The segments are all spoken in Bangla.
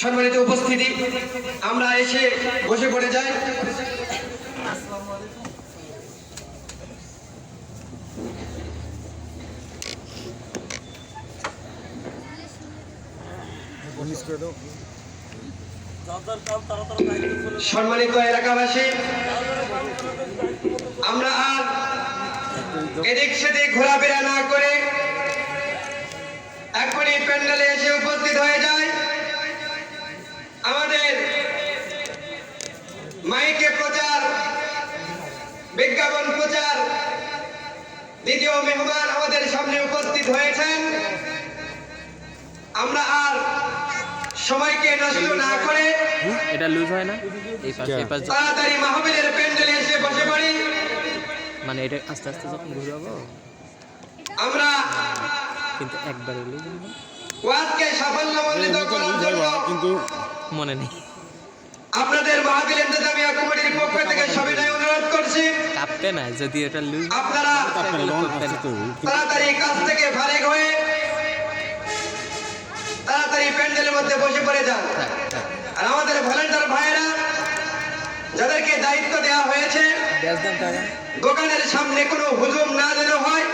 সম্মানিত উপস্থিতি, আমরা এসে বসে পড়ে যাই। সম্মানিত এলাকাবাসী, আমরা আর এদিক সেদিক ঘোরাফেরা না করে এখনই প্যান্ডেলে এসে উপস্থিত হয়ে যায়। আমাদের মাইকে প্রচার, বিজ্ঞাপন প্রচার দ্বিতীয় মেহমান আমাদের সামনে উপস্থিত হয়েছেন। আমরা আর সময়কে নষ্ট না করে এটা লুজ হয় না, এই পাশে তাড়াতাড়ি মাহফিলের প্যান্ডেলে এসে বসে পড়ি। মানে এটা আস্তে আস্তে যখন ঘুরাবো আমরা কিন্তু একবারে লুজ ওয়াজকে সাফল্যমণ্ডিত করার জন্য কিন্তু মনে নেই। আপনাদের মাহফিল ইন্তেজামিয়া কমিটির পক্ষ থেকে সবিনয় অনুরোধ করছি, কাঁপতে না যদি এটা লুজ আপনারা তাড়াতাড়ি কাজ থেকে ফারেক হয়ে তাড়াতাড়ি প্যান্ডেলের মধ্যে বসে পড়ে যান। আর আমাদের ভলেন্টিয়ার ভাইয়েরা যাদেরকে দায়িত্ব দেওয়া হয়েছে দোকানের সামনে কোনো হুজুম না যেন হয়,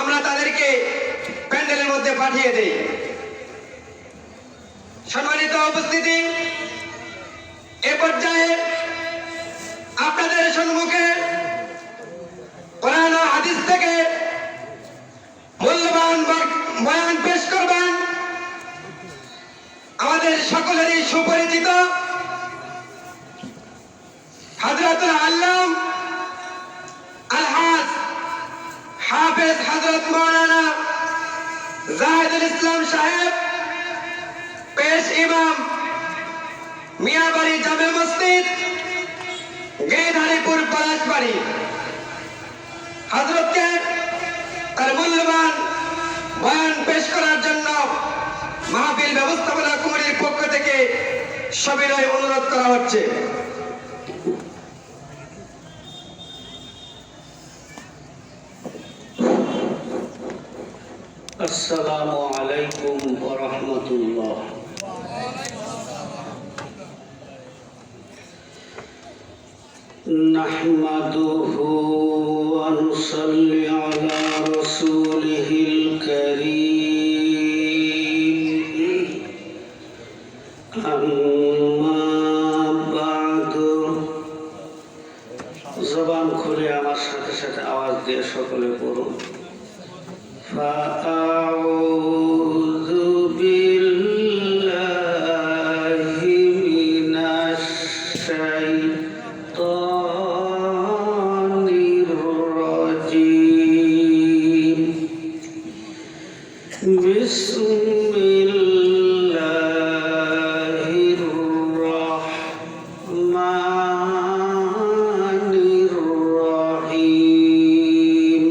আমরা তাদেরকে প্যান্ডেলের মধ্যে পাঠিয়ে দেই। সম্মানিত উপস্থিতি, এ পর্যায়ে আপনাদের সম্মুখে কোরআন ও হাদিস থেকে মূল্যবান বয়ান পেশ করবেন আমাদের সকলেরই সুপরিচিত হযরতুল আল্লাম আলহাজ হাফেজ হযরত মাওলানা জাহিদুল ইসলাম সাহেব, পেশ ইমাম মিয়াবাড়ি জামে মসজিদ, গেধারীপুর পলাশবাড়ি। হযরতকে তার মূল্যবান বয়ান পেশ করার জন্য মাহফিল ব্যবস্থাপনা কমিটির পক্ষ থেকে সবিনয় অনুরোধ করা হচ্ছে। আসসালামু আলাইকুম ওয়া রাহমাতুল্লাহ। নাহমাদুহু ওয়া নুসাল্লি আলা রাসূলিহিল কারীম। আম্মা বা'দু। জবান খুলে আমার সাথে সাথে আওয়াজ দিয়ে সকলে পড়ুন। فأعوذ بالله من الشيطان الرجيم. بسم الله الرحمن الرحيم.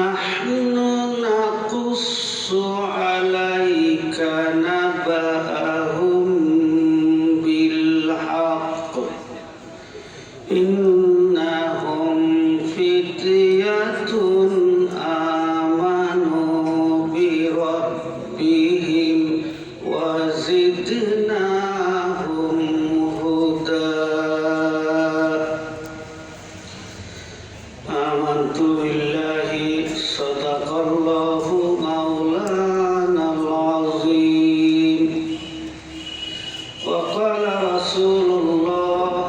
نحن نقص عليك نبأهم بالحق إنهم فتية آمنوا بربهم وزدناهم هدى. آمنت بالله صدق الله مولانا العظيم. وقال رسول الله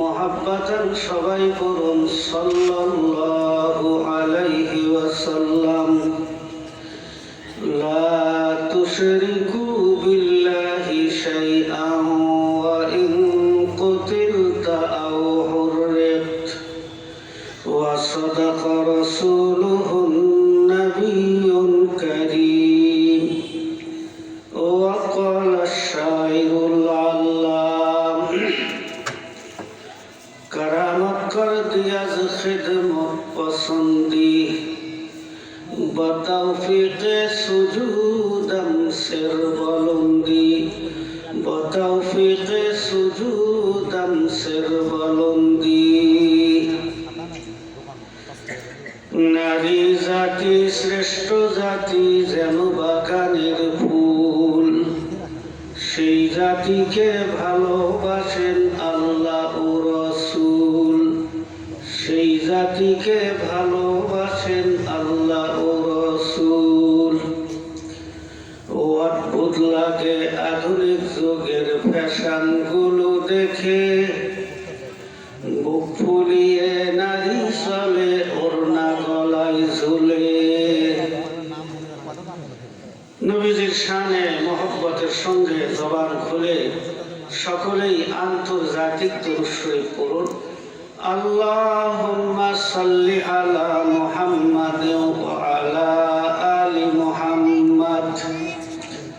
محبة সবাই পড়ুন সাল্লাল্লাহু আলাইহি ওয়াসাল্লাম। লা তুশরিকু বিল্লাহি শাইআন ওয়া ইন কুতিলতা আও হুররিত। وصدق رسوله النبي الكريم. وقال الشاعر العلام کرامت کر دیا ز خدمت پسندی بتوفیق سجودم سر بلندی بتوفیق سجودم سر بلندی. নারী জাতি শ্রেষ্ঠ জাতি যেন বাগানের ফুল সেই জাতিকে ভালোবাসেন আল্লাহ ও রসুল, সেই জাতিকে ভালোবাসেন আল্লাহ ও রসুল। ও অদ্ভুত লাগে আধুনিক যুগের ফ্যাশন গুলো দেখে, বুক ফুলিয়ে নারী চলে ওড়না গলায় ঝুলে। নবীজির শানে মহব্বতের সঙ্গে জবান খুলে সকলেই আন্তর্জাতিক দুরূদ শরীফ পড়ুন। আল্লাহুম্মা সাল্লি আলা মুহাম্মাদ ওয়া আলা আলি মুহাম্মাদ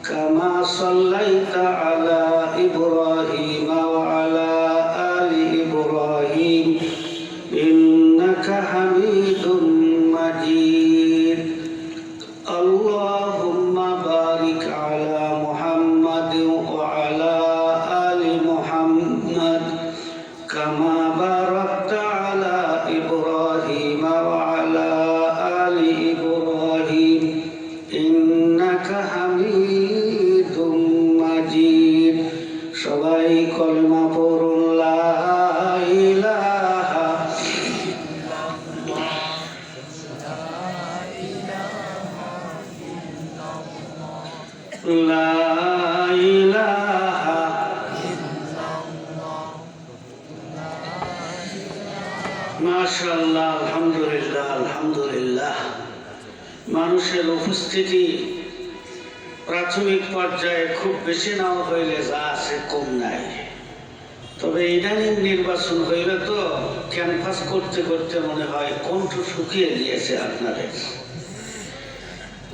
কামা সাল্লাইতা আলা ইব্রাহিম ওয়া আলা আলি ইব্রাহিম ইন্নাকা হামিদুম মাজিদ। আল্লাহুম্মা বারিক আলা মুহাম্মাদ ওয়া আলা আলি মুহাম্মাদ কামা বারাকতা আলা ইব্রাহিম ওয়া আলা আলি ইব্রাহিম ইন্নাকা হামিদুম মাজিদ। সবাই কলমা পড়ুন লা ইলাহা লা ইলাহা মাশাআল্লাহ, আলহামদুলিল্লাহ, আলহামদুলিল্লাহ। মানুষের উপস্থিতি প্রাথমিক পর্যায়ে খুব বেশি নাও হইলে যা আছে কম নাই। তবে ইদানিং নির্বাচন হইলে তো ক্যানভাস করতে করতে মনে হয় কণ্ঠ শুকিয়ে দিয়েছে আপনাদের।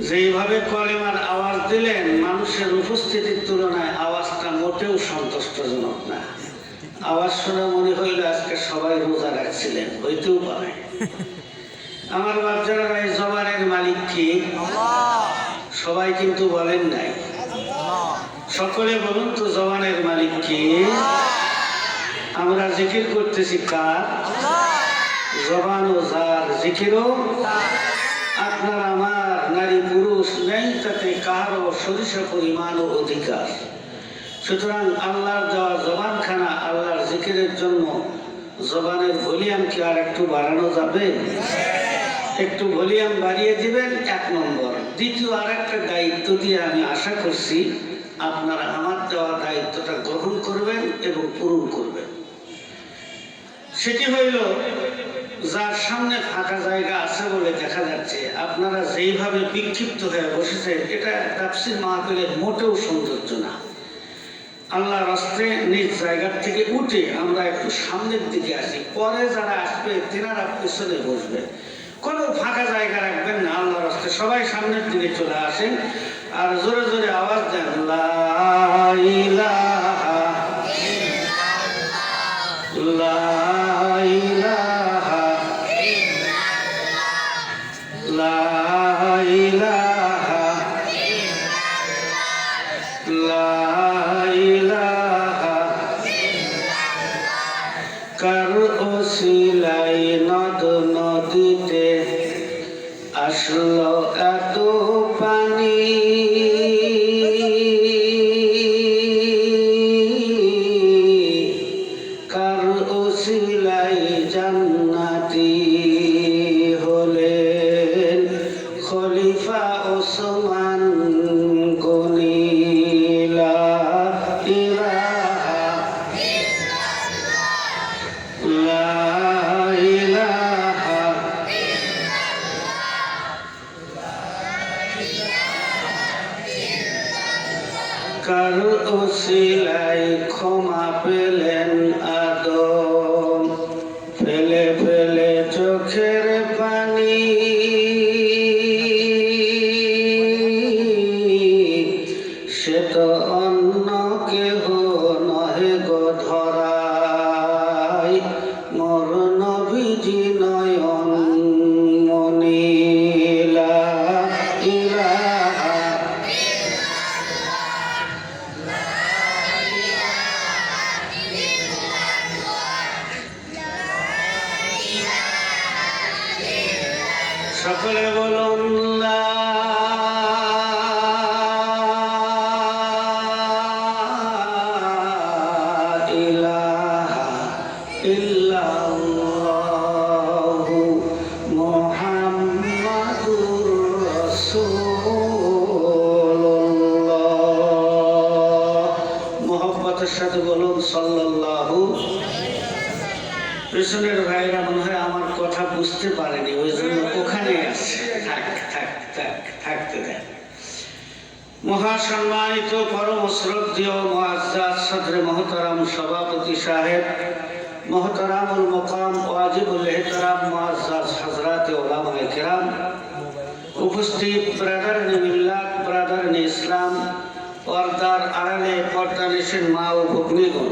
যেইভাবে কলেমার আওয়াজ দিলেন, মানুষের উপস্থিতির তুলনায় আওয়াজটা মোটেও সন্তুষ্টজনক না। আওয়াজ শুনে মনে হইল আজকে সবাই রোজা রাখছিলেন, হইতেও পারে। আমার বাচ্চারা এই জবানের মালিক কি? সবাই কিন্তু বলেন নাই। সকলে বলুন তো জবানের মালিক কি? আমরা জিকির করতেছি কার? জবান ও যার জিকিরও আপনার আমার নারী পুরুষ নেই, তাতে কারও সরিষা পরিমাণ ও অধিকার। সুতরাং আল্লাহর দেওয়া জবানখানা আল্লাহর জিকিরের জন্য জবানের ভলিউম কি আর একটু বাড়ানো যাবে? একটু ভলিউম বাড়িয়ে দিবেন, এক নম্বর। দ্বিতীয় আর একটা দায়িত্ব দিয়ে আমি আশা করছি আপনারা আমার দেওয়া দায়িত্বটা গ্রহণ করবেন এবং পূরণ করবেন। সেটি হইল, যার সামনে ফাঁকা জায়গা আছে বলে দেখা যাচ্ছে, আপনারা যেইভাবে বিক্ষিপ্ত হয়ে বসেছেন, এটা তাফসীর মাহফিলের মোটেও সৌন্দর্য না। আল্লাহর রাস্তে নিজ জায়গার থেকে উঠে আমরা একটু সামনের দিকে আসি, পরে যারা আসবে তেনারা পিছনে বসবে। কোনো ফাঁকা জায়গা রাখবেন না, আল্লাহর রাস্তে সবাই সামনের দিকে চলে আসেন আর জোরে জোরে আওয়াজ দেন লা ইলাহা লা ইলাহা লা ইলাহা লা ইলাহা। কার ওসিলাই নদ নদীতে আসলো এত পানি, কার ওসিলাই জান্নাতি হলেন খলিফা ওসমান গনি। লা ইলাহা লা ইলাহা কার ওসিলায় ক্ষমা পেলেন আদম, ফেলে ফেলে চোখের পানি। সে তো অন্য কেহ নহে গো ধরাই, মোর নবীজি নয়ন মনি। লা ইলাহা সকলে বলুন লা ইল্লাল্লাহু মুহাম্মাদুর রাসূলুল্লাহ। মোহব্বতের সাথে বলুন সাল্লাল্লাহু। পেছনের ভাইরা মনে হয় আমার কথা বুঝতে পারেনি, ওই জন্য ওখানে আছে। থাকতে দেন। মহাসম্মানিত পরম শ্রদ্ধেয় মুআজ্জাজ সদরে মোহতারাম সভাপতি সাহেব, মোহতারামুল মুকাম ওয়াজিবুল ইহতারাম মুআজ্জাজ হযরত উলামায়ে কিরাম, উপস্থিত ব্রাদারনে মিল্লাত, ব্রাদারনে ইসলাম, পর্দার আড়ালে পর্দানিশীন মা ও ভগ্নীগণ,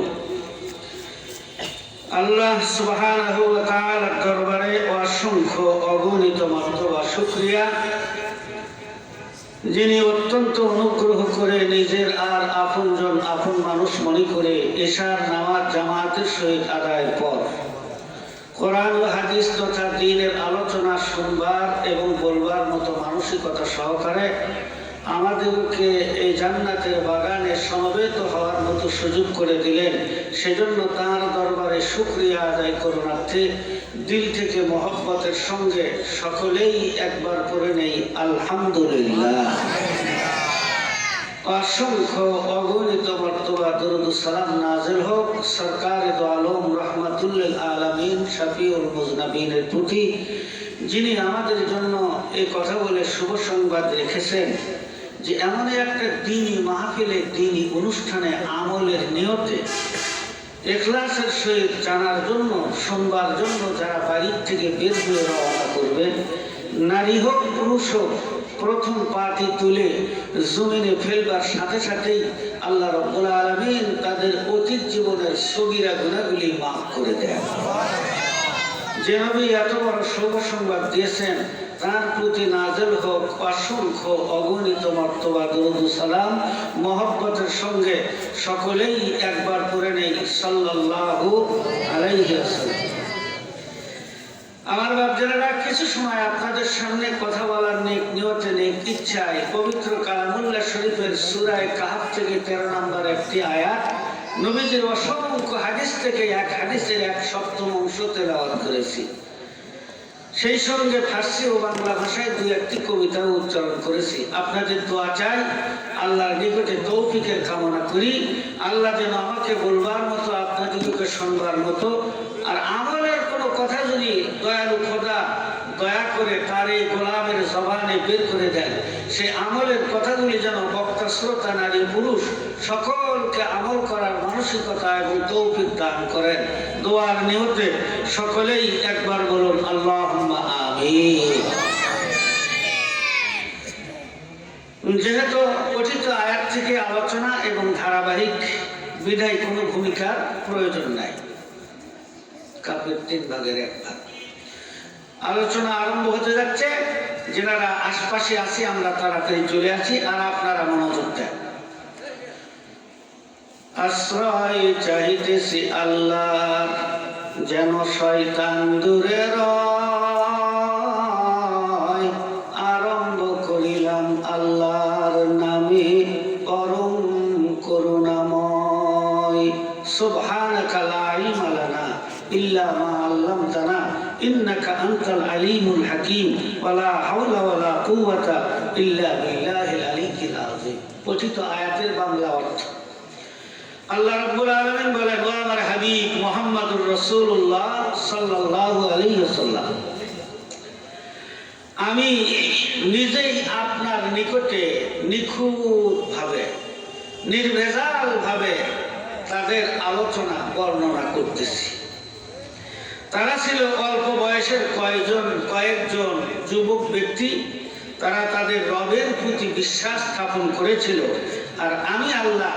আল্লাহ সুবহানাহু ওয়া তাআলার দরবারে অসংখ্য অগণিত মর্তবা শুকরিয়া, যিনি অত্যন্ত অনুগ্রহ করে নিজের আর আপনজন আপন মানুষ মনে করে এশার নামাজ জামাতের সহিত আদায়ের পর কোরআন ও হাদিস তথা দ্বীনের আলোচনা শুনবার এবং বলবার মতো মানসিকতা সহকারে আমাদেরকে এই জান্নাতের বাগানে সমবেত হওয়ার মতো সুযোগ করে দিলেন। সেজন্য তাঁর দরবারে শুকরিয়া আদায় করুণার্থে দিল থেকে মহব্বতের সঙ্গে সকলেই একবার পড়ে নেই আলহামদুলিল্লাহ। অসংখ্য অগণিত মর্তবা দরুদ ও সালাম নাযিল হোক সরকারে দো আলম রাহমাতুল লিল আলামিন শাফিউল মুজনাবিনের প্রতি, যিনি আমাদের জন্য এই কথা বলে শুভ সংবাদ রেখেছেন যে এমন একটা দ্বীনি মাহফিলে, দ্বীনি অনুষ্ঠানে আমলের নিয়তে ইখলাসের সহিত জানার জন্য শুনবার জন্য যারা বাড়ির থেকে বের হয়ে রওনা করবেন, নারী হোক পুরুষ হোক, প্রথম পাটি তুলে জমিনে ফেলবার সাথে সাথেই আল্লাহ রাব্বুল আলামিন তাদের অতীত জীবনের সগীরা গুনাহগুলি মাফ করে দেন। যেভাবে এত বড় শুভ সংবাদ দিয়েছেন তার প্রতি নাযিল হোক অসংখ্য অগণিত মর্তবা দরুদ ও সালাম মহব্বতের সঙ্গে সকলেই একবার পড়ে নেই সাল্লাল্লাহু আলাইহি ওয়াসাল্লাম। আমার বাপজানেরা, কিছু সময় আপনাদের সামনে কথা বলার নিয়তে নেক ইচ্ছায় পবিত্র কালামুল্লাহ শরীফের সূরা কাহফ থেকে 13 নম্বর একটি আয়াত, নবীজির অসংখ্য হাদিস থেকে এক হাদিসের 1/7 অংশ তেলাওয়াত করেছি। সেই সঙ্গে ফার্সি ও বাংলা ভাষায় 2-1টি কবিতা উচ্চারণ করেছি। আপনাদের দোয়া চাই, আল্লাহর নিকটে তৌফিকের কামনা করি। আল্লাহ যেন আমাকে বলবার মতো, আপনাদেরকে শুনবার মতো, আর আমলের কোনো কথা যদি দয়ালু খোদা দয়া করে তার এই গোলামের জবানে বের করে দেন, সে আমলের কথাগুলি যেন বক্তা শ্রোতা নারী পুরুষ সকলকে আমল করার মানসিকতা এবং তৌফিক দান করেন। দোয়ার নিয়তে সকলেই একবার বলুন আল্লাহুম্মা আমিন। যেহেতু পঠিত আয়াত থেকে আলোচনা এবং ধারাবাহিক বিধায় কোনো ভূমিকার প্রয়োজন নাই, কাপের 3 ভাগের 1 ভাগ আলোচনা আরম্ভ হতে যাচ্ছে। যারা আশপাশে আছি আমরা তাড়াতাড়ি চলে আসি, আর আপনারা মনোযোগ দেন। আশ্রয় চাইতেছি আল্লাহ, যেন শয়তান দূরে রয়। আরম্ভ করিলাম আল্লাহর নামে, পরম করুণাময়। সুবহানাকা লা ইলমা লানা ইল্লা মা আল্লামতানা ইন্নাকা আনতাল আলিমুল হাকিম ওয়া লা হাওলা ওয়া লা কুওয়াতা ইল্লা বিল্লাহিল আলিয়্যিল আযীম। পঠিত আয়াতের বাংলা অর্থ, আল্লাহ রাব্বুল আলামিন বলেন, ও আমার হাবিব মুহাম্মদুর রাসূলুল্লাহ সাল্লাল্লাহু আলাইহি ওয়াসাল্লাম, আমি নিজেই আপনার নিকটে নিখুঁতভাবে নির্ভেজালভাবে তাদের আলোচনা বর্ণনা করতেছি। তারা ছিল অল্প বয়সের কয়েকজন যুবক ব্যক্তি। তারা তাদের রবের প্রতি বিশ্বাস স্থাপন করেছিল, আর আমি আল্লাহ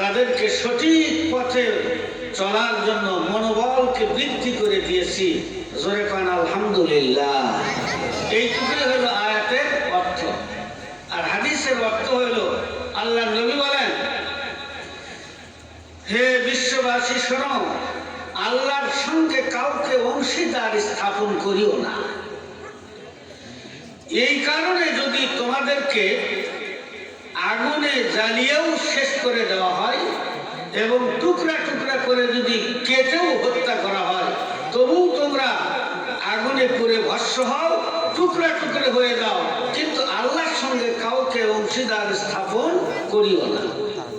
তাদেরকে সঠিক পথে চলার জন্য মনোবলকে বৃদ্ধি করে দিয়েছি। জোরে কান আলহামদুলিল্লাহ। এইটুকুই হলো আয়াতের অর্থ। আর হাদিসের অর্থ হলো, আল্লাহ নবী বলেন, হে বিশ্ববাসী শোনো, আল্লাহর সঙ্গে কাউকে অংশীদার স্থাপন করিও না। এই কারণে যদি তোমাদেরকে আগুনে জ্বালিয়েও শেষ করে দেওয়া হয় এবং টুকরা টুকরা করে যদি কেটেও হত্যা করা হয়, তবুও তোমরা আগুনে পুড়ে ভস্ম হও, টুকরা টুকরে হয়ে যাও, কিন্তু আল্লাহর সঙ্গে কাউকে অংশীদার স্থাপন করিও না।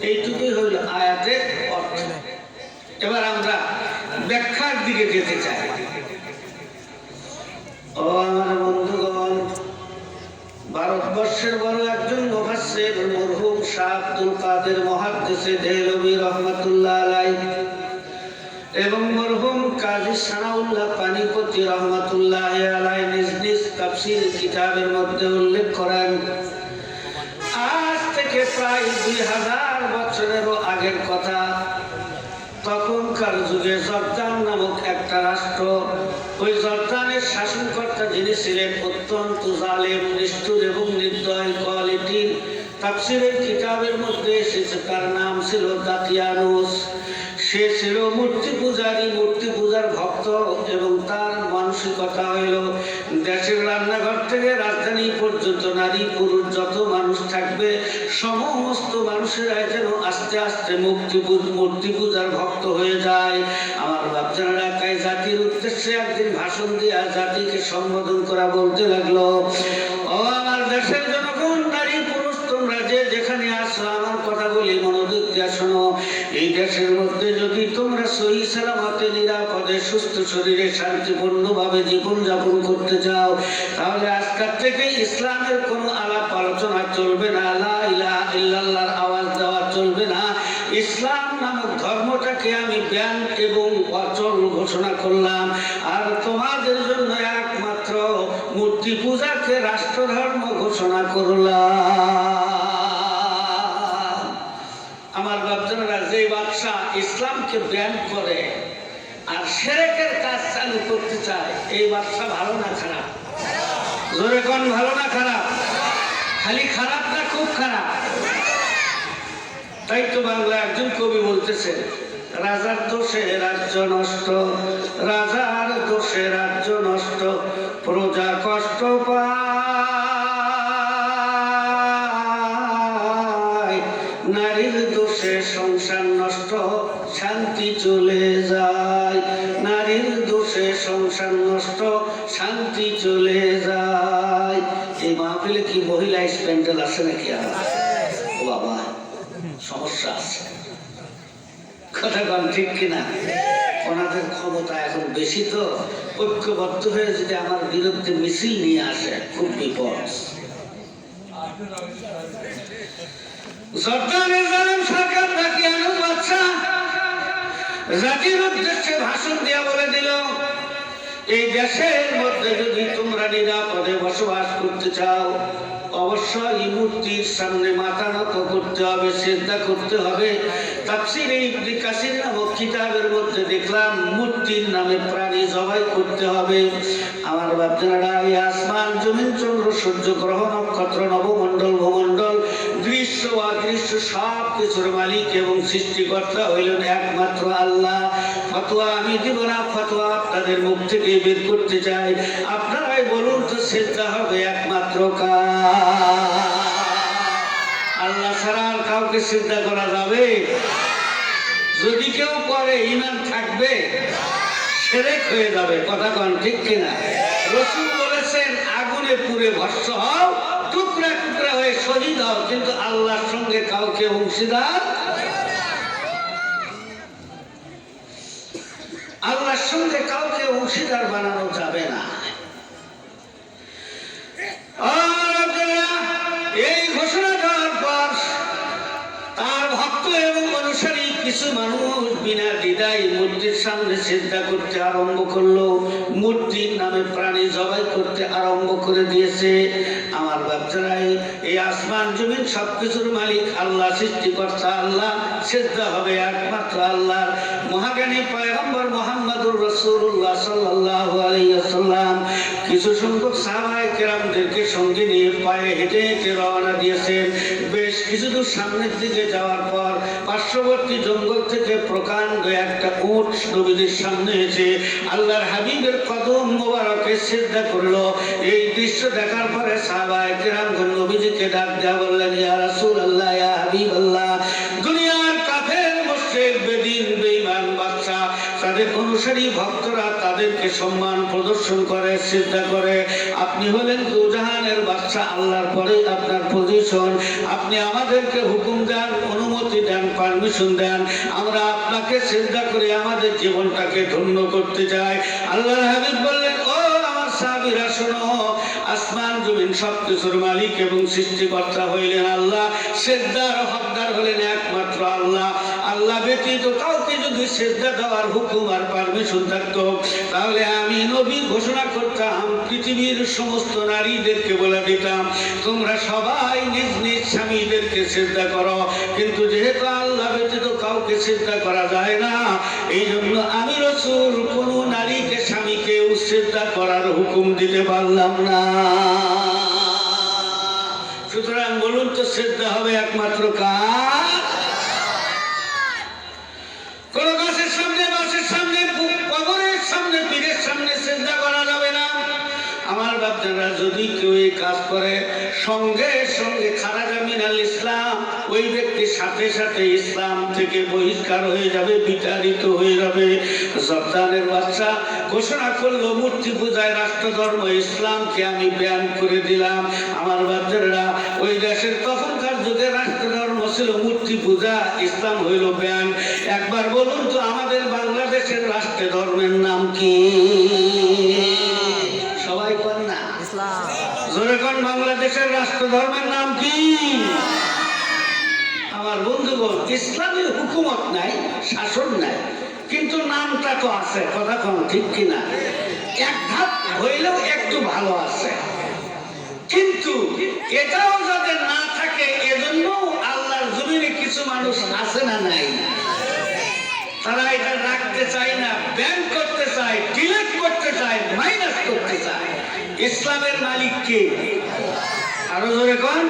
এইটুকুই হইল আয়াতের অর্থ। এবার আমরা ব্যাখ্যার দিকে যেতে চাই। ও আমার বন্ধুগণ, ভারতবর্ষের বড় একজন মুফাসসির মরহুম শাহ আব্দুল কাদের মুহাদ্দিসে দেহলভী রহমাতুল্লাহ আলাইহি এবং মরহুম কাজী সানাউল্লাহ পানিপতি রহমাতুল্লাহ আলাইহি নিজ নিজ তাফসীর কিতাবের মধ্যে উল্লেখ করেন, আজ থেকে প্রায় 2000 বছরেরও আগের কথা। তখনকার যুগে জর্দান নামক একটা রাষ্ট্র, ওই জর্দানের শাসনকর্তা যিনি ছিলেন অত্যন্ত জালেম, নিষ্ঠুর এবং নির্দয় কোয়ালিটির। তাফসীরের কিতাবের মধ্যে এসেছে তার নাম ছিল দাকিয়ানুস। সে ছিল মূর্তি পূজারী, মূর্তি পূজার ভক্ত, এবং তার মানসিকতা হইল দেশের রান্নাঘর থেকে রাজধানী পর্যন্ত নারী পুরুষ যত মানুষ থাকবে সমস্ত মানুষেরা যেন আস্তে আস্তে মূর্তি পূজার ভক্ত হয়ে যায়। আমার বাচ্চারা তাই জাতির উদ্দেশ্যে একদিন ভাষণ দিয়া জাতিকে সম্বোধন করা বলতে লাগলো, ও আমার দেশের জনগণ, নারী পুরুষ তোমরা যে যেখানে আসো, আমার কথা বলি মনোযোগ দিয়া শোনো। এই দেশের মধ্যে যদি তোমরা সহি সালামতে নিরাপদে সুস্থ শরীরে শান্তিপূর্ণভাবে জীবন যাপন করতে চাও, তাহলে আজকাল থেকে ইসলামের কোনো আলাপ আলোচনা চলবে না, লা ইলাহা ইল্লাল্লাহর আওয়াজ দেওয়া চলবে না। ইসলাম নামক ধর্মটাকে আমি ব্যান এবং অচল ঘোষণা করলাম, আর তোমাদের জন্য একমাত্র মূর্তি পূজাকে রাষ্ট্রধর্ম ঘোষণা করলাম। আমার বাচ্চারা, যে বাদশা ইসলামকে ব্যান করে আর শিরকের কাজ চালু করতে চায়, এই বাদশা ভালো না খারাপ? জোরে কোন ভালো না খারাপ? খালি খারাপ না খুব খারাপ? তাই তো বাংলা একজন কবি বলতেছেন, রাজার দোষে রাজ্য নষ্ট, রাজার দোষে রাজ্য নষ্ট, প্রজা কষ্ট পায়, নারীর দোষে সংসার নষ্ট, শান্তি চলে যায়, নারীর দোষে সংসার নষ্ট, শান্তি চলে যায়। এই মাহফিলে কি মহিলা স্প্যান্ডেল আছে নাকি? ও বাবা, সমস্যা আছে, কথা কন ঠিক কিনা? ওনাদের ক্ষমতা এখন বেশি, তো ঐক্যবদ্ধ হয়ে যদি আমার বিরুদ্ধে মিছিল নিয়ে আসে, খুব বিপদ। জর্দানের জালেম সরকার দাকিয়ানুস বাদশা জাতির উদ্দেশ্যে ভাষণ দিয়া বলে দিল, এই দেশের মধ্যে যদি তোমরা নিরাপদে বসবাস করতে চাও, অবশ্যই মূর্তির সামনে মাথা নত করতে হবে, সিজদা করতে হবে। তাফসীরে ইবনে কাসির নামক কিতাবের মধ্যে দেখলাম মূর্তির নামে প্রাণী জবাই করতে হবে। আমার বাচ্চারা, এই আসমান জমিন চন্দ্র সূর্য গ্রহ নক্ষত্র নবমণ্ডল ভূমণ্ডল দৃশ্য অদৃশ্য সব কিছুর মালিক এবং সৃষ্টিকর্তা হইলেন একমাত্র আল্লাহ। ফতোয়া আমি দিব না, ফতোয়া আপনাদের মুখ থেকে বের করতে চাই। আপনারাই বলুন তো, সিজদা হবে একমাত্র কার? আল্লাহ ছাড়া আর কাউকে সিজদা করা যাবে? যদি কেউ করে ঈমান থাকবে, শিরক হয়ে যাবে। কথা কোন ঠিক কিনা? রাসূল বলেছেন, আগুনে পুড়ে ভস্ম হও, টুকরা টুকরা হয়ে শহীদ হও, কিন্তু আল্লাহর সঙ্গে কাউকে অংশীদার, আল্লাহর সঙ্গে কাউকে অংশীদার বানানো যাবে না। এই ঘোষণা দেওয়ার পর তার ভক্ত এবং অনুসারী কিছু মানুষ বিনা দ্বিধায় মূর্তির সামনে সিজদা করতে আরম্ভ করলো, মূর্তির নামে প্রাণী জবাই করতে আরম্ভ করে দিয়েছে। আমার বাচ্চারাই, এই আসমান জমিন সবকিছুর মালিক আল্লাহ, সৃষ্টিকর্তা আল্লাহ, সিজদা হবে একমাত্র আল্লাহর। মহাজ্ঞানী পয়গম্বর মুহাম্মদুর রাসূলুল্লাহ সাল্লাল্লাহু আলাইহি ওয়াসাল্লাম কিছু সংখ্যক সাহাবায়ে কেরামদেরকে সঙ্গে নিয়ে পায়ে হেঁটে হেঁটে রওনা দিয়েছেন। বেশ কিছু দূর সামনের দিকে যাওয়ার পর পার্শ্ববর্তী জঙ্গল থেকে প্রকাণ্ড একটা উট নবীদের সামনে এসে আল্লাহর হাবিবের কদম মোবারকে সিজদা করলো। এই দৃশ্য দেখার পরে সাহাবায়ে কেরামগণ নবীজিকে ডাক দেয়া বললেন, ইয়া রাসূলুল্লাহ, ইয়া হাবিবাল্লাহ, দুনিয়ার কাফের মুশরিক বেদিন বেঈমান তারা তাদেরকে সম্মান প্রদর্শন করে, সিজদা করে। আপনি হলেন দুজাহানের বাদশা, আল্লাহর পরে আপনার পজিশন। আপনি আমাদেরকে হুকুম দেন, অনুমতি দেন, পারমিশন দেন, আমরা আপনাকে সিজদা করে আমাদের জীবনটাকে ধন্য করতে চাই। আল্লাহর হাবিব বললেন, ও আমার সাহাবীরা শোনো, আসমান জমিন সবকিছুর মালিক এবং সৃষ্টিকর্তা হইলেন আল্লাহ, সিজদার হকদার হলেন একমাত্র আল্লাহ। আল্লাহ ব্যতীত কাউকে যদি সিজদা দেওয়ার হুকুম আর পারমিশন থাকতো, তাহলে আমি নবী ঘোষণা করতাম, পৃথিবীর সমস্ত নারীদেরকে বলে দিতাম, তোমরা সবাই নিজ নিজ স্বামীদেরকে সিজদা করো। কিন্তু যেহেতু আল্লাহ ব্যতীত কাউকে সিজদা করা যায় না, এই জন্য আমি রাসূল কোন নারীকে স্বামীকে সিজদা করার হুকুম দিতে পারলাম না। সুতরাং বলুন তো, সিজদা হবে একমাত্র কার? কোন গাছের সামনে, বাসের সামনে, কবরের সামনে, পীরের সামনে সিজদা করা যাবে না। আমার বাচ্চারা যদি কেউ এই কাজ করে, সঙ্গে সঙ্গে খারাজা মিনাল ইসলাম, ওই ব্যক্তির সাথে সাথে ইসলাম থেকে বহিষ্কার হয়ে যাবে, বিতাড়িত হয়ে যাবে। জর্দানের বাচ্চা ঘোষণা করলো, মূর্তি পূজায় রাষ্ট্রধর্ম ইসলামকে আমি ব্যান করে দিলাম। আমার বাচ্চারা, ওই দেশের তখনকার যুগে রাষ্ট্রধর্ম ছিল মূর্তি পূজা, ইসলাম হইল ব্যান। একবার বলুন তো, আমাদের বাংলাদেশের রাষ্ট্র ধর্মের নাম কি? সবাই কোন না? জোরে কোন, বাংলাদেশের রাষ্ট্র ধর্মের নাম কি? আমার বন্ধুগণ, ইসলামের হুকুমত নাই, শাসন নাই, কিন্তু নামটা তো আছে। কথা কোন ঠিক কিনা? এক ধাপ হইলেও একটু ভালো আছে, কিন্তু এটাও যাদের না থাকে, এজন্য আল্লাহর জমিনে কিছু মানুষ আছে না নাই, তারা এটা রাখতে চায় না, ব্যান করতে চায়, ডিলিট করতে চায়, মাইনাস করতে চায়। ইসলামের মালিক কে? আরো জোরে কোন।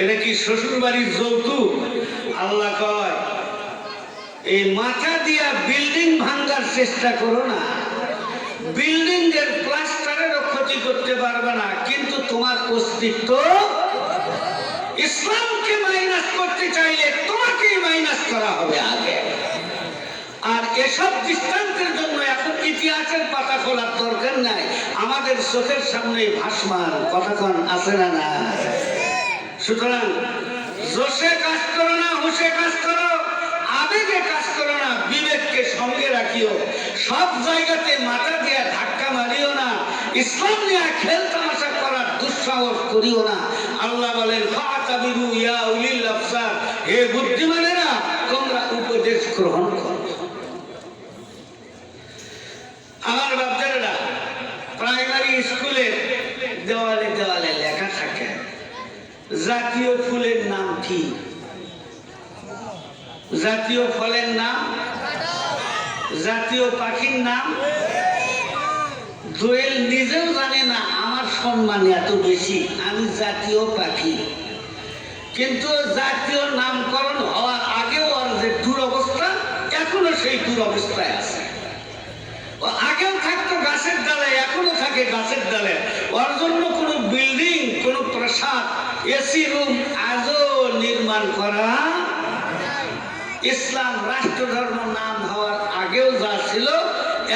এটা কি শ্বশুর বাড়ির যৌতুক? আল্লাহ কয়, এই মাথা দিয়া বিল্ডিং ভাঙার চেষ্টা করো না, বিল্ডিং এর প্লাস্টারেরও ক্ষতি করতে পারবে না, কিন্তু তোমার অস্তিত্ব, ইসলামকে মাইনাস করতে চাইলে তোমাকেই মাইনাস করা হবে আগে। আর এসব দৃষ্টান্তের জন্য এখন ইতিহাসের পাতা খোলার দরকার নাই, আমাদের চোখের সামনে ভাসমান। কথা কোন আছে না না? সুতরাং জোশে কাজ করো না, হুশে কাজ করো, আবেগে কাজ করো না, বিবেককে সঙ্গে রাখিও। সব জায়গাতে মাথা দিয়ে ধাক্কা মারিও না, ইসলাম নিয়ে খেল তামাশা করার দুঃসাহস করিও না। আল্লাহ বলেন, ফাতাবিরু ইয়া উলিল আবসার, হে বুদ্ধিমানেরা, তোমরা উপদেশ গ্রহণ করো। আমার বাচ্চারা প্রাইমারি স্কুলের দেওয়ালে দেওয়ালে লেখা থাকে, জাতীয় ফুলের নাম কি? জাতীয় ফলের নাম? জাতীয় পাখির নাম? দোয়েল নিজেও জানে না আমার সম্মান এত বেশি, আমি জাতীয় পাখি। কিন্তু জাতীয় নামকরণ হওয়ার আগেও ওর যে দুরবস্থা, এখনো সেই দুরবস্থায় আছে। আগেও থাকতো গাছের ডালে, এখনো থাকে গাছের ডালে। ওর জন্য কোনো বিল্ডিং, কোনো প্রাসাদ, এসি রুম আজও নির্মাণ করা। ইসলাম রাষ্ট্র ধর্ম নাম হওয়ার আগেও যা ছিল,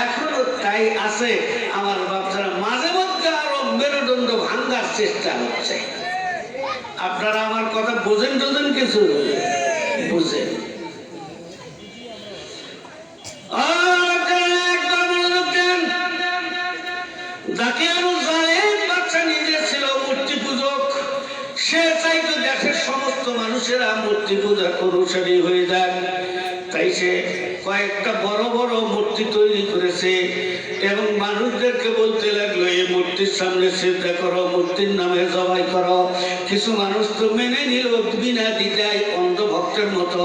এখনো তাই আছে। আমার বাচ্চারা মাঝে মধ্যে আরো মেরুদণ্ড ভাঙ্গার চেষ্টা হচ্ছে। আপনারা আমার কথা বোঝেন টোঝেন? কিছু বুঝেন? সে চাইতো দেশের সমস্ত মানুষেরা মূর্তি পূজা অনুসারী হয়ে যায়, তাই সে কয়েকটা বড় বড় মূর্তি তৈরি করেছে এবং মানুষদেরকে বলতে লাগলো, এই মূর্তির সামনে সিজদা করো, মূর্তির নামে জবাই করো। কিছু মানুষ তো মেনে নিল বিনা দ্বিধায়, অন্ধ ভক্তের মতো।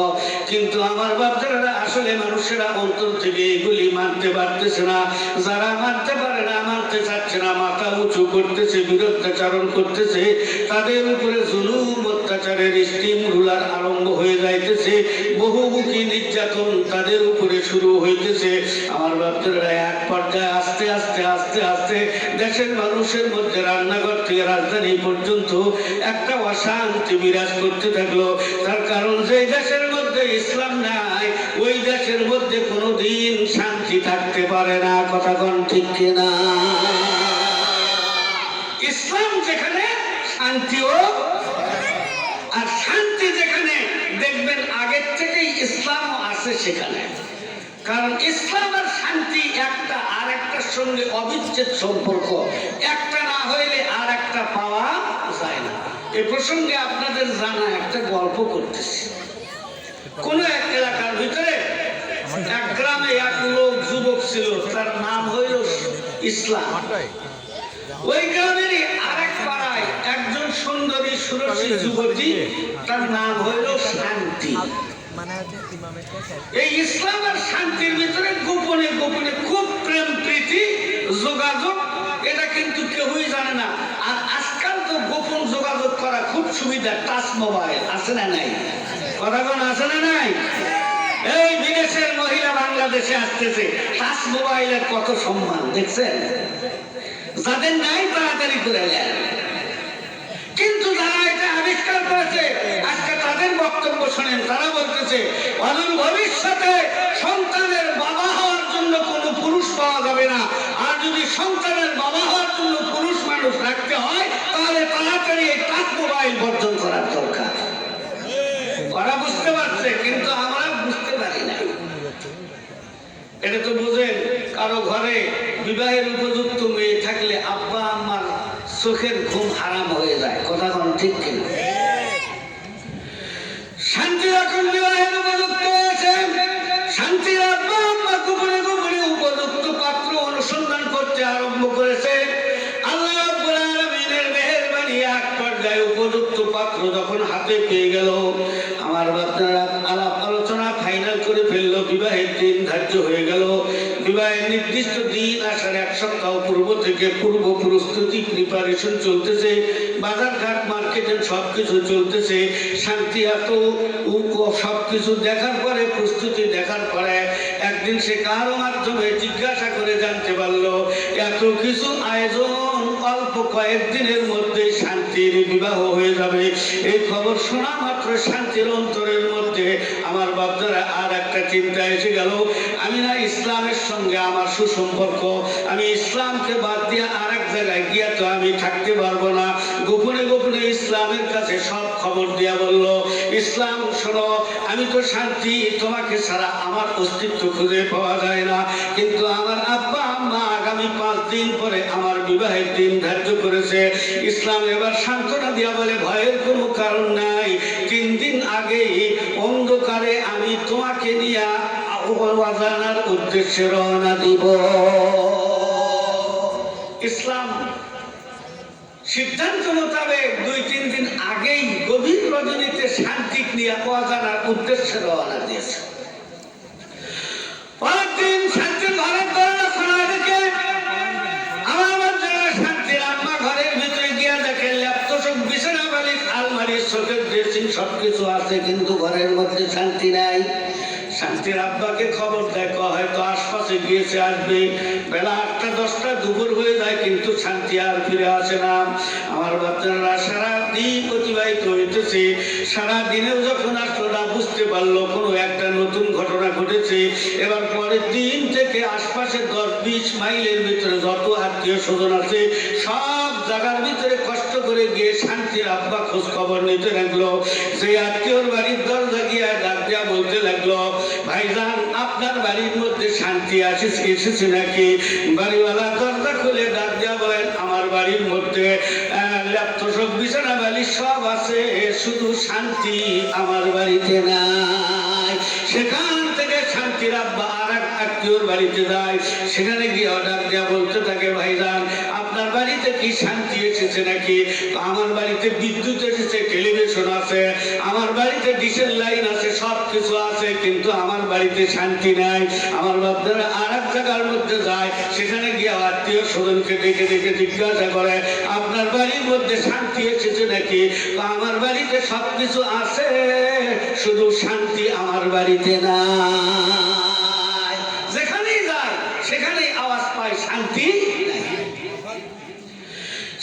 কিন্তু আমার বাচ্চারা, আসলে মানুষেরা অন্তর থেকে এগুলি মানতে পারতেছে না। যারা মানতে পারে না, মানতে চাচ্ছে না, মাথা উঁচু করতেছে, বিরুদ্ধাচরণ করতেছে, তাদের উপরে জুলুম অত্যাচারের স্টিম রুলার আরম্ভ হয়ে যাইতেছে, বহুমুখী নির্যাতন তাদের উপরে শুরু হইতেছে। আমার বাচ্চারা এক পর্যায়ে আস্তে আস্তে আস্তে আস্তে দেশের মানুষের মধ্যে, রান্নাঘর থেকে রাজধানী পর্যন্ত একটা অশান্তি বিরাজ করতে থাকলো। তার কারণ, যে দেশের মধ্যে ইসলাম নাই ওই দেশের মধ্যে কোনোদিন শান্তি থাকতে পারে না। কথা কোন ঠিক কিনা? ইসলাম যেখানে শান্তিও, আর শান্তি যেখানে দেখবেন আগের থেকেই ইসলামও আছে সেখানে। কারণ ইসলাম আর শান্তি একটা আর একটার সঙ্গে অবিচ্ছেদ সম্পর্ক, একটা না হইলে আর একটা পাওয়া যায় না। এ প্রসঙ্গে আপনাদের জানা একটা গল্প করতেছি। কোন এক এলাকার ভিতরে এক গ্রামে এক লোক যুবক ছিল, তার নাম হইল ইসলাম। ওই গ্রামেরই আরেক পাড়ায় একজন সুন্দরী সুরসী যুবতী, তার নাম হইল শান্তি। এই ইসলাম আর শান্তির ভিতরে গোপনে গোপনে খুব প্রেম প্রীতি যোগাযোগ, এটা কিন্তু কেউই জানে না। আর আজকাল তো গোপন যোগাযোগ করা খুব সুবিধা, টাচ মোবাইল আছে না নাই? কথা কোন আছে না নাই? এই বিদেশের মহিলা বাংলাদেশে আসতেছে, টাচ মোবাইলের কত সম্মান দেখছেন? যাদের নাই তাড়াতাড়ি করে নেন, কিন্তু যারা এটা আবিষ্কার করেছে আজকে তাদের বক্তব্য শোনেন। তারা বলতেছে অদূর ভবিষ্যতে সন্তানের বাবা হওয়ার জন্য কোনো পুরুষ পাওয়া যাবে না, আর যদি সন্তানের বাবা হওয়ার জন্য পুরুষ মানুষ রাখতে হয় তাহলে তাড়াতাড়ি এই টাচ মোবাইল বর্জন করার দরকার। ওরা বুঝতে পারছে, কিন্তু আমরা বুঝতে পারি না। এটা তো বুঝেন, কারো ঘরে বিবাহের উপযুক্ত মেয়ে থাকলে আব্বা আম্মার চোখের ঘুম হারাম হয়ে যায়। কথা কোন ঠিক কিনা? শান্তি যখন বিবাহের উপযুক্ত হয়েছে, শান্তির আব্বা আম্মা গোপনে গোপনে উপযুক্ত পাত্র অনুসন্ধান করতে আরম্ভ করেছে। আল্লাহ রাব্বুল আলামিনের মেহেরবানি, এক পর্যায়ে উপযুক্ত পাত্র যখন হাতে পেয়ে গেল, আমার বাচ্চারা আলাপ আলোচনা ফাইনাল করে ফেললো। বিবাহের দিন ধার্য হয়ে গেল। বিবাহের নির্দিষ্ট দিন আসার এক সপ্তাহ পূর্ব থেকে পূর্ব প্রস্তুতি প্রিপারেশন চলতেছে, বাজারঘাট মার্কেটের সবকিছু চলতেছে। শান্তি এত সবকিছু দেখার পরে, প্রস্তুতি দেখার পরে একদিন সে কারো মাধ্যমে জিজ্ঞাসা করে জানতে পারলো এত কিছু আয়োজন অল্প কয়েকদিনের মধ্যে শান্তির বিবাহ হয়ে যাবে। এই খবর শোনা মাত্র শান্তির অন্তরের মধ্যে আমার বাচ্চারা আর একটা চিন্তা এসে গেল, আমি না ইসলামের সঙ্গে আমার সুসম্পর্ক, আমি ইসলামকে বাদ দিয়ে আর এক জায়গায় গিয়া তো আমি থাকতে পারবো না। গোপনে গোপনে ইসলামের কাছে সব খবর দিয়া বলল, ইসলাম শোনো, আমি তো শান্তি, তোমাকে ছাড়া আমার অস্তিত্ব খুঁজে পাওয়া যায় না, কিন্তু আমার আব্বা আম্মা আগামী 5 দিন পরে আমার বিবাহের দিন ধার্য করেছে। ইসলাম এবার সান্ত্বনা দিয়া বলে, ভয়ের কোনো কারণ নাই, 3 দিন আগেই অন্ধকারে আমি তোমাকে নিয়ে অজানার উদ্দেশ্যে রওনা দিব। ইসলাম সিদ্ধান্ত মোতাবেক 2-3 দিন আগেই গভীর রজনীতে শান্তি নিয়ে অজানার উদ্দেশ্যে রওনা দিয়েছে। পরের দিন শান্তির ঘরের দরজা খোলা দেখে আমার যারা শান্তির আম্মা ঘরের ভিতরে গিয়া দেখে ল্যাপটপ, বিছানা বালিশ, আলমারি, শোকেস, ড্রেসিং সবকিছু আছে, কিন্তু ঘরের মধ্যে শান্তি নাই। শান্তির আব্বাকে খবর দেয়, হয়তো আশপাশে গিয়েছে, আসবে। বেলা 8টা-10টা দুপুর হয়ে যায়, কিন্তু শান্তি আর ফিরে আসে না। আমার বাচ্চারা সারাদিন অতিবাহিত হইতেছে, সারাদিনেও যখন আসলো না, বুঝতে পারলো কোনো একটা নতুন ঘটনা ঘটেছে। এবার পরের দিন থেকে আশপাশে 10-20 মাইলের ভিতরে যত আত্মীয় স্বজন আছে সব জায়গার ভিতরে কষ্ট করে গিয়ে শান্তির আব্বা খোঁজ খবর নিতে লাগলো। সেই আত্মীয়র বাড়ির দরজা গিয়ে ডাক দিয়া বলতে লাগলো, ভাইজান আপনার বাড়ির মধ্যে শান্তি এসেছে নাকি? বাড়িওয়ালা দরজা খুলে ডাক দিয়া বলেন, আমার বাড়ির মধ্যে ল্যাপটপ, বিছানা বালিশ সব আছে, শুধু শান্তি আমার বাড়িতে নাই। সেখান থেকে শান্তির আব্বা আর এক আত্মীয়র বাড়িতে যায়। সেখানে গিয়ে ডাক দিয়া বলতে থাকে, ভাইজান আপনার বাড়িতে কি শান্তি এসেছে নাকি? আমার বাড়িতে বিদ্যুৎ এসেছে, টেলিভিশন আছে, আমার বাড়িতে ডিজেল লাইন আছে, সব কিছু আছে, কিন্তু আমার বাড়িতে শান্তি নাই। আমার বাচ্চারা আর এক জায়গার মধ্যে যায়, সেখানে গিয়ে আত্মীয় স্বজনকে ডেকে ডেকে জিজ্ঞাসা করে, আপনার বাড়ির মধ্যে শান্তি এসেছে নাকি? আমার বাড়িতে সব কিছু আছে, শুধু শান্তি আমার বাড়িতে নাই। যেখানেই যায় সেখানেই আওয়াজ পায়, শান্তি নাই।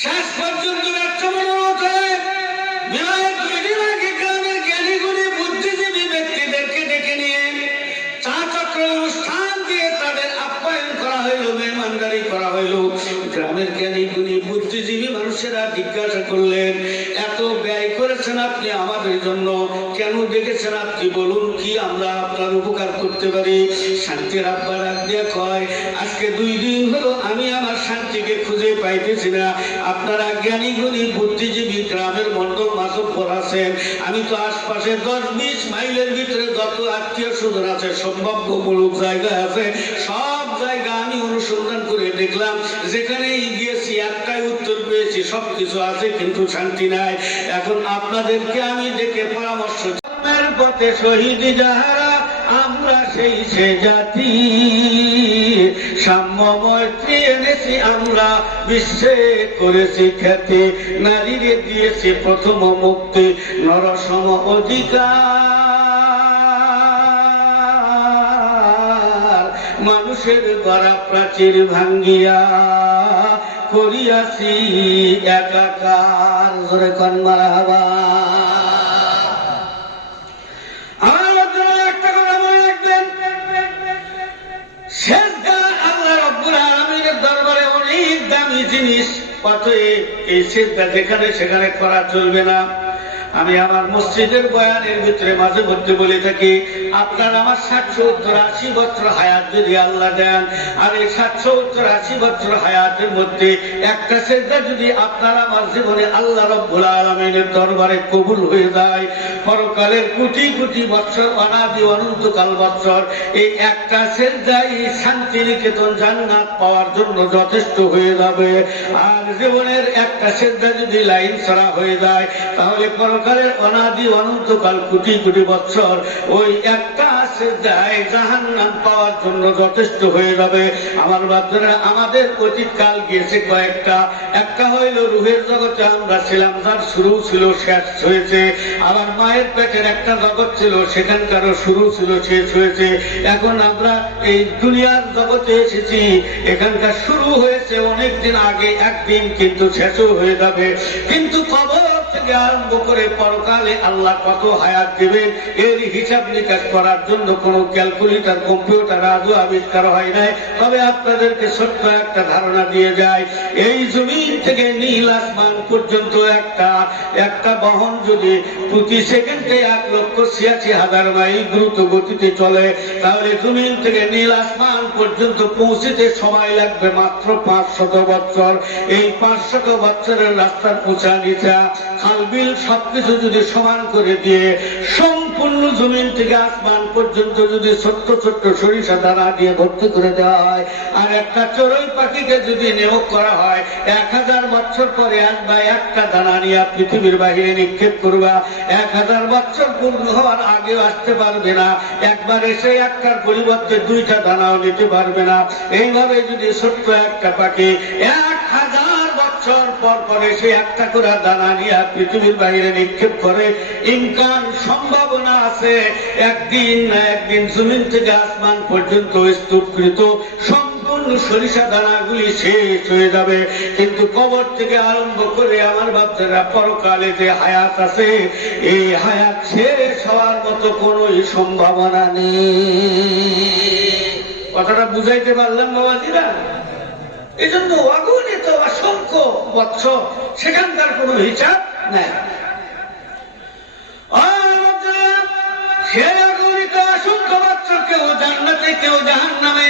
শেষ পর্যন্ত একটা মনোরথ বিবাহের 2 দিন আগে গ্রামের জ্ঞানী গুণী বুদ্ধিজীবী ব্যক্তিদেরকে মানুষেরা জিজ্ঞাসা করলেন, এত ব্যয় করেছেন আপনি আমাদের জন্য, কেন ডেকেছেন আপনি বলুন, কি আমরা আপনার উপকার করতে পারি? শান্তির আব্বা ডাক দিয়া কয়, আজকে 2 দিন হলো আমি আমার শান্তিকে খুঁজে পাইতেছি না। আপনারা জ্ঞানী গুণী বুদ্ধিজীবী গ্রামের মন্ডল মাতব্বর আছেন, আমি তো আশপাশে 10-20 মাইলের ভিতরে যত আত্মীয় স্বজন আছে, সম্ভাব্যমূলক জায়গা আছে, সব জায়গা আমি অনুসন্ধান করে দেখলাম, যেখানেই গিয়েছি একটাই উত্তর পেয়েছি, সবকিছু আছে কিন্তু শান্তি নাই। এখন আপনাদেরকে আমি ডেকে পরামর্শ, পথে শহীদ যাহারা, আমরা সেই সে জাতি, সাম্য মৈত্রী এনেছি আমরা, বিশ্বে করেছি খ্যাতি, নারীরে দিয়েছি প্রথম মুক্তি, নরসম অধিকার, মানুষের গড়া প্রাচীর ভাঙ্গিয়া করিয়াছি একাকার। জোরে কোন মারহাবা। আল্লাহ রাব্বুল আলামিনের দরবারে অনেক দামি জিনিস, অতএব এই সিজদা যেখানে সেখানে করা চলবে না। আমি আমার মসজিদের বয়ানের ভিতরে মাঝে মধ্যে বলে থাকি, আপনার আমার 60-70-80 বছর হায়াত যদি আল্লাহ দেন, আর এই 60-70-80 বছর হায়াতের মধ্যে একটা সিজদা যদি আপনার আমার জীবনে আল্লাহ রাব্বুল আলামিনের দরবারে কবুল হয়ে যায়, পরকালের কোটি কোটি বছর, অনাদি অনন্তকাল বছর, এই একটা সিজদাই শান্তিনিকেতন জান্নাত পাওয়ার জন্য যথেষ্ট হয়ে যাবে। আর জীবনের একটা সিজদা যদি লাইন ছাড়া হয়ে যায়, তাহলে পরকালের অনাদি অনন্তকাল কোটি কোটি বছর ওই একটা সিজদায় জাহান্নাম পাওয়ার জন্য যথেষ্ট হয়ে যাবে। আমার বাচ্চারা, আমাদের অতীত কাল গিয়েছে কয়েকটা। একটা হইল রুহের জগতে আমরা ছিলাম, যার শুরু ছিল শেষ হয়েছে। আবার মায়ের পেটের একটা জগৎ ছিল, সেখানকারও শুরু ছিল শেষ হয়েছে। এখন আমরা এই দুনিয়ার জগতে এসেছি, এখানকার শুরু হয়েছে অনেকদিন আগে, একদিন কিন্তু শেষও হয়ে যাবে। কিন্তু কবর থেকে আরম্ভ করে পরকালে আল্লাহ কত হায়াত দিবেন, এর হিসাব নিকাশ করার জন্য কোনো ক্যালকুলেটর, কম্পিউটার আজও আবিষ্কার হয় নাই। তবে আপনাদেরকে ছোট্ট একটা ধারণা দিয়ে যায়, এই জমিন থেকে নীল আসমান পর্যন্ত একটা বহন যদি প্রতি সেকেন্ডে 1,86,000 মাইল দ্রুত গতিতে চলে, তাহলে জমিন থেকে নীল আসমান পর্যন্ত পৌঁছতে সময় লাগবে মাত্র 500 বছর। এই 500 বছরের রাস্তার উঁচা নিচা, খালবিল সবকিছু যদি সমান করে দিয়ে সম্পূর্ণ জমিন থেকে আসমান পর্যন্ত যদি ছোট্ট ছোট্ট সরিষা দানা দিয়ে ভর্তি করে দেওয়া হয়, আর একটা চড়ুই পাখিকে যদি নিয়োগ করা হয়, 1000 বছর পরে আসবা, একটা দানা নিয়ে পৃথিবীর বাহিরে নিক্ষেপ করবা, 1000 বছর পূর্ণ হওয়ার আগেও আসতে পারবে না। একবার এসে একটার পরিবর্তে 2টা দানাও নিতে পারবে না। এইভাবে যদি ছোট্ট একটা পাখি 1000 বছর পর পরে সে একটা করে দানা নিয়ে পৃথিবীর বাইরে নিক্ষেপ করে, ইমকান সম্ভাবনা আছে একদিন না একদিন জমিন থেকে আসমান পর্যন্ত স্তূপকৃত সম্পূর্ণ সরিষা দানাগুলি শেষ হয়ে যাবে। কিন্তু কবর থেকে আরম্ভ করে আমার বাচ্চারা পরকালে যে হায়াত আছে, এই হায়াত শেষ হওয়ার মতো কোন সম্ভাবনা নেই। কথাটা বুঝাইতে পারলাম বাবাজিরা? এই জন্য অগণিত অসংখ্য বছর, সেখানকার কোন হিসাব নাই। সে অগণিত অসংখ্য বছর কেউ জান্নাতে, কেউ জাহান্নামে।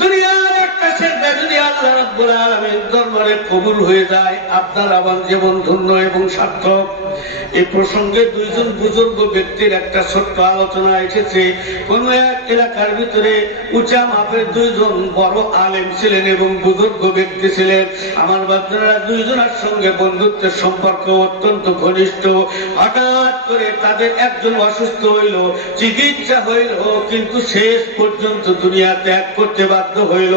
দুনিয়ার একটা সিজদা যদি আল্লাহ রাব্বুল আলামিনের দরবারে কবুল হয়ে যায়, আপনার আমার জীবন ধন্য এবং সার্থক। এই প্রসঙ্গে 2জন বুজুর্গ ব্যক্তির একটা ছোট্ট আলোচনা এসেছে। কোন এক এলাকার ভিতরে উঁচা মাপের 2জন বড় আলেম ছিলেন এবং বুজুর্গ ব্যক্তি ছিলেন। আমার বাচ্চারা 2জনের সঙ্গে বন্ধুত্বের সম্পর্ক অত্যন্ত ঘনিষ্ঠ। হঠাৎ করে তাদের একজন অসুস্থ হইল, চিকিৎসা হইল, কিন্তু শেষ পর্যন্ত দুনিয়া ত্যাগ করতে বাধ্য হইল।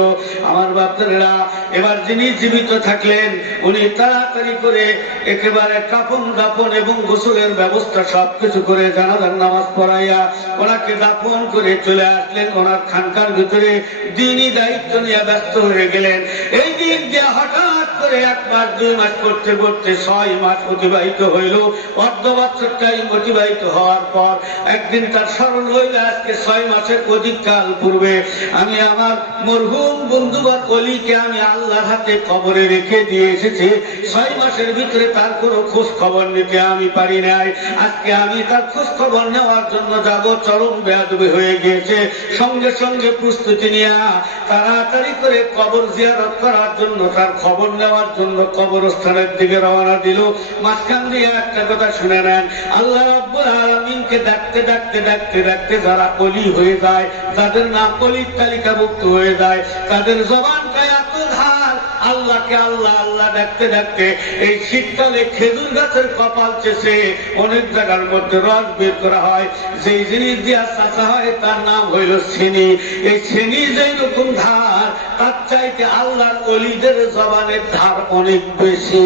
আমার বাচ্চারা, এবার যিনি জীবিত থাকলেন, উনি তাড়াতাড়ি করে একেবারে কাফন দাফন এবং গোসলের ব্যবস্থা সবকিছু করে জানাজার নামাজ পড়াইয়া ওনাকে দাফন করে চলে আসলেন ওনার খানকার ভিতরে। দিনই দায়িত্ব নিয়ে ব্যস্ত হয়ে গেলেন। এই দিক দিয়ে হঠাৎ করে 1 মাস 2 মাস করতে করতে 6 মাস অতিবাহিত হইল। অর্ধ বছরটাই অতিবাহিত হওয়ার পর একদিন তার স্মরণ হইল আজকে 6 মাসের অধিক কাল পূর্বে আমি আমার মরহুম বন্ধুবর অলিকে আমি আল্লাহর হাতে কবরে রেখে দিয়ে এসেছি। 6 মাসের ভিতরে তার কোনো খোঁজ খবর নিতে আমি পারি নাই। আজকে আমি তার খোঁজ খবর নেওয়ার জন্য যাব, চরম বেয়াদবি হয়ে গিয়েছে। সঙ্গে সঙ্গে প্রস্তুতি নিয়ে তাড়াতাড়ি করে কবর জিয়ারত করার জন্য, তার খবর নেওয়ার জন্য কবরস্থানের দিকে রওনা দিল। মাঝখান দিয়ে একটা কথা শুনে নেন, আল্লাহ রাব্বুল আলামিনকে ডাকতে ডাকতে ডাকতে ডাকতে যারা অলি হয়ে যায়, যাদের নাম অলির তালিকাভুক্ত হয়ে যায়, তাদের জবানটা এত ধার, আল্লাহকে আল্লাহ আল্লাহ ডাকতে ডাকতে এই শীতকালে খেজুর গাছের কপাল চেষে অনেক জায়গার মধ্যে রস বের করা হয়। যেই জিনিস দিয়া চাষা হয় তার নাম হইল শ্রেণী। এই শ্রেণী যেই রকম ধার, তার চাইতে আল্লাহর অলিদের জবানের ধার অনেক বেশি।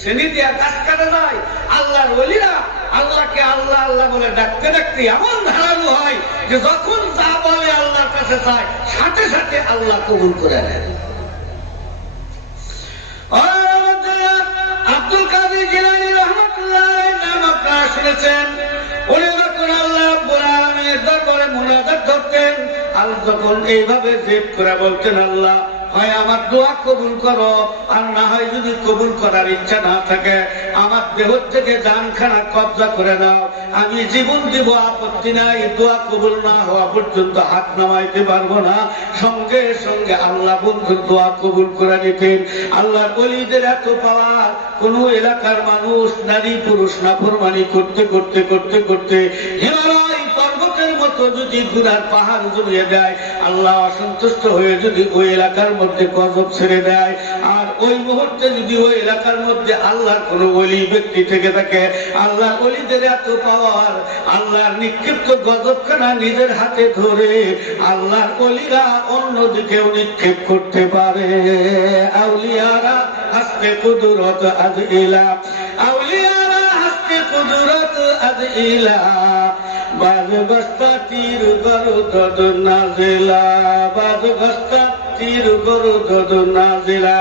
শ্রেণী দিয়া গাছ কাটা যায়, আল্লাহর অলিরা আল্লাহকে আল্লাহ আল্লাহ বলে ডাকতে ডাকতে এমন ধারালো হয় যে যখন যা বলে আল্লাহর কাছে চায় সাথে সাথে আল্লাহ কবুল করে নেন। আব্দুল কাদের জিলানী রাহমাতুল্লাহ আলাইহির নাম আপনারা শুনেছেন। উনি যখন আল্লাহ রাব্বুল আলামিনের দরবারে মুনাজাত করতেন, আর যখন এইভাবে জেদ করে বলতেন, আল্লাহ হয় আমার দোয়া কবুল করো, আর না হয় যদি কবুল করার ইচ্ছা না থাকে আমার দেহ থেকে জানখানা কবজা করে নাও, আমি জীবন দিব, আপত্তি নাই, দোয়া কবুল না হওয়া পর্যন্ত হাত নামাইতে পারবো না। সঙ্গে সঙ্গে আল্লাহ বন্ধুর দোয়া কবুল করে নিতেন। আল্লাহর ওলিদের এত পাওয়ার, কোন এলাকার মানুষ নারী পুরুষ নাফরমানি করতে করতে করতে করতে হিমালয় পর্বতের মতো যদি গুনার পাহাড় জমিয়ে দেয়, আল্লাহ অসন্তুষ্ট হয়ে যদি ওই এলাকার মধ্যে গজব ছেড়ে দেয়, আর ওই মুহূর্তে যদি ওই এলাকার মধ্যে আল্লাহর কোন ওলি ব্যক্তি থেকে থাকে, আল্লাহর ওলিদের এত পাওয়ার, আল্লাহর নিক্ষিপ্ত গজবখানা নিজের হাতে ধরে আল্লাহর ওলিরা অন্যদিকেও নিক্ষেপ করতে পারে। আউলিয়ারা হাসতে কুদরত আজ ইলা, আউলিয়ারা হাসতে কুদরত আজ ইলা, বাজ বস্তা তীর গরুদ নাজিলা, বাজ বস্তা তীর গরুদ নাজিলা।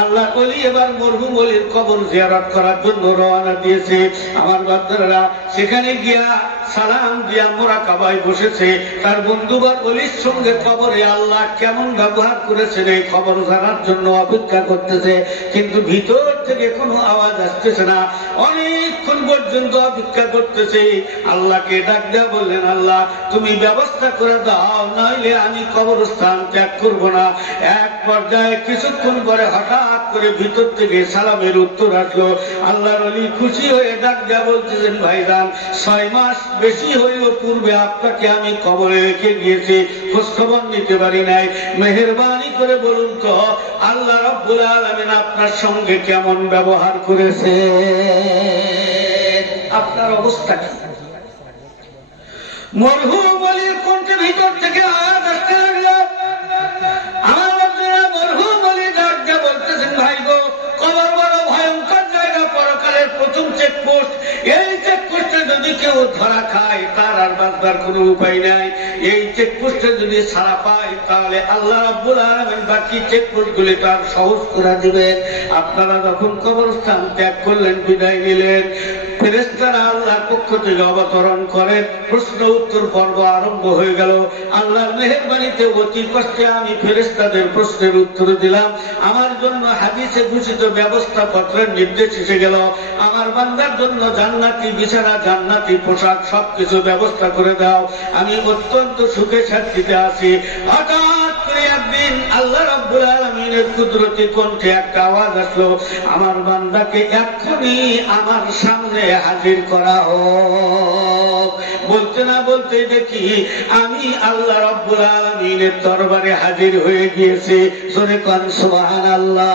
আল্লাহ ওলি এবার মরহুম ওলির কবর জিয়ারত করার জন্য রওনা দিয়েছে। আমার বাচ্চারা সেখানে গিয়া সালাম দিয়া মুরাকাবায় বসেছে। তার বন্ধুবার ওলির সঙ্গে কবরে আল্লাহ কেমন ব্যবহার করেছেন এই খবর জানার জন্য অপেক্ষা করতেছে, কিন্তু ভিতর থেকে কোনো আওয়াজ আসতেছে না। অনেকক্ষণ পর্যন্ত অপেক্ষা করতেছে। আল্লাহকে ডাক দেয়া বললেন, আল্লাহ তুমি ব্যবস্থা করে দাও, নইলে আমি কবরস্থান ত্যাগ করবো না। এক পর্যায়ে কিছুক্ষণ পরে হঠাৎ করে ভিতর থেকে সালামের উত্তর আসলো। আল্লাহর ওলি খুশি হয়ে ডাক দেয়া বলতেছেন, ভাইজান 6 মাস বেশি হইল পূর্বে আপনাকে আমি কবরে রেখে গিয়েছি, খোঁজখবর নিতে পারি নাই। মেহেরবানি করে বলুন তো আল্লাহ রাব্বুল আলামিন আপনার সঙ্গে কেমন ব্যবহার করেছে? আপনার অবস্থা কি? মরহুম ওলির কণ্ঠে ভিতর থেকে আওয়াজ আসতে লাগলো। আমার বাচ্চারা মরহুম ওলি ডাক দিয়ে বলতেছেন, ভাই গো, কবর বড় ভয়ঙ্কর জায়গা, পরকালের প্রথম চেকপোস্ট। এই চেকপোস্টে যদি কেউ ধরা খায় তার আর বাঁচবার কোনো উপায় নাই। এই চেকপোস্টে যদি ছাড়া পায় তাহলে আল্লাহ রাব্বুল আলামিন বাকি চেকপোস্ট গুলি তার সহজ করে দিবেন। আপনারা যখন কবরস্থান ত্যাগ করলেন, বিদায় নিলেন, ফেরেশতারা আল্লাহর পক্ষ থেকে অবতরণ করেন। প্রশ্ন উত্তর পর্ব আরম্ভ হয়ে গেল। আল্লাহর মেহেরবানিতে অতি কষ্টে আমি ফেরেশতাদের প্রশ্নের উত্তর দিলাম। আমার জন্য হাদিসে ঘোষিত ব্যবস্থা পত্রের নির্দেশ এসে গেল। আমার বান্দার জন্য জান্নাতি বিছানা, জান্নাতি পোশাক সবকিছু ব্যবস্থা করে দাও। আমি অত্যন্ত সুখে শান্তিতে আছি। হঠাৎ করে একদিন আল্লাহ রাব্বুল আলামিনের কুদরতি কণ্ঠে একটা আওয়াজ আসলো, আমার বান্দাকে এক্ষুনি আমার সামনে হাজির করা হোক। বলতে না বলতে দেখি আমি আল্লাহ রাব্বুল আলামিনের দরবারে হাজির হয়ে গিয়েছি। জোরে কোন সুবহানাল্লাহ।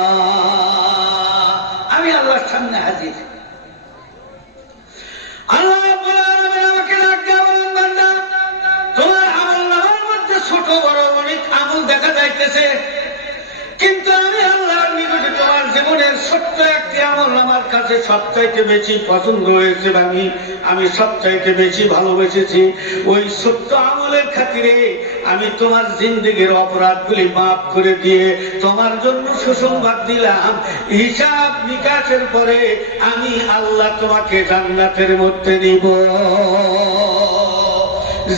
আমি আল্লাহর সামনে হাজির। আল্লাহ রাব্বুল আলামিন আমাকে ডাক দিয়ে বলেন, বান্দা তোমার আমলনামার মধ্যে ছোট বড় অনেক আমল দেখা যাইতেছে, কিন্তু আমি আল্লাহর নিকটে তোমার জীবনের ছোট্ট একটি আমল আমার কাছে সবচাইতে বেশি পছন্দ হয়েছে, আমি সবচাইতে বেশি ভালোবেসেছি। ওই ছোট্ট আমলের খাতিরে আমি তোমার জিন্দেগির অপরাধগুলি মাফ করে দিয়ে তোমার জন্য সুসংবাদ দিলাম, হিসাব নিকাশের পরে আমি আল্লাহ তোমাকে জান্নাতের মধ্যে নিব।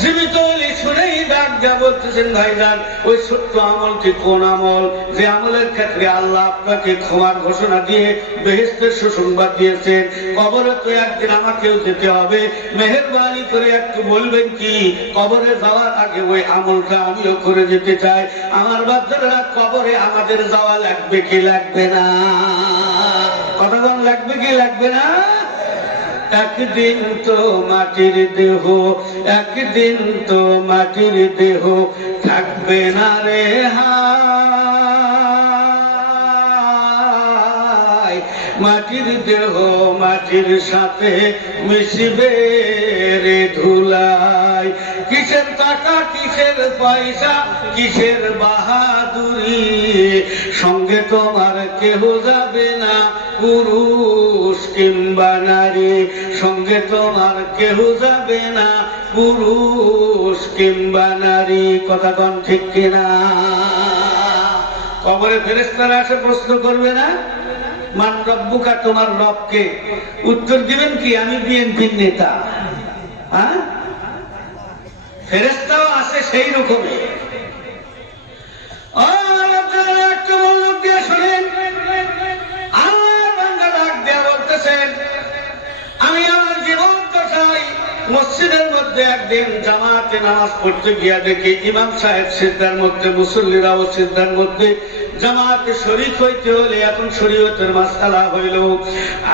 জীবিত হলে শুনেই ডাক যা বলতেছেন, ভাইজান ওই ছোট্ট আমলটি কোন আমল, যে আমলের ক্ষেত্রে আল্লাহ আপনাকে ক্ষমার ঘোষণা দিয়ে বেহেশতের সুসংবাদ দিয়েছেন? কবরে তো একদিন আমাকেও যেতে হবে, মেহেরবানি করে একটু বলবেন কি কবরে যাওয়ার আগে ওই আমলটা আমিও করে যেতে চাই। আমার বাচ্চারা, কবরে আমাদের যাওয়া লাগবে কি লাগবে না? কথা বল, লাগবে কি লাগবে না? একদিন তো মাটির দেহ, একদিন তো মাটির দেহ, থাকবে না রে হায়। মাটির দেহ মাটির সাথে মিশবে রে ধুলাই। কিসের টাকা, কিসের পয়সা, কিসের বাহাদুরি, সঙ্গে তোমার কেহ যাবে না, পুরুষ কিংবা নারী। সঙ্গে তোমার কেহ যাবে না, পুরুষ কিংবা নারী। কথা কোন ঠিক কিনা? কবরে ফেরেশতারা এসে প্রশ্ন করবে না, মান রব্বুকা, তোমার রবকে? উত্তর দিবেন কি, আমি বিএনপির নেতা। হ্যাঁ, ফেরেশতাও আছে সেই রকমে। একটু মনোযোগ দিয়ে শোনেন, আল্লাহর বান্দা ডাক দেয়া বলতেছেন, আমি আমার জীবন দশায় মসজিদের মধ্যে একদিন জামাতে নামাজ পড়তে গিয়া দেখি ইমাম সাহেব সিজদার মধ্যে, মুসল্লিরাও সিজদার মধ্যে। জামাতে শরীক হইতে হলে এখন শরীয়তের মাসআলা হইল,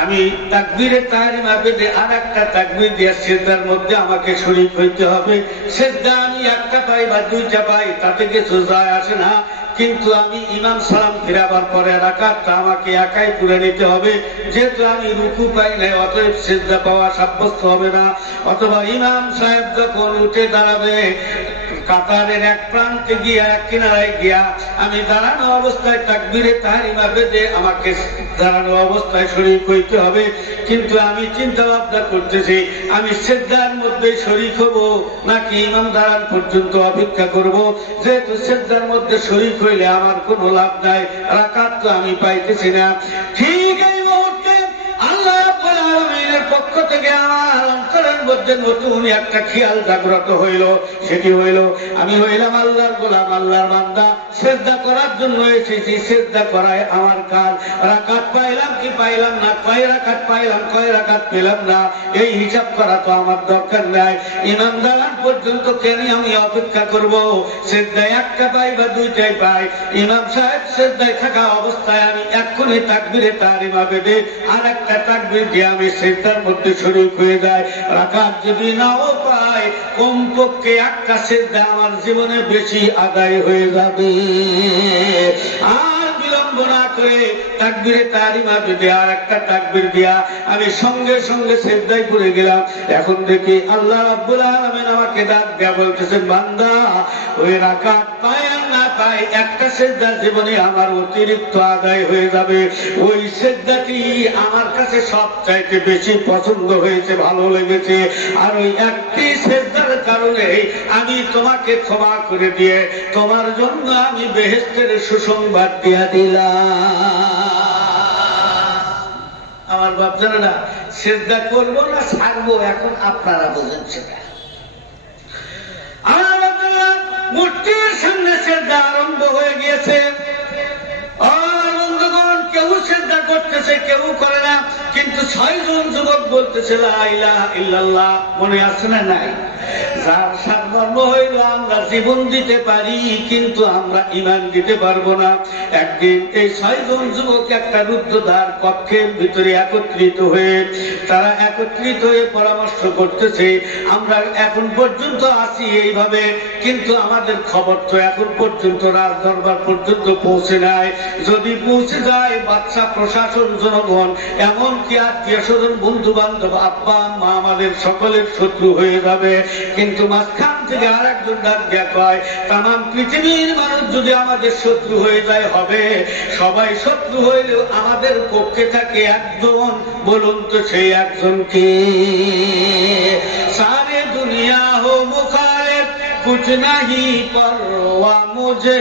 আমি তাকবীরে তাহরিমা বেদে আর একটা তাকবীর দিয়ে সিজদার মধ্যে আমাকে শরীক হইতে হবে। সিজদা আমি একটা পাই বা দুইটা পাই তাতে কিছু যায় আসে না, কিন্তু আমি ইমাম সালাম ফিরাবার পরে রাকাতটা আমাকে একাই পুরে নিতে হবে। যেহেতু আমি রুকু পাই নাই, অতএব সিজদা পাওয়া সাব্যস্ত হবে না। অথবা ইমাম সাহেব যখন উঠে দাঁড়াবে, কাতারের এক প্রান্তে গিয়া এক কিনারায় গিয়া আমি দাঁড়ানো অবস্থায় তাকবীরে তাহরিমা বেদে আমাকে দাঁড়ানো অবস্থায় শরীক হইতে হবে। কিন্তু আমি চিন্তা ভাবনা করতেছি, আমি সিজদার মধ্যে শরীক হব নাকি ইমাম দাঁড়ান পর্যন্ত অপেক্ষা করব। যেহেতু সিজদার মধ্যে শরীক হইলে আমার কোনো লাভ নাই, রাকাত তো আমি পাইতেছি না। ঠিক এই মুহূর্তে আল্লাহ রাব্বুল আলামিনের পক্ষ থেকে আমার অন্তরের মধ্যে নতুন একটা খেয়াল জাগ্রত হইল। সেটি হইল, আমি হইলাম আল্লাহর গোলাম, আল্লাহর বান্দা, সিজদা করার জন্য এসেছি। সিজদা করায় আমার কাজ। রাকাত পাইলাম কি পাইলাম না, কয় রাকাত পাইলাম কয় রাকাত পেলাম না, এই হিসাব করা তো আমার দরকার নাই। ইমাম দাঁড়ান পর্যন্ত কেন আমি অপেক্ষা করব? সিজদায় একটা পাই বা দুইটাই পাই, ইমাম সাহেব সিজদায় থাকা অবস্থায় আমি এক্ষুনি তাকবীরে তাহরিমা বেদে আর একটা তাকবীর দিয়ে আমি সিজদার মধ্যে শরীক হয়ে যায়। রাকাত যদি নাও পাই, কমপক্ষে একটা সিজদা আমার জীবনে বেশি আদায় হয়ে যাবে। আর বিলম্ব না করে তাকবীরে তাহরিমা বেদে আর একটা তাকবীর দিয়া আমি সঙ্গে সঙ্গে সিজদায় পড়ে গেলাম। এখন দেখি আল্লাহ রাব্বুল আলামিন আমাকে ডাক দেয়া বলতেছেন, বান্দা, ওই রাকাত পাই আর না পাই, একটা সিজদা জীবনে আমার অতিরিক্ত আদায় হয়ে যাবে। ওই সিজদাটি আমার কাছে সবচাইতে বেশি পছন্দ হয়েছে, ভালো লেগেছে। আর ওই একটি সিজদার কারণে আমি তোমাকে ক্ষমা করে দিয়ে তোমার জন্য আমি বেহেশতের সুসংবাদ দিয়া দিলাম। আমার বাচ্চারা, সিজদা করবো না ছাড়বো, এখন আপনারা বোঝেন সেটা। আমার বাচ্চারা, মূর্তির সামনে সিজদা আরম্ভ হয়ে গিয়েছে। বন্ধুগণ, কেউ সিজদা করতেছে, কেউ করে না, কিন্তু 6 জন যুবক বলতেছে লা ইলাহা ইল্লাল্লাহ। মনে আছে না নাই? যার সারমর্ম হইল আমরা জীবন দিতে পারি, কিন্তু আমরা ঈমান দিতে পারবো না। একদিন এই 6 জন যুবক একটা রুদ্ধদ্বার কক্ষের ভিতরে একত্রিত হয়ে, তারা একত্রিত হয়ে পরামর্শ করতেছে, আমরা এখন পর্যন্ত আছি এইভাবে, কিন্তু আমাদের খবর তো এখন পর্যন্ত রাজ দরবার পর্যন্ত পৌঁছে নাই। যদি পৌঁছে যায়, বাদশা, প্রশাসন, জনগণ, এমনকি আত্মীয় স্বজন, বন্ধু বান্ধব, আব্বা মা আমাদের সকলের শত্রু হয়ে যাবে। কিন্তু মাঝখান থেকে আর একজন ডাক দেয়া কয়, তামাম পৃথিবীর মানুষ যদি আমাদের শত্রু হয়ে যায় হবে, সবাই শত্রু হইলেও আমাদের পক্ষে থাকে একজন। বলুন তো সেই একজন কে? সারে দুনিয়া হো মুখালিফ, कुछ नहीं परवा मुझे,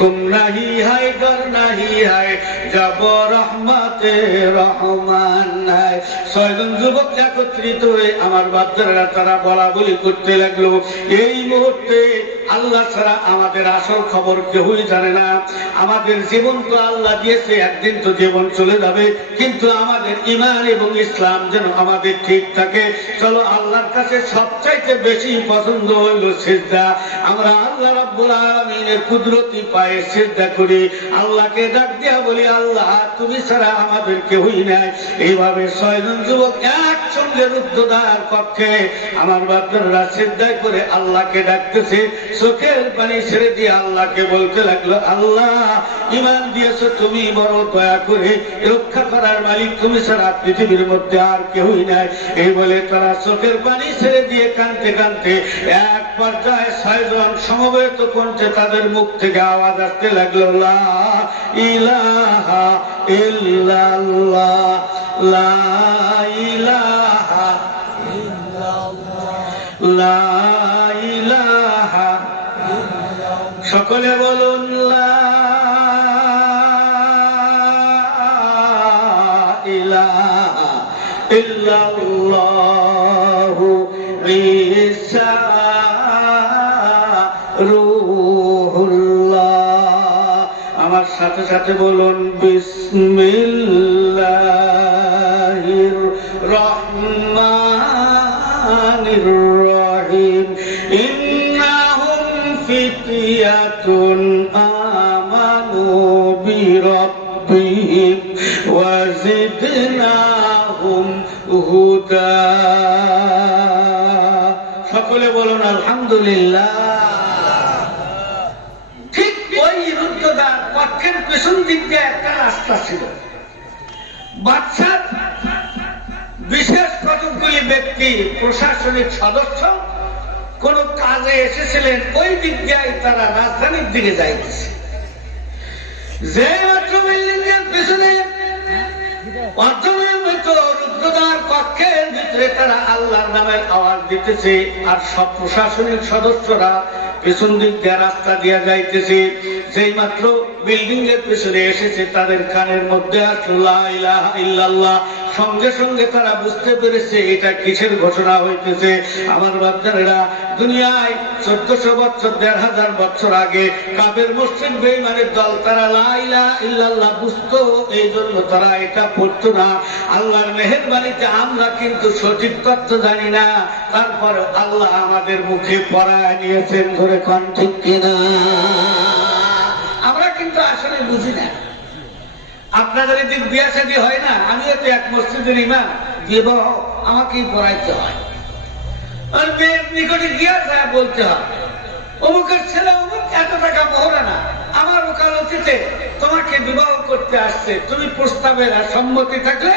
गुम नहीं है डर नहीं है जब रहमते रहमान है। ছয়জন যুবক একত্রিত হয়ে আমার বাচ্চারা তারা বলা বলি করতে লাগলো, এই মুহূর্তে আল্লাহ ছাড়া আমাদের আসল খবর কেউই জানে না। আমাদের জীবন তো আল্লাহ দিয়েছে, একদিন তো জীবন চলে যাবে, কিন্তু আমাদের ঈমান এবং ইসলাম যেন আমাদের ঠিক থাকে। চলো আল্লাহর কাছে সবচাইতে বেশি পছন্দ হইল সিজদা। আমরা আল্লাহ রাব্বুল আলামিনের কুদরতি পায়ে সিজদা করি, আল্লাহকে ডাক দিয়া বলি, আল্লাহ তুমি ছাড়া আমাদের কেউই নাই। এইভাবে ছয়জন যুবক একসঙ্গে রুদ্ধদ্বার কক্ষে আমার বাচ্চারা সিজদা করে আল্লাহকে ডাকতেছে, চোখের পানি ছেড়ে দিয়ে আল্লাহকে বলতে লাগলো, আল্লাহ ঈমান দিয়েছো তুমি, বড় দয়া করে রক্ষা করার মালিক তুমি ছাড়া পৃথিবীর মধ্যে আর কেউই নাই। এই বলে তারা চোখের পানি ছেড়ে দিয়ে কাঁদতে কাঁদতে এক পর্যায়ে ছয়জন সমবেত কণ্ঠে তাদের মুখ থেকে আওয়াজ আসতে লাগলো, লা ইলাহা ইল্লাল্লাহ, লা ইলাহা ইল্লাল্লাহ, লা ইলাহা। সকলে বলুন লা ইলাহা ইল্লাল্লাহু ঈসা রূহুল্লাহ। আমার সাথে সাথে বলুন বিসমিল্লাহির রহমানির রহিম। ইন্নাহুম ফিতয়াতুন আমানু বিরাব্বিহিম ওয়া জিদনাহুম হুদা। সকলে বলুন আলহামদুলিল্লাহ। ঠিক ওই রুদ্ধদ্বার কক্ষের পেছন দিক দিয়ে একটা রাস্তা ছিল। বাদশাহ বিশেষ কতগুলি ব্যক্তি প্রশাসনিক সদস্য কোন কাজে এসেছিলেন, ওই দিক দিয়ে তারা রাজধানীর দিকে যাইতেছে। যে মাত্র বিল্ডিং এর পেছনে রুদ্ধদ্বার কক্ষের ভিতরে তারা আল্লাহর নামের আওয়াজ দিতেছে, আর সব প্রশাসনিক সদস্যরা পেছন দিক দিয়ে রাস্তা দিয়ে যাইতেছে। যেই মাত্র বিল্ডিং এর পেছনে এসেছে তাদের কানের মধ্যে আসলো লা ইলাহা ইল্লাল্লাহ। সঙ্গে সঙ্গে তারা বুঝতে পেরেছে এটা কিসের ঘোষণা হইতেছে। আমার বাচ্চারা দুনিয়ায় 1400 বছর 1500 বছর আগে কাফের মুশরিক বেঈমানের দল তারা লা ইলাহা ইল্লাল্লাহ বুঝতো, এই জন্য তারা এটা পড়তো না। আল্লাহর মেহেরবানিতে আমরা কিন্তু সঠিক তথ্য জানি না, তারপর আল্লাহ আমাদের মুখে পড়ায় নিয়েছেন, ধরে কোন ঠিক কিনা? আমরা কিন্তু আসলে বুঝি না। আপনাদের এদিক বিয়া শাদী হয় না, আমিও তো এক মসজিদের ইমাম, বিবাহ আমাকেই পড়াইতে হয়। আর মেয়ের নিকটে গিয়া যায় বলতে হয়, অমুকের ছেলে অমুক এত টাকা মোহরা না, আমার ওকালতিতে তোমাকে বিবাহ করতে আসছে, তুমি প্রস্তাবের সম্মতি থাকলে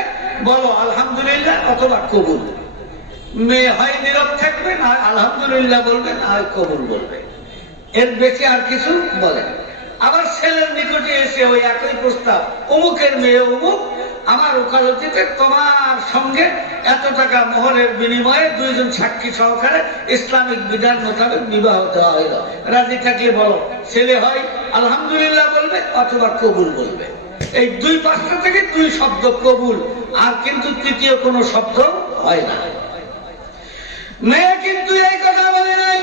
বলো আলহামদুলিল্লাহ অথবা কবুল। মেয়ে হয় নীরব থাকবে, না আলহামদুলিল্লাহ বলবে, না হয় কবুল বলবে, এর বেশি আর কিছু বলে। আবার ছেলের নিকটে এসে ওই একই প্রস্তাব, অমুকের মেয়ে অমুক, আমার ওকালতিতে তোমার সঙ্গে এত টাকা মোহরের বিনিময়ে দুইজন সাক্ষী সহকারে ইসলামিক বিধান মোতাবেক বিবাহ দেওয়া হইল, রাজি থাকলে বলো। ছেলে হয় আলহামদুলিল্লাহ বলবে অথবা কবুল বলবে। এই দুই পাঁচটা থেকে দুই শব্দ কবুল, আর কিন্তু তৃতীয় কোনো শব্দ হয় না। মেয়ে কিন্তু এই কথা বলে নাই।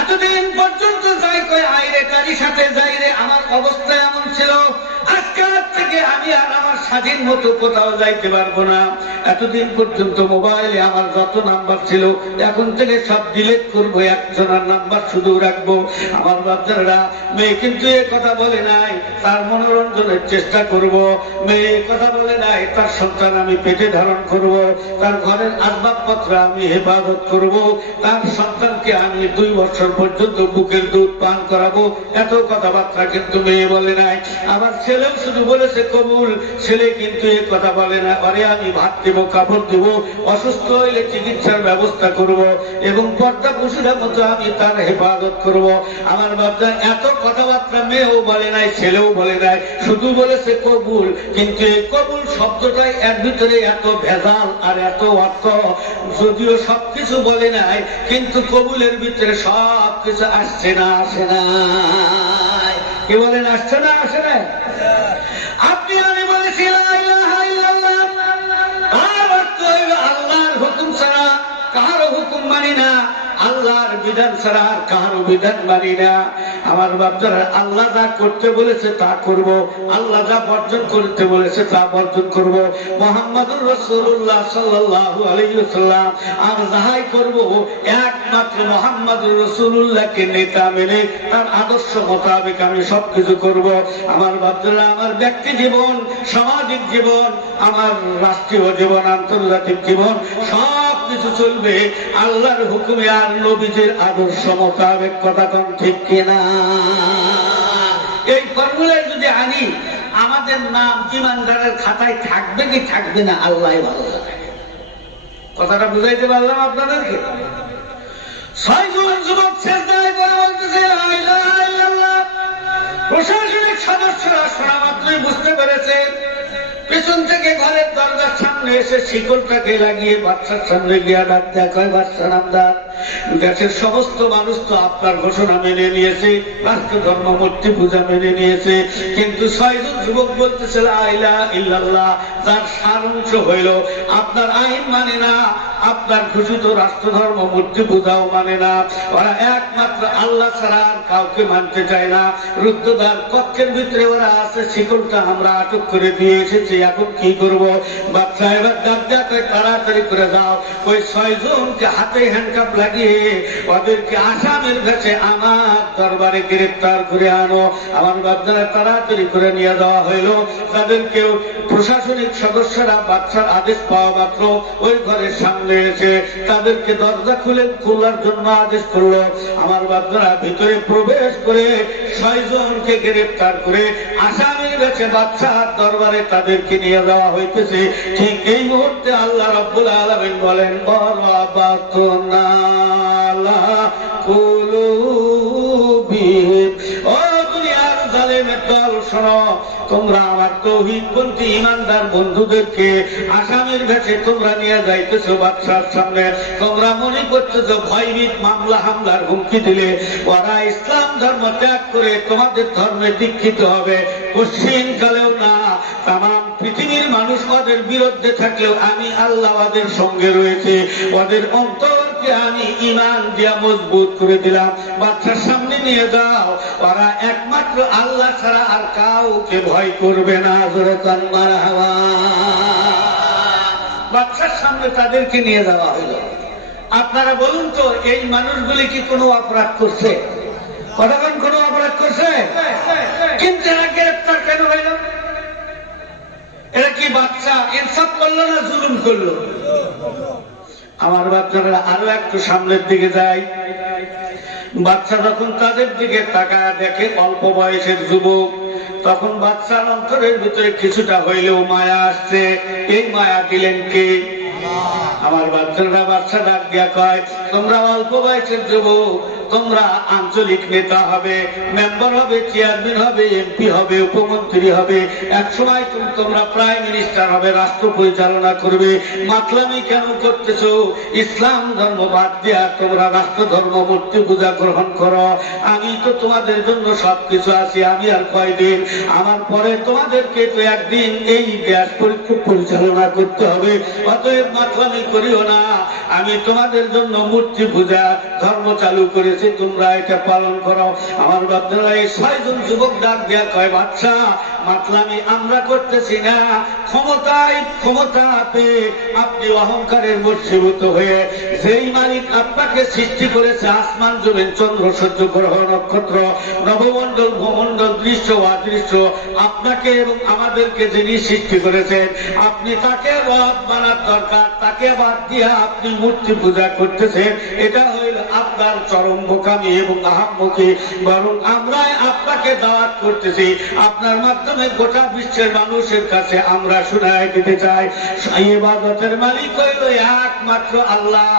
এতদিন পর্যন্ত যাই কই আইরে তারই সাথে যাই রে, আমার অবস্থা এমন ছিল, আজকাল থেকে আমি আর আমার স্বাধীন মতো কোথাও যাইতে পারবো না। এতদিন পর্যন্ত মোবাইলে আমার যত নাম্বার ছিল এখন থেকে সব ডিলিট করবো, একজনের নাম্বার শুধু রাখবো। আমার বাচ্চারা মেয়ে কিন্তু এ কথা বলে নাই তার মনোরঞ্জনের চেষ্টা করব। মেয়ে কথা বলে নাই তার সন্তান আমি পেটে ধারণ করব, তার ঘরের আসবাবপত্র আমি হেফাজত করব, তার সন্তানকে আমি 2 বছর পর্যন্ত বুকের দুধ পান করাবো। এত কথাবার্তা কিন্তু মেয়ে বলে নাই। আবার ছেলেও শুধু বলেছে কবুল। ছেলে কিন্তু এ কথা বলে না, আরে আমি ভাত দেবো, কাপড় দেবো, অসুস্থ হইলে চিকিৎসার ব্যবস্থা করব এবং পর্দা পুরুষের মতো আমি তার হেফাজত করব। আমার বাপদা এত কথাবার্তা মেয়েও বলে নাই, ছেলেও বলে নাই, শুধু বলেছে কবুল। কিন্তু এই কবুল শব্দটাই এর ভিতরে এত ভেজাল আর এত অর্থ। যদিও সবকিছু বলে নাই, কিন্তু কবুলের ভিতরে সবকিছু আসছে না, আসে না। কি বলেন, আসছে না, আসে না? আপনি আমি বলেছি লা ইলাহা ইল্লাল্লাহ, আর অর্থ হইল আল্লাহর হুকুম ছাড়া কারো হুকুম মানি না, আল্লাহর বিধান ছাড়া কারো বিধান মানি না। আমার বাচ্চারা আল্লাহ যা করতে বলেছে তা করব, আল্লাহ যা বর্জন করতে বলেছে তা বর্জন করব। মুহাম্মদুর রাসূলুল্লাহ সাল্লাল্লাহু আলাইহি ওয়াসাল্লাম আর যাহাই করব একমাত্র মুহাম্মদুর রাসূলুল্লাহকে নেতা মেনে তার আদর্শ মোতাবেক আমি সবকিছু করব। আমার বাচ্চারা আমার ব্যক্তি জীবন, সামাজিক জীবন, আমার রাষ্ট্রীয় জীবন, আন্তর্জাতিক জীবন সব কিছু চলবে আল্লাহর হুকুমে আর নবীজির আদর্শ মোতাবেক। কথা কোন ঠিক কিনা? এই ফর্মুলায় যদি আনি, আমাদের নাম ইমানদারের খাতায় থাকবে কি থাকবে না আল্লাহ ভালো জানে। কথাটা বুঝাইতে পারলাম আপনাদেরকে? 6 জন যুবক সিজদায় পড়ে বলতেছে লা ইলাহা ইল্লাল্লাহ। প্রশাসনিক সদস্যরা শোনা মাত্রই বুঝতে পেরেছে। পেছন থেকে ঘরের দরজার সামনে এসে শিকলটাকে লাগিয়ে বাচ্চার সামনে গিয়া ডাক দেয়া কয়, বাচ্চা নামদার, দেশের সমস্ত মানুষ তো আপনার ঘোষণা মেনে নিয়েছে, রাষ্ট্র ধর্ম মূর্তি পূজা মেনে নিয়েছে, কিন্তু 6 জন যুবক বলতেছে লা ইলাহা ইল্লাল্লাহ, যার সারাংশ হইল আপনার আইন মানে না, আপনার ঘোষিত রাষ্ট্র ধর্ম মূর্তি পূজাও মানে না, ওরা একমাত্র আল্লাহ ছাড়া আর কাউকে মানতে চায় না। রুদ্ধদ্বার কক্ষের ভিতরে ওরা আছে, শিকলটা আমরা আটক করে দিয়ে এসেছি, এখন কি করব? বাচ্চা এবার ডাক দেয়া কয়, তাড়াতাড়ি করে যাও, ওই 6 জনকে হাতে হ্যান্ডকাপ লাগিয়ে ওদেরকে আসামের কাছে আমার দরবারে গ্রেফতার করে আনো। আমার বাচ্চারা তাড়াতাড়ি করে নিয়ে যাওয়া হইল। তাদেরকে প্রশাসনিক সদস্যরা বাচ্চার আদেশ পাওয়া মাত্র ওই ঘরের সামনে এসে তাদেরকে দরজা খোলার জন্য আদেশ করলো। আমার বাচ্চারা ভিতরে প্রবেশ করে 6 জনকে গ্রেফতার করে আসামের কাছে বাচ্চার দরবারে তাদেরকে নিয়ে যাওয়া হইতেছে। ঠিক এই মুহূর্তে আল্লাহ রাব্বুল আলামিন বলেন, বারাবাতুনা লা কুলুবিহিম। ও দুনিয়ার জালেমের দল, শোনো, তোমরা আমার তৌহিদপন্থী ইমানদার বন্ধুদেরকে আসামের কাছে তোমরা নিয়ে যাইতেছো বাদশার সামনে। তোমরা মনে করতেছো ভয়ভীত মামলা হামলার হুমকি দিলে ওরা ইসলাম ধর্ম ত্যাগ করে তোমাদের ধর্মে দীক্ষিত হবে। পশ্চিম কালেও না, তাম পৃথিবীর মানুষ ওদের বিরুদ্ধে থাকলেও আমি আল্লাহ ওদের সঙ্গে রয়েছে। ওদের অন্তরকে আমি ঈমান দিয়া মজবুত করে দিলাম। বাচ্চার সামনে নিয়ে যাও, ওরা একমাত্র আল্লাহ ছাড়া আর কাউকে ভয় করবে না। জোরে কান মারহাবা। বাচ্চার সামনে তাদেরকে নিয়ে যাওয়া হলো। আপনারা বলুন তো, এই মানুষগুলি কি কোনো অপরাধ করছে? কতক্ষণ কোনো অপরাধ করছে? কিন্তু এরা গ্রেফতার কেন হইল? এরা কি বাচ্চা ইনসাফ করলো না জুলুম করলো? আমার বাচ্চারা আরো একটু সামনের দিকে যায়। বাচ্চা যখন তাদের দিকে তাকায় দেখে অল্প বয়সের যুবক, তখন বাচ্চার অন্তরের ভিতরে কিছুটা হইলেও মায়া আসছে। এই মায়া দিলেন কে? আমার বাচ্চারা বাচ্চা ডাক দিয়া কয়, তোমরা অল্প বয়সের যুবক, তোমরা আঞ্চলিক নেতা হবে, মেম্বার হবে, চেয়ারম্যান হবে, এমপি হবে, উপমন্ত্রী হবে, একসময় তোমরা প্রাইম মিনিস্টার হবে, রাষ্ট্র পরিচালনা করবে। মাতলামি কেন করতেছো? ইসলাম ধর্ম বাদ দিয়া তোমরা রাষ্ট্র ধর্ম মূর্তি পূজা গ্রহণ করো। আমি তো তোমাদের জন্য সবকিছু আছি, আমি আর কয়দিন? আমার পরে তোমাদেরকে তো একদিন এই দেশ পরিচালনা করতে হবে। অতএব মাতলামি করিও না। আমি তোমাদের জন্য মূর্তি পূজা ধর্ম চালু করেছি, তোমরা এটা পালন করো। আমার বাচ্চারা এই 6 জন যুবক ডাক দেয়া কয়, বাচ্চা মাতলামি আমরা করতেছি না। ক্ষমতা পেয়ে আপনি অহংকারের বশীভূত হয়ে, যেই মালিক আপনাকে সৃষ্টি করেছে আসমান জমিন চন্দ্র সূর্য গ্রহ নক্ষত্র নবমণ্ডল ভূমণ্ডল দৃশ্য অদৃশ্য, আপনাকে এবং আমাদেরকে যিনি সৃষ্টি করেছেন, আপনি তাকে রব মানার দরকার। তাকে বাদ দিয়ে আপনি মূর্তি পূজা করতেছেন, এটা হইল আপনার চরম বোকামি এবং আহাম্মকি, বরং আমরা আপনাকে দাওয়াত করতেছি, আপনার মাধ্যমে গোটা বিশ্বের মানুষের কাছে আমরা শোনায় দিতে চাই, ইবাদতের মালিক হইল একমাত্র আল্লাহ।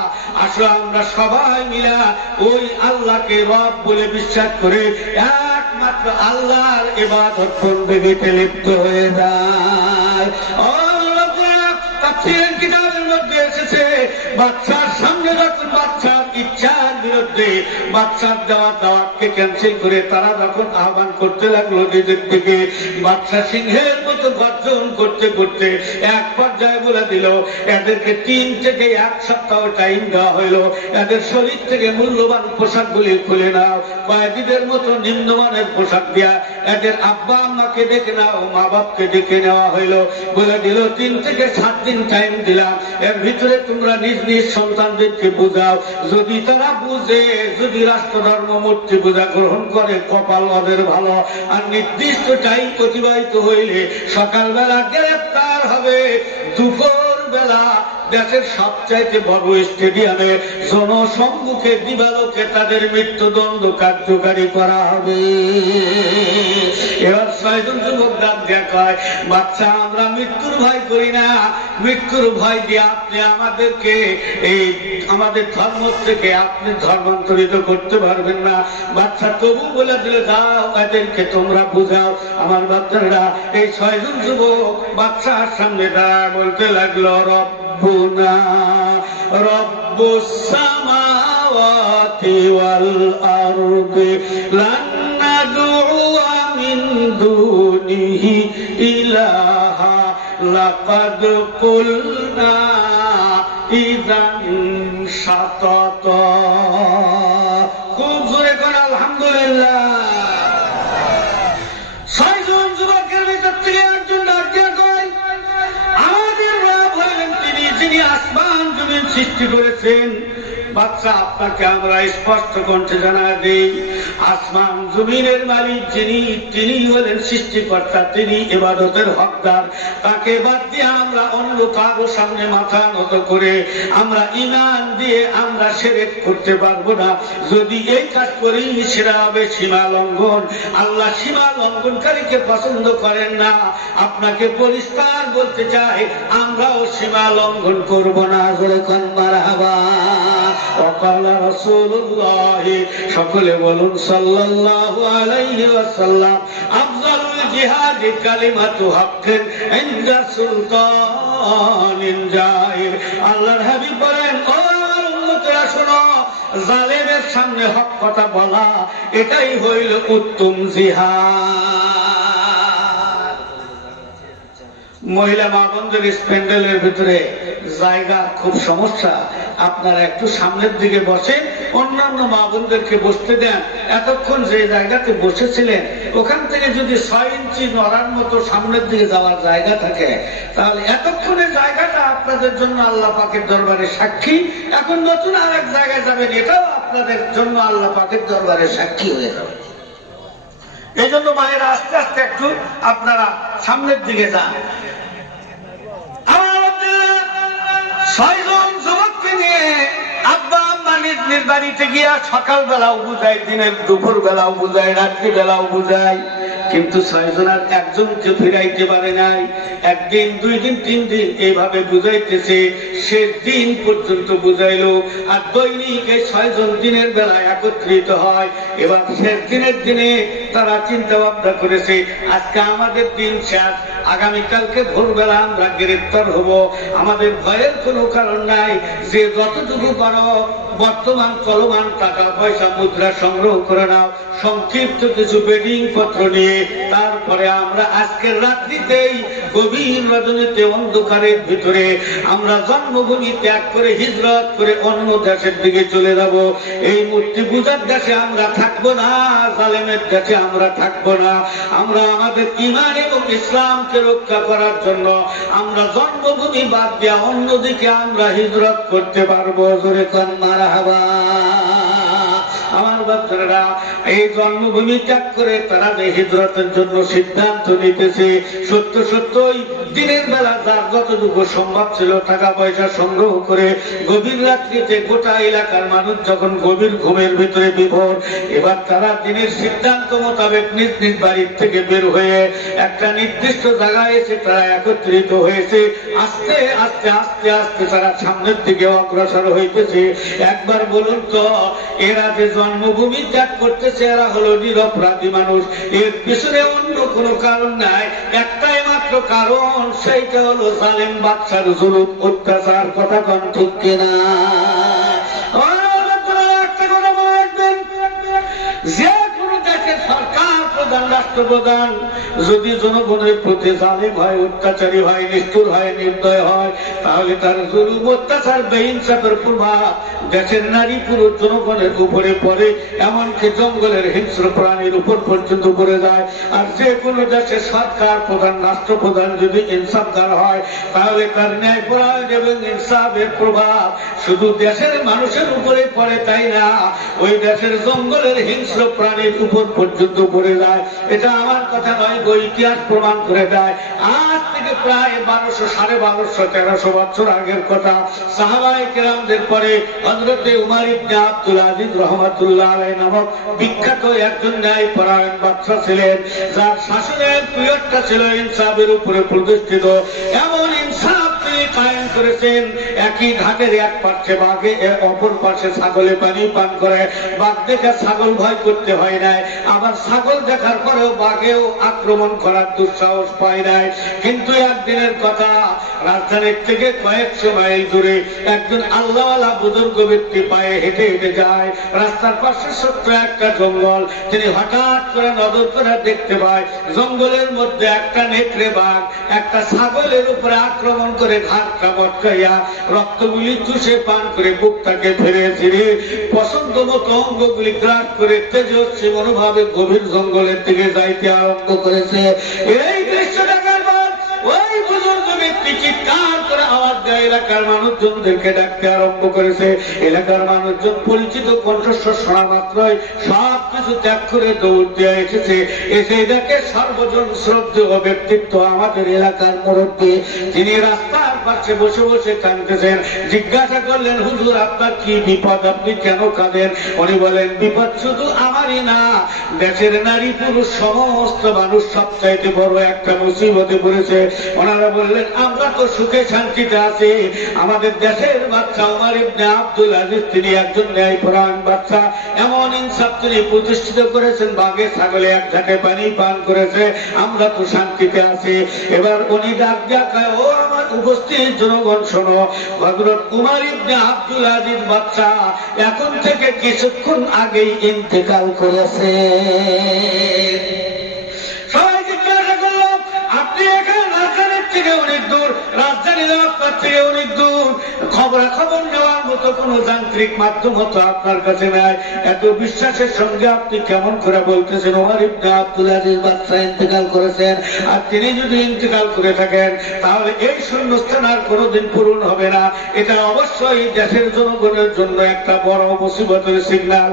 আসো আমরা সবাই মিলা ওই আল্লাহকে রব বলে বিশ্বাস করে একমাত্র আল্লাহর ইবাদত বন্দেগীতে লিপ্ত হয়ে যায়। তাফসীরের কিতাবের মধ্যে এসেছে, বাচ্চার সামনে যখন বাচ্চার ইচ্ছার বিরুদ্ধে বাচ্চার দেওয়া দাওয়াতকে ক্যান্সেল করে তারা যখন আহ্বান করতে লাগলো নিজের থেকে, বাচ্চা সিংহের মতো গর্জন করতে করতে এক পর্যায়ে বলে দিল এদেরকে 3 থেকে 1 সপ্তাহ টাইম দেওয়া হইলো, এদের শরীর থেকে মূল্যবান পোশাকগুলি খুলে নাও, কয়েদিদের মতো নিম্নমানের পোশাক দিয়া এদের আব্বা আম্মাকে ডেকে নাও, মা বাপকে ডেকে নেওয়া হইলো, বলে দিল 3 থেকে 7 দিন টাইম দিলাম, এর ভিতরে তোমরা নিজ নিজ সন্তানদেরকে বুঝাও, যদি তারা বুঝে, যদি রাষ্ট্র ধর্ম মূর্তি পূজা গ্রহণ করে কপাল ওদের ভালো, আর নির্দিষ্ট টাইম অতিবাহিত হইলে সকালবেলা গ্রেফতার হবে, দুপুর বেলা দেশের সবচাইতে বড় স্টেডিয়ামে জনসম্মুখে দিবালোকে তাদের মৃত্যুদণ্ড কার্যকারী করা হবে। এবার 6 জন যুবক ডাক দেয়া কয়, বাচ্চা আমরা মৃত্যুর ভয় করি না, মৃত্যুর ভয় দিয়ে আপনি আমাদেরকে এই আমাদের ধর্ম থেকে আপনি ধর্মান্তরিত করতে পারবেন না। বাচ্চা তবু বলে দিলে যাও এদেরকে তোমরা বুঝাও। আমার বাচ্চারা এই 6 জন যুবক বাচ্চার সামনে দাঁড়ায় বলতে লাগলো, রব্বুনা রব্বুস সামাওয়াতি ওয়াল আরদি লান নাদ'উ মিন দুনিহি ইলাহা লাকাদ কুলনা ইযান শাতাতা। খুব জোরে কোন আলহামদুলিল্লাহ। 6 জন যুবকের ভিতর থেকে একজন ডাক দিয়ে কয়, আমাদের রব হলেন তিনি যিনি আসমান জমিন সৃষ্টি করেছেন। বাচ্চা আপনাকে আমরা স্পষ্ট কণ্ঠে জানায় দেই, আসমান জমিনের মালিক যিনি, তিনি হলেন সৃষ্টিকর্তা, তিনি ইবাদতের হকদার। তাকে বাদ দিয়ে আমরা অন্য কারো সামনে মাথা নত করে আমরা ঈমান দিয়ে আমরা শিরক করতে পারবো না। যদি এই কাজ করি সেটা হবে সীমা লঙ্ঘন। আল্লাহ সীমা লঙ্ঘনকারীকে পছন্দ করেন না। আপনাকে পরিষ্কার বলতে চাই, আমরাও সীমা লঙ্ঘন করব না। জোরে কোন মারহাবা। ওয়াকালা রাসূলুল্লাহ, সকলে বলুন সাল্লাল্লাহু আলাইহি ওয়াসাল্লাম, আফজালুল জিহাদ কালিমাতু হাক্কিন ইনদা সুলতানিন জাহির। আল্লাহর হাবিব বলেন, ও আমার উম্মতেরা শোনো, জালেমের সামনে হক কথা বলা এটাই হইল উত্তম জিহাদ। মহিলা মা বোনদের স্প্যান্ডেলের ভিতরে জায়গা খুব সমস্যা, আপনারা একটু সামনের দিকে বসেন, অন্যান্য মা বোনদেরকে বসতে দেন। এতক্ষণ যে জায়গাতে বসেছিলেন ওখান থেকে যদি 6 ইঞ্চি নড়ার মতো সামনের দিকে যাওয়ার জায়গা থাকে, তাহলে এতক্ষণের জায়গাটা আপনাদের জন্য আল্লাহ পাকের দরবারে সাক্ষী। এখন নতুন আর এক জায়গায় যাবেন, এটাও আপনাদের জন্য আল্লাহ পাকের দরবারে সাক্ষী হয়ে যাবে। এই জন্য মায়েরা আস্তে আস্তে একটু আপনারা সামনের দিকে যান। 6 জন যুবককে নিয়ে আব্বা আম্মা নিজ নিজ বাড়িতে গিয়া সকালবেলাও বুঝায়, দিনের দুপুর বেলাও বুঝায়, রাত্রি বেলাও বুঝায়, কিন্তু 6 জনের একজনকে ফিরাইতে পারে নাই। 1 দিন 2 দিন 3 দিন এইভাবে বুঝাইতেছে, শেষ দিন পর্যন্ত বুঝাইলো। আর দৈনিক এই 6 জন দিনের বেলায় একত্রিত হয়। এবার শেষ দিনের দিনে তারা চিন্তা ভাবনা করেছে, আজকে আমাদের দিন শেষ, আগামীকালকে ভোরবেলা আমরা গ্রেফতার হব। আমাদের ভয়ের কোনো কারণ নাই। যে যতটুকু পারো বর্তমান চলমান টাকা পয়সা মুদ্রা সংগ্রহ করে নাও, সংক্ষিপ্ত কিছু বেডিং পত্র নিয়ে তারপরে আমরা আজকের রাত্রিতেই গভীর রজনীতে অন্ধকারের ভিতরে আমরা জন্মভূমি ত্যাগ করে হিজরত করে অন্য দেশের দিকে চলে যাব। এই মূর্তি পূজার দেশে আমরা থাকবো না, জালেমের দেশে আমরা থাকবো না। আমরা আমাদের ঈমান এবং ইসলামকে রক্ষা করার জন্য আমরা জন্মভূমি বাদ দিয়ে অন্যদিকে আমরা হিজরত করতে পারবো। জোরে কোন মারহাবা। আমার বাচ্চারা এই জন্মভূমি ত্যাগ করে তারা যে হিজরতের জন্য সিদ্ধান্ত নিতেছে, সত্য সত্যই দিনের বেলা তার যতটুকু সম্ভব ছিল টাকা পয়সা সংগ্রহ করে গভীর রাত্রিতে গোটা এলাকার মানুষ যখন গভীর ঘুমের ভিতরে বিভোর, এবার তারা দিনের সিদ্ধান্ত মোতাবেক নিজ নিজ বাড়ির থেকে বের হয়ে একটা নির্দিষ্ট জায়গায় এসে তারা একত্রিত হয়েছে। আস্তে আস্তে আস্তে আস্তে তারা সামনের দিকে অগ্রসর হইতেছে। একবার বলুন তো, এরা যে জন্মভূমি ত্যাগ করতেছে এরা হলো নিরপরাধী মানুষ, এর পিছনে অন্য কোনো কারণ নাই, একটাই মাত্র কারণ, সেইটা হলো জালেম বাদশার জুলুম অত্যাচার। কথা কোন ঠিক কিনা? একটা কথা মনে রাখবেন, যে কোনো দেশের সরকার প্রধান রাষ্ট্রপ্রধান যদি জনগণের প্রতি জালেম হয়, অত্যাচারী হয়, নিষ্ঠুর হয়, নির্দয় হয়, তাহলে তার জুলুম অত্যাচার বেহিংসার প্রভাব দেশের নারী পুরুষ জনগণের উপরে পড়ে, এমনকি জঙ্গলের হিংস্র প্রাণীর উপর পর্যন্ত পড়ে যায়। আর যে কোনো দেশের সরকার প্রধান রাষ্ট্রপ্রধান যদি ইনসাফদার হয়, তাহলে তার ন্যায়পরায়ণ এবং ইনসাফের প্রভাব শুধু দেশের মানুষের উপরে পড়ে তাই না, ওই দেশের জঙ্গলের হিংস্র প্রাণীর উপর পর্যন্ত পড়ে যায়। এটা আমার কথা নয়, ইতিহাস প্রমাণ করে দেয়। আজ থেকে প্রায় 1200-1250-1300 বছর আগের কথা। সাহাবায়ে কেরামদের পরে হযরতে উমর ইবনে আব্দুল আজিজ রাহমাতুল্লাহ আলাইহি নামক বিখ্যাত একজন ন্যায়পরায়ণ বাদশা ছিলেন, যার শাসনের পিরিয়ডটা ছিল ইনসাফের উপরে প্রতিষ্ঠিত। এমন ইনসাফ তিনি কায়েম করেছেন, একই ঘাটের এক পাশে বাঘে, অপর পাশে ছাগলে পানি পান করে। বাঘ দেখে ছাগল ভয় করতে হয় নাই, আবার ছাগল দেখার পরেও বাঘেও আক্রমণ করার দুঃসাহস পায় নাই। কিন্তু একদিনের কথা, রাজধানীর থেকে কয়েকশো মাইল দূরে একজন আল্লাহওয়ালা বুজুর্গ ব্যক্তি পায়ে হেঁটে হেঁটে যায়। রাস্তার পাশে ছোট্ট একটা জঙ্গল। তিনি হঠাৎ করে নজর করে দেখতে পায় জঙ্গলের মধ্যে একটা নেকড়ে বাঘ একটা ছাগলের উপরে আক্রমণ করে ঘাটটা মটকাইয়া রক্তগুলি চুষে পান করে বুকটাকে ফেরে ছিঁড়ে পছন্দ মতো অঙ্গগুলি গ্রাস করে তেজস্বী মনোভাবে গভীর জঙ্গলের দিকে যাইতে আরম্ভ করেছে। এই দৃশ্য দেখার পর ওই বুজুর্গ ব্যক্তি চিৎকার করে আওয়াজ দেয়, এলাকার মানুষজনদেরকে ডাকতে আরম্ভ করেছে। এলাকার মানুষজন পরিচিত কণ্ঠস্বর শোনা মাত্রই সব কিছু ত্যাগ করে দৌড় দিয়ে এসেছে। এসে দেখে সর্বজন শ্রদ্ধেয় ব্যক্তিত্ব আমাদের এলাকার মুরব্বী, তিনি রাস্তার পাশে বসে বসে কাঁদতেছেন। জিজ্ঞাসা করলেন, হুজুর আপনার কি বিপদ, আপনি কেন কাঁদেন? উনি বলেন, বিপদ শুধু আমারই না, দেশের নারী পুরুষ সমস্ত মানুষ সবচাইতে বড় একটা মুসিবতে পড়েছে। ওনারা বললেন, আমরা তো সুখে শান্তিতে আছি, আমাদের দেশের বাদশা উমর ইবনে আব্দুল আজিজ তিনি একজন ন্যায়পরায়ণ বাদশা, এমন ইনসাফ তিনি প্রতিষ্ঠিত করেছেন, বাঘে ছাগলে এক ঘাটে পানি পান করেছে, আমরা তো শান্তিতে আছি। এবার উনি ডাক দেখায়, ও আমার উপস্থিত জনগণ শোনো, হযরত উমর ইবনে আব্দুল আজিজ বাদশা এখন থেকে কিছুক্ষণ আগেই ইন্তেকাল করেছে। সবাই জিজ্ঞাসা করল, আপনি এখানে রাজধানীর থেকে অনেক দূর, রাজধানীর আপনার থেকে অনেক দূর, খবরাখবর নেওয়ার মতো কোন যান্ত্রিক মাধ্যম তো আপনার কাছে নাই, এত বিশ্বাসের সঙ্গে আপনি কেমন করে বলতেছেন উমর ইবনে আব্দুল আজিজ বাদশা ইন্তেকাল করেছেন? আর তিনি যদি ইন্তেকাল করে থাকেন তাহলে এই শূন্যস্থান আর কোনোদিন পূরণ হবে না, এটা অবশ্যই দেশের জনগণের জন্য একটা বড় মুসিবতের সিগন্যাল।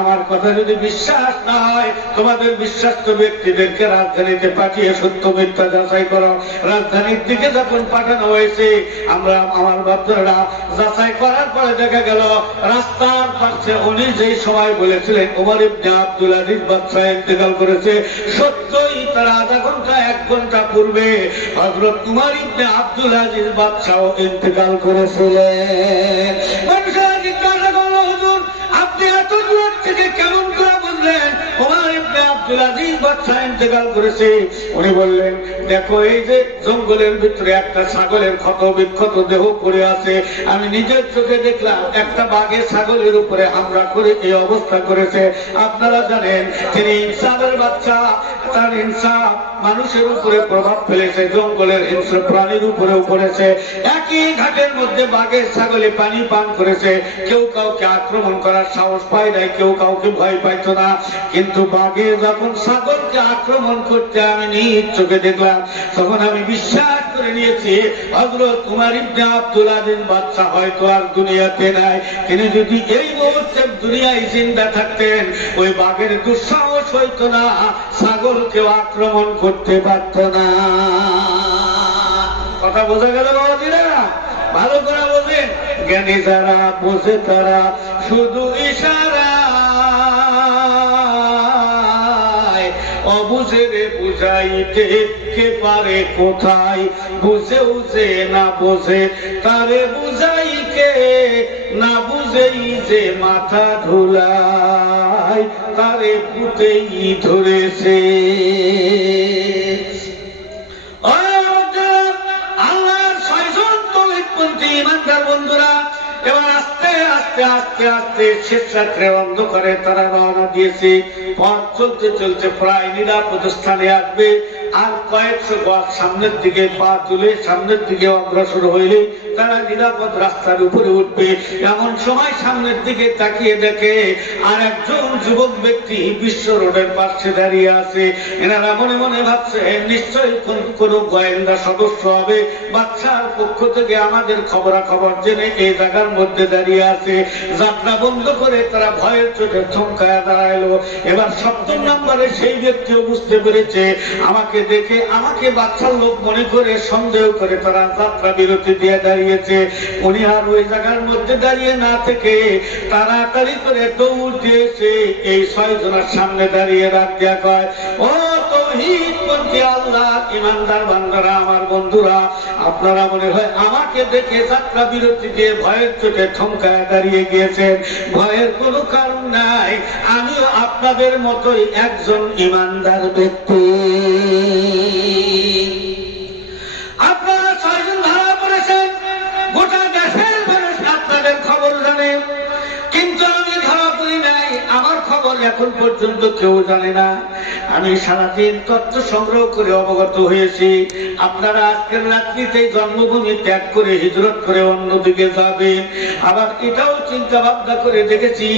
আমার কথা যদি বিশ্বাস না হয়, তোমাদের বিশ্বাস্ত ব্যক্তিদেরকে রাজধানীতে পাঠিয়ে সত্য মিথ্যা যাচাই করো। রাজধানীর দিকে যখন পাঠানো হয়েছে, আমরা আমার বাচ্চারা যাচাই করার পরে দেখা গেল রাস্তার পাশে উনি যেই সময় বলেছিলেন উমর ইবনে আব্দুল আজিজ বাদশা ইন্তেকাল করেছে, সত্যই তার আধা ঘন্টা 1 ঘন্টা পূর্বে হযরত উমর ইবনে আব্দুল আজিজ বাদশাও ইন্তেকাল করেছিলেন। মানুষেরা জিজ্ঞাসা করল, হুজুর আপনি এত দূর থেকে কেমন করে বুঝলেন উমর ইবনে আব্দুল আজিজ বাদশা ইন্তেকাল করেছে? উনি বললেন, দেখো এই যে জঙ্গলের ভিতরে একটা ছাগলের ক্ষত বিক্ষত দেহ পড়ে আছে, আমি নিজের চোখে দেখলাম একটা বাঘে ছাগলের উপরে হামলা করে এই অবস্থা করেছে। আপনারা জানেন তিনি ইনসাফের বাদশা, তার ইনসাফ মানুষের উপরে প্রভাব ফেলেছে, জঙ্গলের হিংস্র প্রাণীর উপরেও পড়েছে। একই ঘাটের মধ্যে বাঘে ছাগলে পানি পান করেছে, কেউ কাউকে আক্রমণ করার সাহস পায় নাই, কেউ কাউকে ভয় পাইত না। কিন্তু বাঘে যখন ছাগলকে আক্রমণ করতে আমি নিজ চোখে দেখলাম, তখন আমি বিশ্বাস করে নিয়েছি হযরত উমর ইবনে আব্দুল আজিজ বাদশা হয়তো আর দুনিয়াতে নাই। তিনি যদি এই মুহূর্তে দুনিয়ায় জিন্দা থাকতেন, ওই বাঘের দুঃসাহস হইতো না, ছাগলকেও আক্রমণ করতে পারত না। কথা বোঝা গেল বাবাজিরা? ভালো করে বোঝেন। জ্ঞানী যারা বোঝে তারা শুধু ইশারা, অবুঝে বুঝাইতে কে পারে কোথায়, বুঝেও যে না বোঝে তারে বুঝাই কে, না বুঝেই যে মাথা ধুলায় তারে পুতেই ধরেছে। আল্লাহর 6 জন তৌহিদপন্থী ইমানদার বন্ধুরা এবার আস্তে আস্তে আস্তে আস্তে শেষ রাত্রে অন্ধকারে তারা রওনা দিয়েছে। পথ চলতে চলতে প্রায় নিরাপদ স্থানে আসবে। আর কয়েকশো গজ সামনের দিকে পা তুলে সামনের দিকে অগ্রসর হইলে তারা নিরাপদ রাস্তার উপরে উঠবে। এমন সময় সামনের দিকে তাকিয়ে দেখে আর একজন যুবক ব্যক্তি বিশ্ব রোডের পাশে দাঁড়িয়ে আছে। এনারা মনে মনে ভাবছে নিশ্চয়ই কোন গোয়েন্দা সদস্য হবে, বাদশার পক্ষ থেকে আমাদের খবরাখবর জেনে এই জায়গার মধ্যে দাঁড়িয়ে আছে। যাত্রা বন্ধ করে তারা ভয়ের চোখে থমকায়া দাঁড়াইলো। এবার 7 নম্বরে সেই ব্যক্তিও বুঝতে পেরেছে আমাকে দেখে আমাকে বাদশার লোক মনে করে সন্দেহ করে তারা যাত্রা বিরতি দিয়ে দাঁড়িয়েছে। উনি আর ওই জায়গার মধ্যে দাঁড়িয়ে না থেকে তাড়াতাড়ি করে দৌড় দিয়েছে এই 6 জনের সামনে দাঁড়িয়ে রাখ দিয়া কয়, ও তৌহিদপন্থী আল্লাহ ইমানদার বান্দারা, আমার বন্ধুরা, আপনারা মনে হয় আমাকে দেখে যাত্রা বিরতি দিয়ে ভয়ের চোখে থমকায় দাঁড়িয়ে গিয়েছেন। ভয়ের কোনো কারণ নাই, আমিও আপনাদের মতোই একজন ইমানদার ব্যক্তি। আপনারা 6 জন ধরা পড়েছেন, গোটা দেশের মানুষ আপনাদের খবর জানে, কিন্তু আমি ধরা পড়ি নাই, আমার খবর এখন পর্যন্ত কেউ জানে না। আমি সারাদিন তথ্য সংগ্রহ করে অবগত হয়েছি আপনারা আজকের রাত্রিতে জন্মভূমি ত্যাগ করে হিজরত করে অন্যদিকে যাবেন। আবার এটাও চিন্তা ভাবনা করে দেখেছি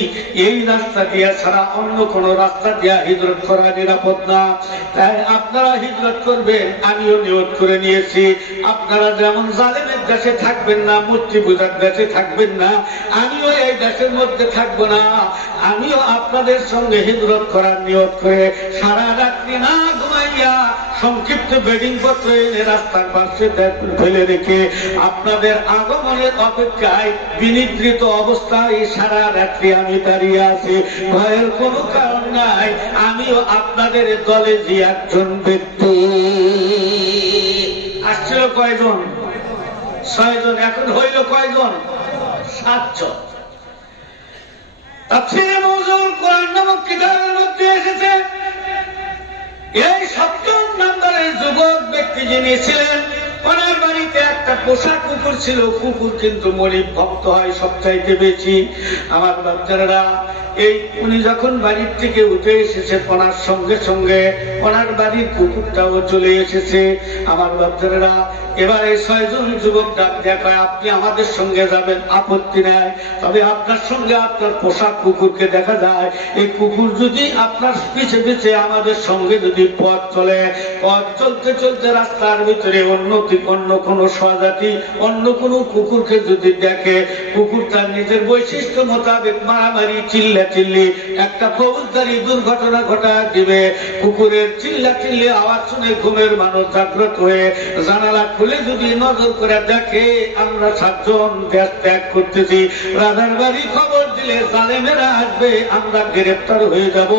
এই রাস্তা দিয়া ছাড়া অন্য কোন রাস্তা দিয়া হিজরত করা নিরাপদ না। তাই আপনারা হিজরত করবেন, আমিও নিয়ত করে নিয়েছি। আপনারা যেমন জালেমের দেশে থাকবেন না, মূর্তি পূজার দেশে থাকবেন না, আমিও এই দেশের মধ্যে থাকবো না। আমিও আপনাদের সঙ্গে হিজরত করার নিয়ত করে সারা রাত্রি না ঘুমাইয়া সংক্ষিপ্ত বেডিং পত্র এনে রাস্তার পাশে ফেলে রেখে আপনাদের আগমনের অপেক্ষায় বিনিদ্রিত অবস্থায় সারা রাত্রি আমি দাঁড়িয়ে আছি। ভয়ের কোনো কারণ নাই, আমিও আপনাদের দলে যে একজন ব্যক্তি। আসছিল কয়জন? 6 জন। এখন হইল কয়জন? 7 জন। তাফসীরে নজুল কোরআন নামক কিতাবের মধ্যে এসেছে এই 7 নম্বরের যুবক ব্যক্তি যিনি ছিলেন, ওনার বাড়িতে একটা পোষা কুকুর ছিল। কুকুর কিন্তু মরিব ভক্ত হয় সবচাইতে বেশি। আমার বাচ্চারা এই উনি যখন বাড়ির থেকে উঠে এসেছে ওনার সঙ্গে সঙ্গে ওনার বাড়ির কুকুরটাও চলে এসেছে। আমার বাচ্চারা এবার এই 6 জন যুবক ডাক দেখায়, আপনি আমাদের সঙ্গে যাবেন, আপত্তি নাই, তবে আপনার সঙ্গে আপনার পোষা কুকুরকে দেখা যায়। এই কুকুর যদি আপনার পিছে পিছে আমাদের সঙ্গে যদি পথ চলে, পথ চলতে চলতে রাস্তার ভিতরে অন্য কোন স্বজাতি অন্য কোন কুকুরকে যদি দেখে, কুকুর তার নিজের বৈশিষ্ট্য মোতাবেক মারামারি চিল্লাচিল্লি একটা ফৌজদারি দুর্ঘটনা ঘটা দিবে। কুকুরের চিল্লাচিল্লি আওয়াজ শুনে ঘুমের মানুষ জাগ্রত হয়ে জানালা খুলে যদি নজর করে দেখে আমরা 7 জন দেশ ত্যাগ করতেছি, রাজার বাড়ি খবর দিলে জালেমেরা আসবে, আমরা গ্রেফতার হয়ে যাব,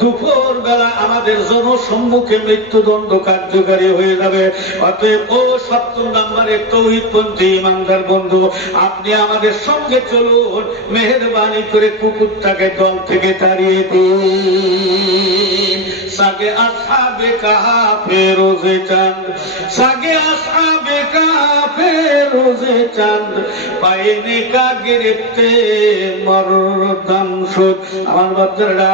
দুপুর বেলা আমাদের জনসম্মুখে মৃত্যুদণ্ড কার্যকারী হয়ে যাবে। অতএব ও 7 নম্বরের তৌহিদপন্থী ইমানদার বন্ধু, আপনি আমাদের সঙ্গে চলুন, মেহেরবানি করে কুকুরটাকে দল থেকে তাড়িয়ে দিন। সাগে আসহাবে কাহাফে রোজে চাঁদ, সাগে আসহাবে কাহাফে রোজে চাঁদ, পাইনে কা গিরফতে মরদান সুদ। আমার বাচ্চারা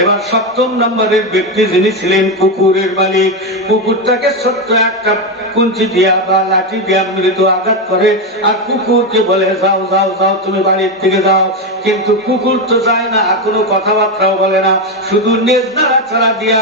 এবার 7 নম্বরের ব্যক্তি যিনি ছিলেন কুকুরের মালিক, কুকুরটাকে ছোট্ট একটা কুঞ্চি দিয়া বা লাঠি দিয়া মৃদু আঘাত করে আর কুকুরকে বলে যাও যাও যাও তুমি বাড়ির থেকে যাও। কিন্তু কুকুর তো যায় না, কোনো কথাবার্তাও বলে না, শুধু নেজ নাড়াচাড়া দিয়া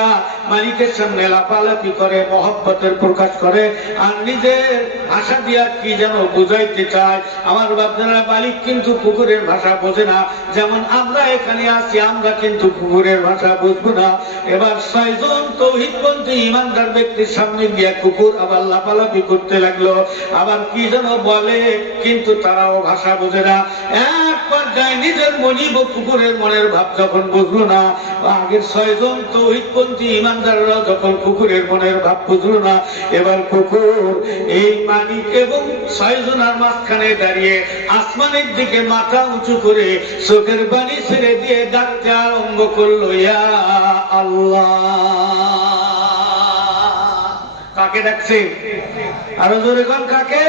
মালিকের সামনে লাফালাফি করে, মহব্বতের প্রকাশ করে আর নিজের ভাষা দিয়া কি যেন বুঝাইতে চায়। আমার আমার বাপদারা মালিক কিন্তু কুকুরের ভাষা বোঝে না, যেমন আমরা এখানে আছি আমরা কিন্তু কুকুরের ভাষা বুঝবো না। এবার 6 জন তৌহিদপন্থী ইমানদার ব্যক্তির সামনে গিয়ে কুকুর আবার লাফালাফি করতে লাগলো, আবার কি যেন বলে, কিন্তু তারাও ভাষা বোঝে না। এক পর্যায়ে নিজের মনিব কুকুরের মনের ভাব যখন বুঝলো না, আগের 6 জন তৌহিদপন্থী ইমানদাররা যখন কুকুরের মনের ভাব বুঝলো না, এবার কুকুর এই মালিক এবং 6 জনের মাঝখানে দাঁড়িয়ে আসমানের দিকে মাথা উঁচু করে চোখের পানি ছেড়ে দিয়ে ডাকতে আরম্ভ করলো, ইয়া আল্লাহ। কাকে ডাকছে? আরো জোরে কোন কাকে?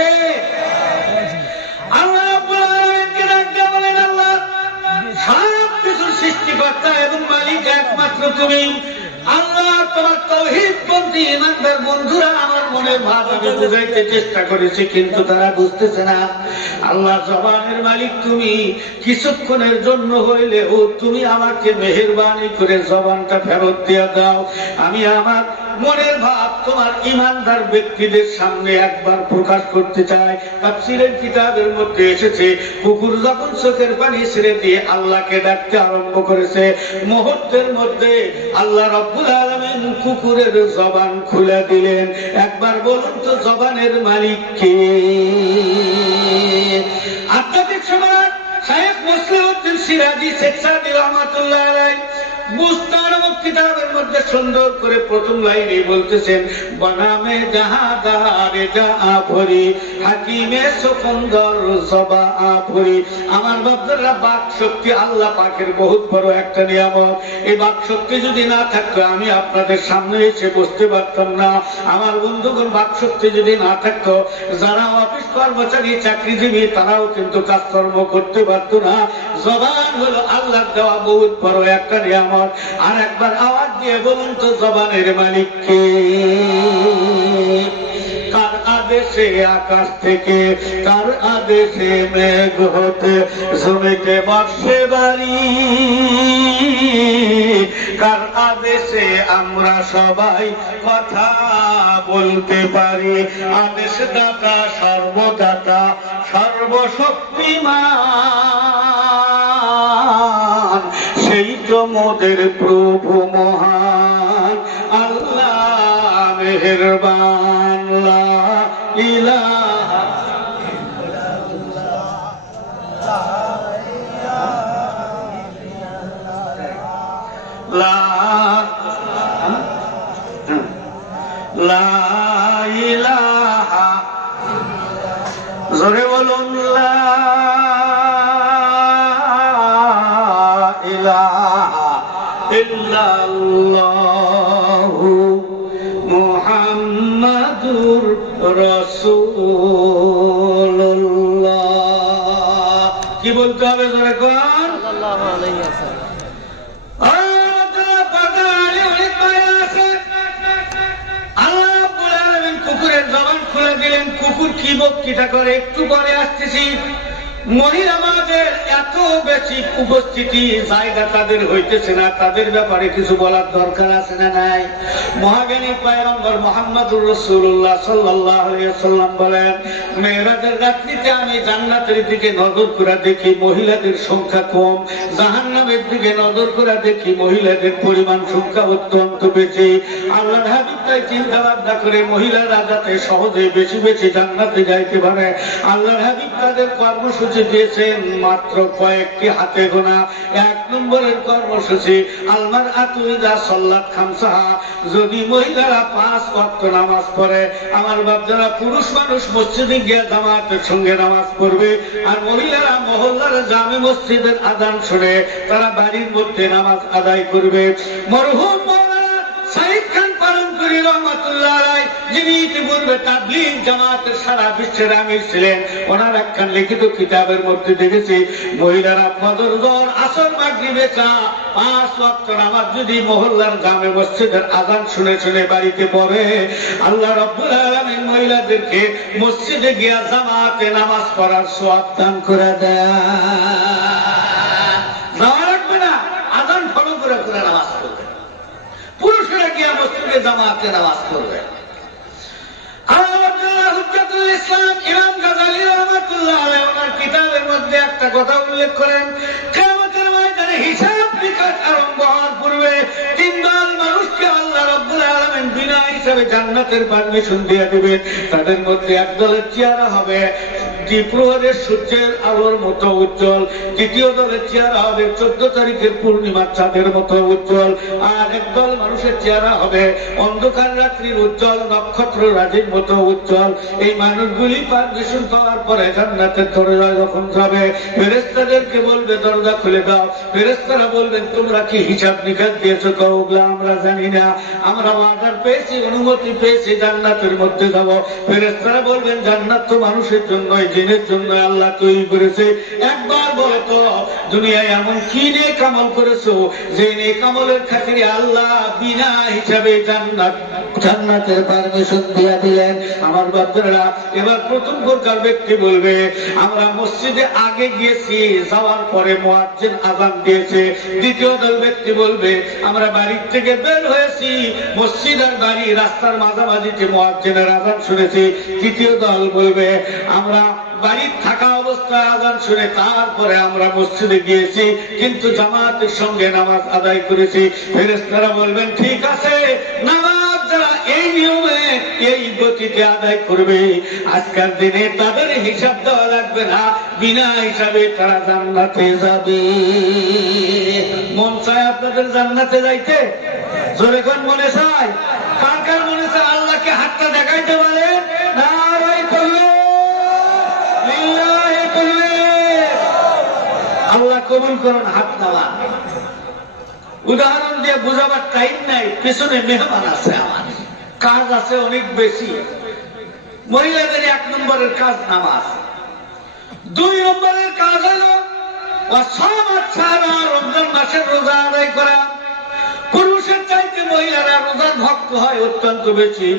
আল্লাহ রাব্বুল আলামিনকে ডাকতে বলেন, আল্লাহ সব কিছুর সৃষ্টিকর্তা এবং মালিক একমাত্র তুমি। আল্লাহ তোমার তাওহীদপন্থী ইমানদার বন্ধুরা আমার মনের ভাব আমি বুঝাইতে চেষ্টা করেছি, কিন্তু তারা বুঝতেছে না। আল্লাহ জবানের মালিক তুমি, কিছুক্ষণের জন্য হইলেও তুমি আমাকে মেহেরবানি করে জবানটা ফেরত দিয়ে দাও। আমি আমার মনের ভাব তোমার ইমানদার ব্যক্তিদের সামনে একবার প্রকাশ করতে চাই। তাফসীরের কিতাবের মধ্যে এসেছে, কুকুর যখন চোখের পানি ছেড়ে দিয়ে আল্লাহকে ডাকতে আরম্ভ করেছে, মুহূর্তের মধ্যে আল্লাহ রাব্বুল আলামিন কুকুরের জবান খুলে দিলেন। একবার বলুন তো জবানের মালিক কে? আধ্যাত্মিক সম্রাট শায়েখ মুসলিউদ্দিন সিরাজি শেখ সাদী রহমাতুল্লাহ আলাইহি বুস্তান নামক কিতাবের মধ্যে সুন্দর করে প্রথম লাইনে বলতেছেন, বানামে জাহাদারে জাফরি হাকিমে সুকন্দর জবা আফরি। আমার বাপদারা বাক শক্তি আল্লাহ পাকের বহুত বড় একটা নিয়ামত। এই বাক শক্তি যদি না থাকতো আমি আপনাদের সামনে এসে বসতে পারতাম না। আমার বন্ধুগণ, বাক শক্তি যদি না থাকতো, যারা অফিস কর্মচারী চাকরিজীবী তারাও কিন্তু কাজকর্ম করতে পারতো না। জবান হলো আল্লাহর দেওয়া বহুত বড় একটা নিয়ামত। আর একবার আওয়াজ দিয়ে বলুন তো জবানের মালিক কে? কার আদেশে আকাশ থেকে, কার আদেশে মেঘ হতে জমিতে বর্ষে বাড়ি, কার আদেশে আমরা সবাই কথা বলতে পারি। আদেশ দাতা সর্বদাতা সর্বশক্তিমান, সেই তো মোদের প্রভু মহান আল্লাহ মেহেরবান। লা ইলাহা লা ইলাহা, জোরে বলুন লা ইলাহা ইল্লাল্লাহু মুহাম্মাদুর রাসূলুল্লাহ। কি বলতে হবে জোরে কোন? সাল্লাল্লাহু আলাইহি ওয়াসাল্লাম। কুকুরের জবান খুলে দিলেন। কুকুর কি বক্তৃতা করে একটু পরে আসতেছি। মহিলা আমাদের এত বেশি উপস্থিতি, জায়গা তাদের হইতেছে না, তাদের ব্যাপারে কিছু বলার দরকার আছে না নাই? মহাজ্ঞানী পয়গম্বর মুহাম্মদুর রাসূলুল্লাহ সাল্লাল্লাহু আলাইহি ওয়াসাল্লাম বলেন, মেরাজের রাত্রিতে আমি জান্নাতের দিকে নজর করে দেখি মহিলাদের সংখ্যা কম, জাহান্নামের দিকে নজর করে দেখি মহিলাদের পরিমাণ সংখ্যা অত্যন্ত বেশি। আল্লাহর হাবিব তাই চিন্তা ভাবনা করে মহিলারা যাতে সহজে বেশি বেশি জান্নাতে যাইতে পারে, আল্লাহর হাবিব তাদের কর্মসূচি দিয়েছেন মাত্র কয়েকটি হাতে গোনা। 1 নম্বরের কর্মসূচি, আলমার আতুইদা সাল্লাত খামসাহা, যদি মহিলারা 5 ওয়াক্ত নামাজ পড়ে, আমার বাপ যারা পুরুষ মানুষ মসজিদে গিয়ে জামাতের সঙ্গে নামাজ পড়বে, আর মহিলারা মহল্লার জামে মসজিদের আযান শুনে তারা বাড়ির মধ্যে নামাজ আদায় করবে। মরহুম সাইদ খান পালনপুরি রহমাতুল্লাহ আলাইহি, যিনি ইতিপূর্বে তাবলীগ জামাতের সারা বিশ্বের আমির ছিলেন, ওনার একখান লিখিত কিতাবের মধ্যে দেখেছি মহিলারা ফজর, যোহর, আসর, মাগরিব, এশা 5 ওয়াক্ত নামাজ যদি মহল্লার জামে মসজিদের আযান শুনে শুনে বাড়িতে পড়ে, আল্লাহ রাব্বুল আলামিন মহিলাদেরকে মসজিদে গিয়া জামাতে নামাজ পড়ার সওয়াব দান করে দেয়। যাওয়া লাগবে না, আযান ফলো করে করে নামাজ পড়বে। পুরুষেরা গিয়া মসজিদে জামাতে নামাজ পড়বে। আল্লাহ হুজ্জাতুল নজরুল ইসলাম ইমাম গাজালি রাহমাতুল্লাহ আলাইহি ওনার কিতাবের মধ্যে একটা কথা উল্লেখ করেন, কিয়ামতের ময়দানে হিসাব নিকাশ আরম্ভ হওয়ার পূর্বে তিন দল মানুষকে আল্লাহ রাব্বুল আলামিন বিনা হিসাবে জান্নাতের পারমিশন দিয়ে দিবেন। তাদের মধ্যে এক দলের চেহারা হবে দ্বীপ্রহরের সূর্যের আলোর মতো উজ্জ্বল, দ্বিতীয় দলের চেহারা হবে 14 তারিখের পূর্ণিমার চাঁদের মতো উজ্জ্বল, আর একদল মানুষের চেহারা হবে অন্ধকার রাত্রির উজ্জ্বল নক্ষত্র রাজির মতো উজ্জ্বল। এই মানুষগুলি পারমিশন পাওয়ার পরে জান্নাতের দরজায় যখন যাবে, ফেরেশতাদেরকে বলবে দরজা খুলে দাও। ফেরেশতারা বলবেন তোমরা কি হিসাব নিকাশ দিয়েছো? ওগুলা আমরা জানি না, আমরা অর্ডার পেয়েছি, অনুমতি পেয়েছি জান্নাতের মধ্যে যাব। ফেরেশতারা বলবেন জান্নাত তো মানুষের জন্য, জিনের জন্য আল্লাহ তৈরি করেছে। একবার বলো তো দুনিয়ায় এমন কি নেক আমল করেছো যে নেক আমলের খাতিরে আল্লাহ বিনা হিসাবে জান্নাতের পারমিশন দিয়ে দিলেন? আমার বাচ্চারা, এবার প্রথম প্রকার ব্যক্তি বলবে আমরা মসজিদে আগে গিয়েছি, যাওয়ার পরে মুয়াজ্জিন আযান দিয়েছে। দ্বিতীয় দল ব্যক্তি বলবে আমরা বাড়ির থেকে বের হয়েছি, মসজিদ আর বাড়ি রাস্তার মাঝামাঝিতে মুয়াজ্জিনের আযান শুনেছি। তৃতীয় দল বলবে আমরা বাড়ির থাকা অবস্থায় আযান শুনে তারপরে আমরা মসজিদে গিয়েছি, কিন্তু জামাতের সঙ্গে নামাজ আদায় করেছি। ফেরেশতারা বলবেন ঠিক আছে, নামাজ যারা এই নিয়মে এই গতিতে আদায় করবে আজকের দিনে তাদের হিসাব দেওয়া লাগবে না, বিনা হিসাবে তারা জান্নাতে যাবে। মন চায় আপনাদের জান্নাতে যাইতে? জোরে কোন মনে চায়? কার কার মনে চায়? আল্লাহকে হাতটা দেখাইতে পারে না? আল্লাহ কবুল করুন। হাত নামা উদাহরণ দিয়ে বুঝাবার টাইম নাই, পেছনে মেহমান আছে, আমার কাজ আছে অনেক বেশি। মহিলাদের 1 নম্বরের কাজ নামাজ, 2 নম্বরের কাজ হলো রমজান মাসের রোজা আদায় করা। পুরুষের চাইতে মহিলারা রোজার ভক্ত হয় অত্যন্ত বেশি।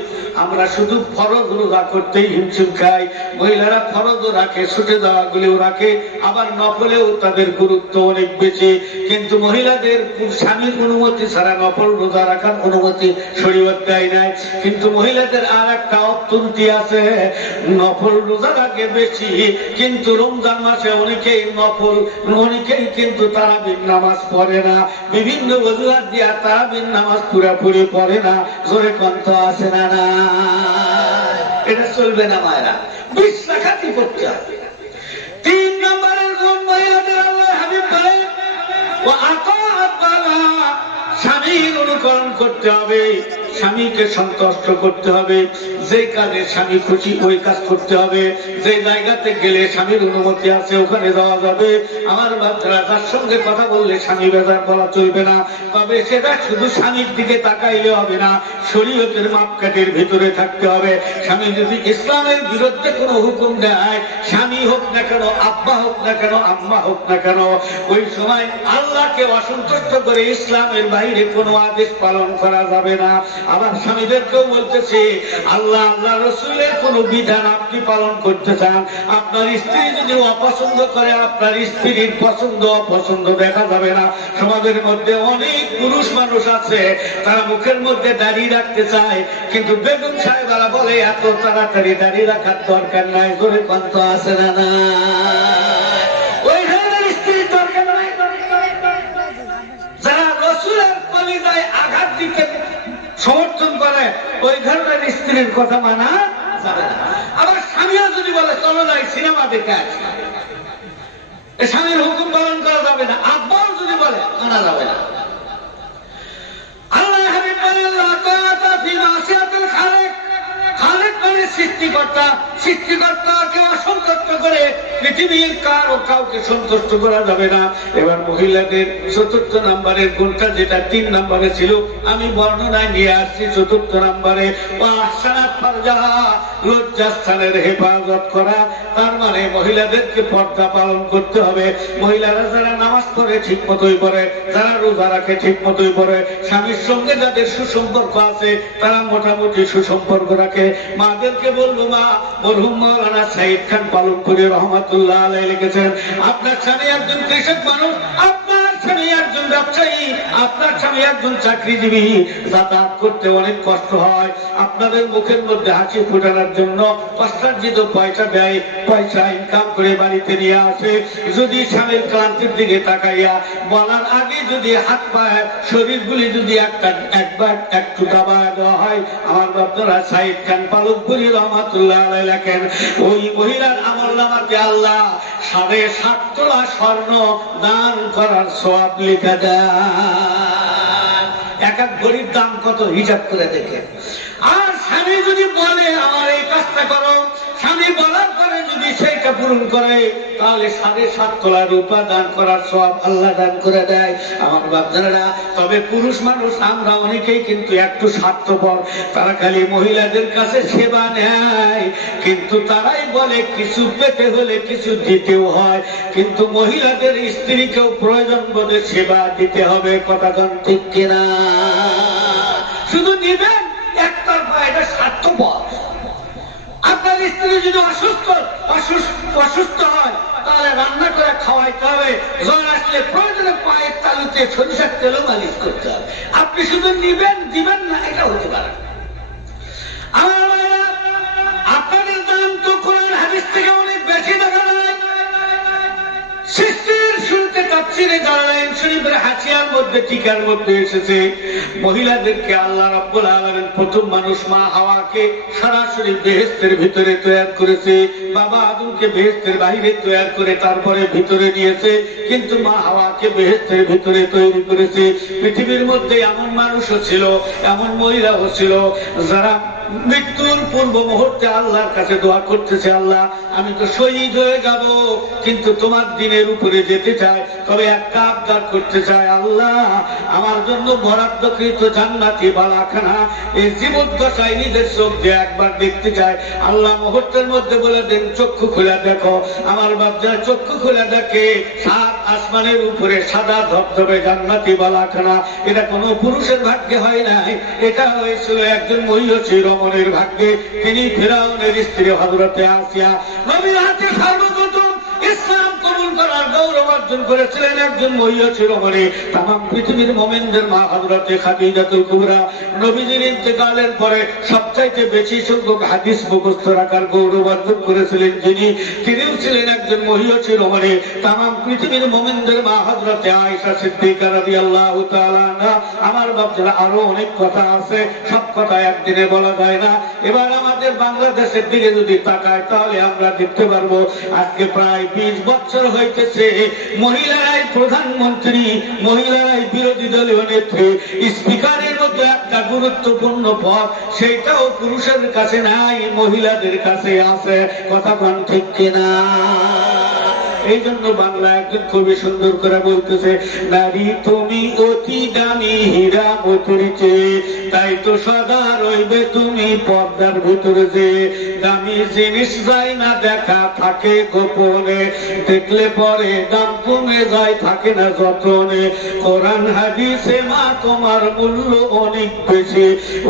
আমরা শুধু ফরজ রোজা করতেই হিমশিম খাই, মহিলারা ফরজও রাখে, ছুটে যাওয়াগুলিও রাখে, আবার নফলেও তাদের গুরুত্ব অনেক বেশি। কিন্তু মহিলাদের স্বামীর অনুমতি ছাড়া নফল রোজা রাখার অনুমতি শরীয়ত দেয় নাই। কিন্তু মহিলাদের আর একটা অত্যুন্তি আছে, নফল রোজা রাখে বেশি, কিন্তু রমজান মাসে অনেকেই কিন্তু তারাবির নামাজ পড়ে না, বিভিন্ন অজুহাত দিয়া তারাবির নামাজ পুরাপুরি পড়ে না। জোরে কণ্ঠ আছে না? না, এটা চলবে না মায়েরা, 20 রাকাতই পড়তে হবে। 3 নম্বরের গুণ মহিলাদের আল্লাহ হাবিব বলেন ও আতাআত বাবা, স্বামীর অনুকরণ করতে হবে, স্বামীকে সন্তুষ্ট করতে হবে, যে কাজে স্বামী খুশি ওই কাজ করতে হবে, যে জায়গাতে গেলে স্বামীর অনুমতি আছে ওখানে যাওয়া যাবে। আমার বাচ্চারা তার সঙ্গে কথা বললে স্বামী বেজার বলা চলবে না, তবে সেটা শুধু স্বামীর দিকে তাকাইলে হবে না, শরীয়তের মাপকাঠির ভিতরে থাকতে হবে। স্বামী যদি ইসলামের বিরুদ্ধে কোনো হুকুম দেয়, স্বামী হোক না কেন, আব্বা হোক না কেন, আম্মা হোক না কেন, ওই সময় আল্লাহকে অসন্তুষ্ট করে ইসলামের বাইরে কোনো আদেশ পালন করা যাবে না। আবার স্বামীদেরকেও বলতেছে আল্লাহ আল্লাহ রসুলের কোন বিধান আপনি পালন করতে চান, আপনার স্ত্রী যদি অপছন্দ করে, আপনার স্ত্রীর পছন্দ অপছন্দ দেখা যাবে না। সমাজের মধ্যে অনেক পুরুষ মানুষ আছে, তারা মুখের মধ্যে দাঁড়িয়ে রাখতে চায়, কিন্তু বেগম সাহেবেরা বলে এত তাড়াতাড়ি দাঁড়িয়ে রাখার দরকার নাই। জোরে কণ্ঠ আছে না? না, ওই ধরনের স্ত্রীর দরকার নাই। যারা রসুলের কলিজায় আঘাত দিতে সমর্থন করে, ওই ধরনের স্ত্রীর কথা মানা যাবে না। আবার স্বামীও যদি বলে চলো যাই সিনেমা দেখে আসি, স্বামীর হুকুম পালন করা যাবে না। আব্বাও যদি বলে মানা যাবে না। আল্লাহ হাবিব বলেন লা তাআতা ফি মাসিয়াতিল খালিক, খালিক মানে সৃষ্টিকর্তা, সৃষ্টিকর্তাকে অসন্তুষ্ট করে পৃথিবীর কাউকে সন্তুষ্ট করা যাবে না। এবার মহিলাদের 4th নম্বরের গুণটা, যেটা 3 নম্বরে ছিল, আমি বর্ণনায় নিয়ে আসছি 4th নম্বরে। আহসানাত ফারজাহা, লজ্জাস্থানের হেফাজত করা। তার মানে মহিলাদেরকে পর্দা পালন করতে হবে। মহিলারা যারা নামাজ পড়ে ঠিক মতোই পড়ে, যারা রোজা রাখে ঠিক মতোই পড়ে, স্বামীর সঙ্গে যাদের সুসম্পর্ক আছে তারা মোটামুটি সুসম্পর্ক রাখে। মাদেরকে বলবো, মা, মরহুম মাওলানা সাইদ খান পালনপুরি রহমাতুল্লাহ আলাইহি লিখেছেন, আপনার স্বামী একজন কৃষক মানুষ, আপনার স্বামী একজন ব্যবসায়ী, আপনার স্বামী একজন চাকরিজীবী, যাতায়াত করতে অনেক কষ্ট হয়। আপনাদের মুখের মধ্যে হাসি ফোটানোর জন্য কষ্টার্জিত পয়সা দেয়, পয়সা ইনকাম করে বাড়িতে নিয়ে আসে। যদি স্বামীর ক্লান্তির দিকে তাকাইয়া বলার আগে যদি হাত পায় শরীরগুলি যদি একবার একটু দাবায় দেওয়া হয়, আমার বাপদারা সাইদ খান পালকপুরি রহমাতুল্লাহ আলাইহি লেখেন, ওই মহিলার আমলনামাতে আল্লাহ 7.5 তোলা স্বর্ণ দান করার সওয়াব লিখে দেয়। এক এক গরিব দাম কত হিসাব করে দেখে। আর স্বামী যদি বলে আমার এই কাজটা করো, স্বামী বলার পরে যদি সেইটা পূরণ করে, তাহলে 7.5 তোলা রূপা দান করার সওয়াব আল্লাহ দান করে দেয়। আমার বাপজানেরা, তবে পুরুষ মানুষ আমরা অনেকেই কিন্তু একটু স্বার্থপর। তারা খালি মহিলাদের কাছে সেবা নেয়, কিন্তু তারাই বলে কিছু পেতে হলে কিছু দিতেও হয়। কিন্তু মহিলাদের স্ত্রীকেও প্রয়োজন বোধে সেবা দিতে হবে। কথা কোন ঠিক কিনা? শুধু নিবেন একতরফা, এটা স্বার্থপর। আপনার স্ত্রী যদি অসুস্থ হয়, তাহলে রান্না করে খাওয়াইতে হবে। জ্বর আসলে প্রয়োজনে পায়ের তালুতে সরিষার তেলও মালিশ করতে হবে। আপনি শুধু নিবেন দিবেন না, এটা হতে পারে। আমার ভাইরা, আপনাদের দাম তো কোরআন হাদিস থেকে অনেক বেশি দেখা যায়। সৃষ্টির শুরুতে তাফসীরে জালালাইন শরীফের হাসিয়ার মধ্যে টিকার মধ্যে এসেছে, মহিলাদেরকে আল্লাহ রাব্বুল আলামিন প্রথম মানুষ মা হাওয়াকে সরাসরি বেহেশতের ভিতরে তৈরি করেছে। বাবা আদমকে বেহেশতের বাইরে তৈরি করে তারপরে ভিতরে নিয়েছে, কিন্তু মা হাওয়াকে বেহেশতের ভিতরে তৈরি করেছে। পৃথিবীর মধ্যে এমন মানুষও ছিল, এমন মহিলাও ছিল, যারা মৃত্যুর পূর্ব মুহূর্তে আল্লাহর কাছে দোয়া করতেছে, আল্লাহ আমি তো শহীদ হয়ে যাব, কিন্তু তোমার দিনের উপরে যেতে চাই, তবে একটা আবদার করতে চাই, আল্লাহ আমার জন্য বরাদ্দকৃত জান্নাতি বালাখানা এই জীবদ্দশায় নিজের চোখ দিয়ে একবার দেখতে চাই। আল্লাহ মুহূর্তের মধ্যে বলে দেন, চক্ষু খুলে দেখো। আমার বাচ্চা চক্ষু খুলে দেখে 7 আসমানের উপরে সাদা ধবধবে জান্নাতি বালাখানা। এটা কোনো পুরুষের ভাগ্যে হয় নাই, এটা হয়েছিল একজন মহিষী রমণের ভাগ্যে। তিনি ফিরাউনের স্ত্রী হযরতে আসিয়া, নবীর হাতে সর্বপ্রথম ইসলাম কবুল করার গৌরব অর্জন করেছিলেন একজন মহিষী রমণী। তামাম পৃথিবীর মুমিনদের মা হযরতে খাদিজাতুল কুবরা। নবীজির ইন্তেকালের পরে সবচাইতে বেশি সংখ্যক হাদিস মুখস্থ রাখার গৌরব অর্জন করেছিলেন যিনি, তিনিও ছিলেন একজন মহিষী রমণী। তামাম পৃথিবীর মুমিনদের মা হযরতে আয়েশা সিদ্দিকা রাদিয়াল্লাহু তাআলা আনহা। আমার বাপজারা, আরো অনেক কথা আছে, সব কথা একদিনে বলা যায় না। এবার আমাদের বাংলাদেশের দিকে যদি তাকায়, তাহলে আমরা দেখতে পারবো আজকে প্রায় 20 বছর হইতেছে মহিলারাই প্রধানমন্ত্রী, মহিলারাই বিরোধী দলীয় নেত্রী। স্পিকারের মতো একটা গুরুত্বপূর্ণ পদ, সেটাও পুরুষের কাছে নাই, মহিলাদের কাছে আছে। কথা কোন ঠিক কিনা? এই জন্য বাংলা একজন কবি সুন্দর করে বলতেছে, নারী তুমি অতি দামি হীরা মতির চেয়ে, তাই তো সদা রইবে তুমি পর্দার ভিতরে যে। দামি জিনিস যায় না দেখা, থাকে গোপনে, দেখলে পরে দাম কমে যায়, থাকে না যতনে। কোরআন হাদিসে মা তোমার মূল্য অনেক বেশি,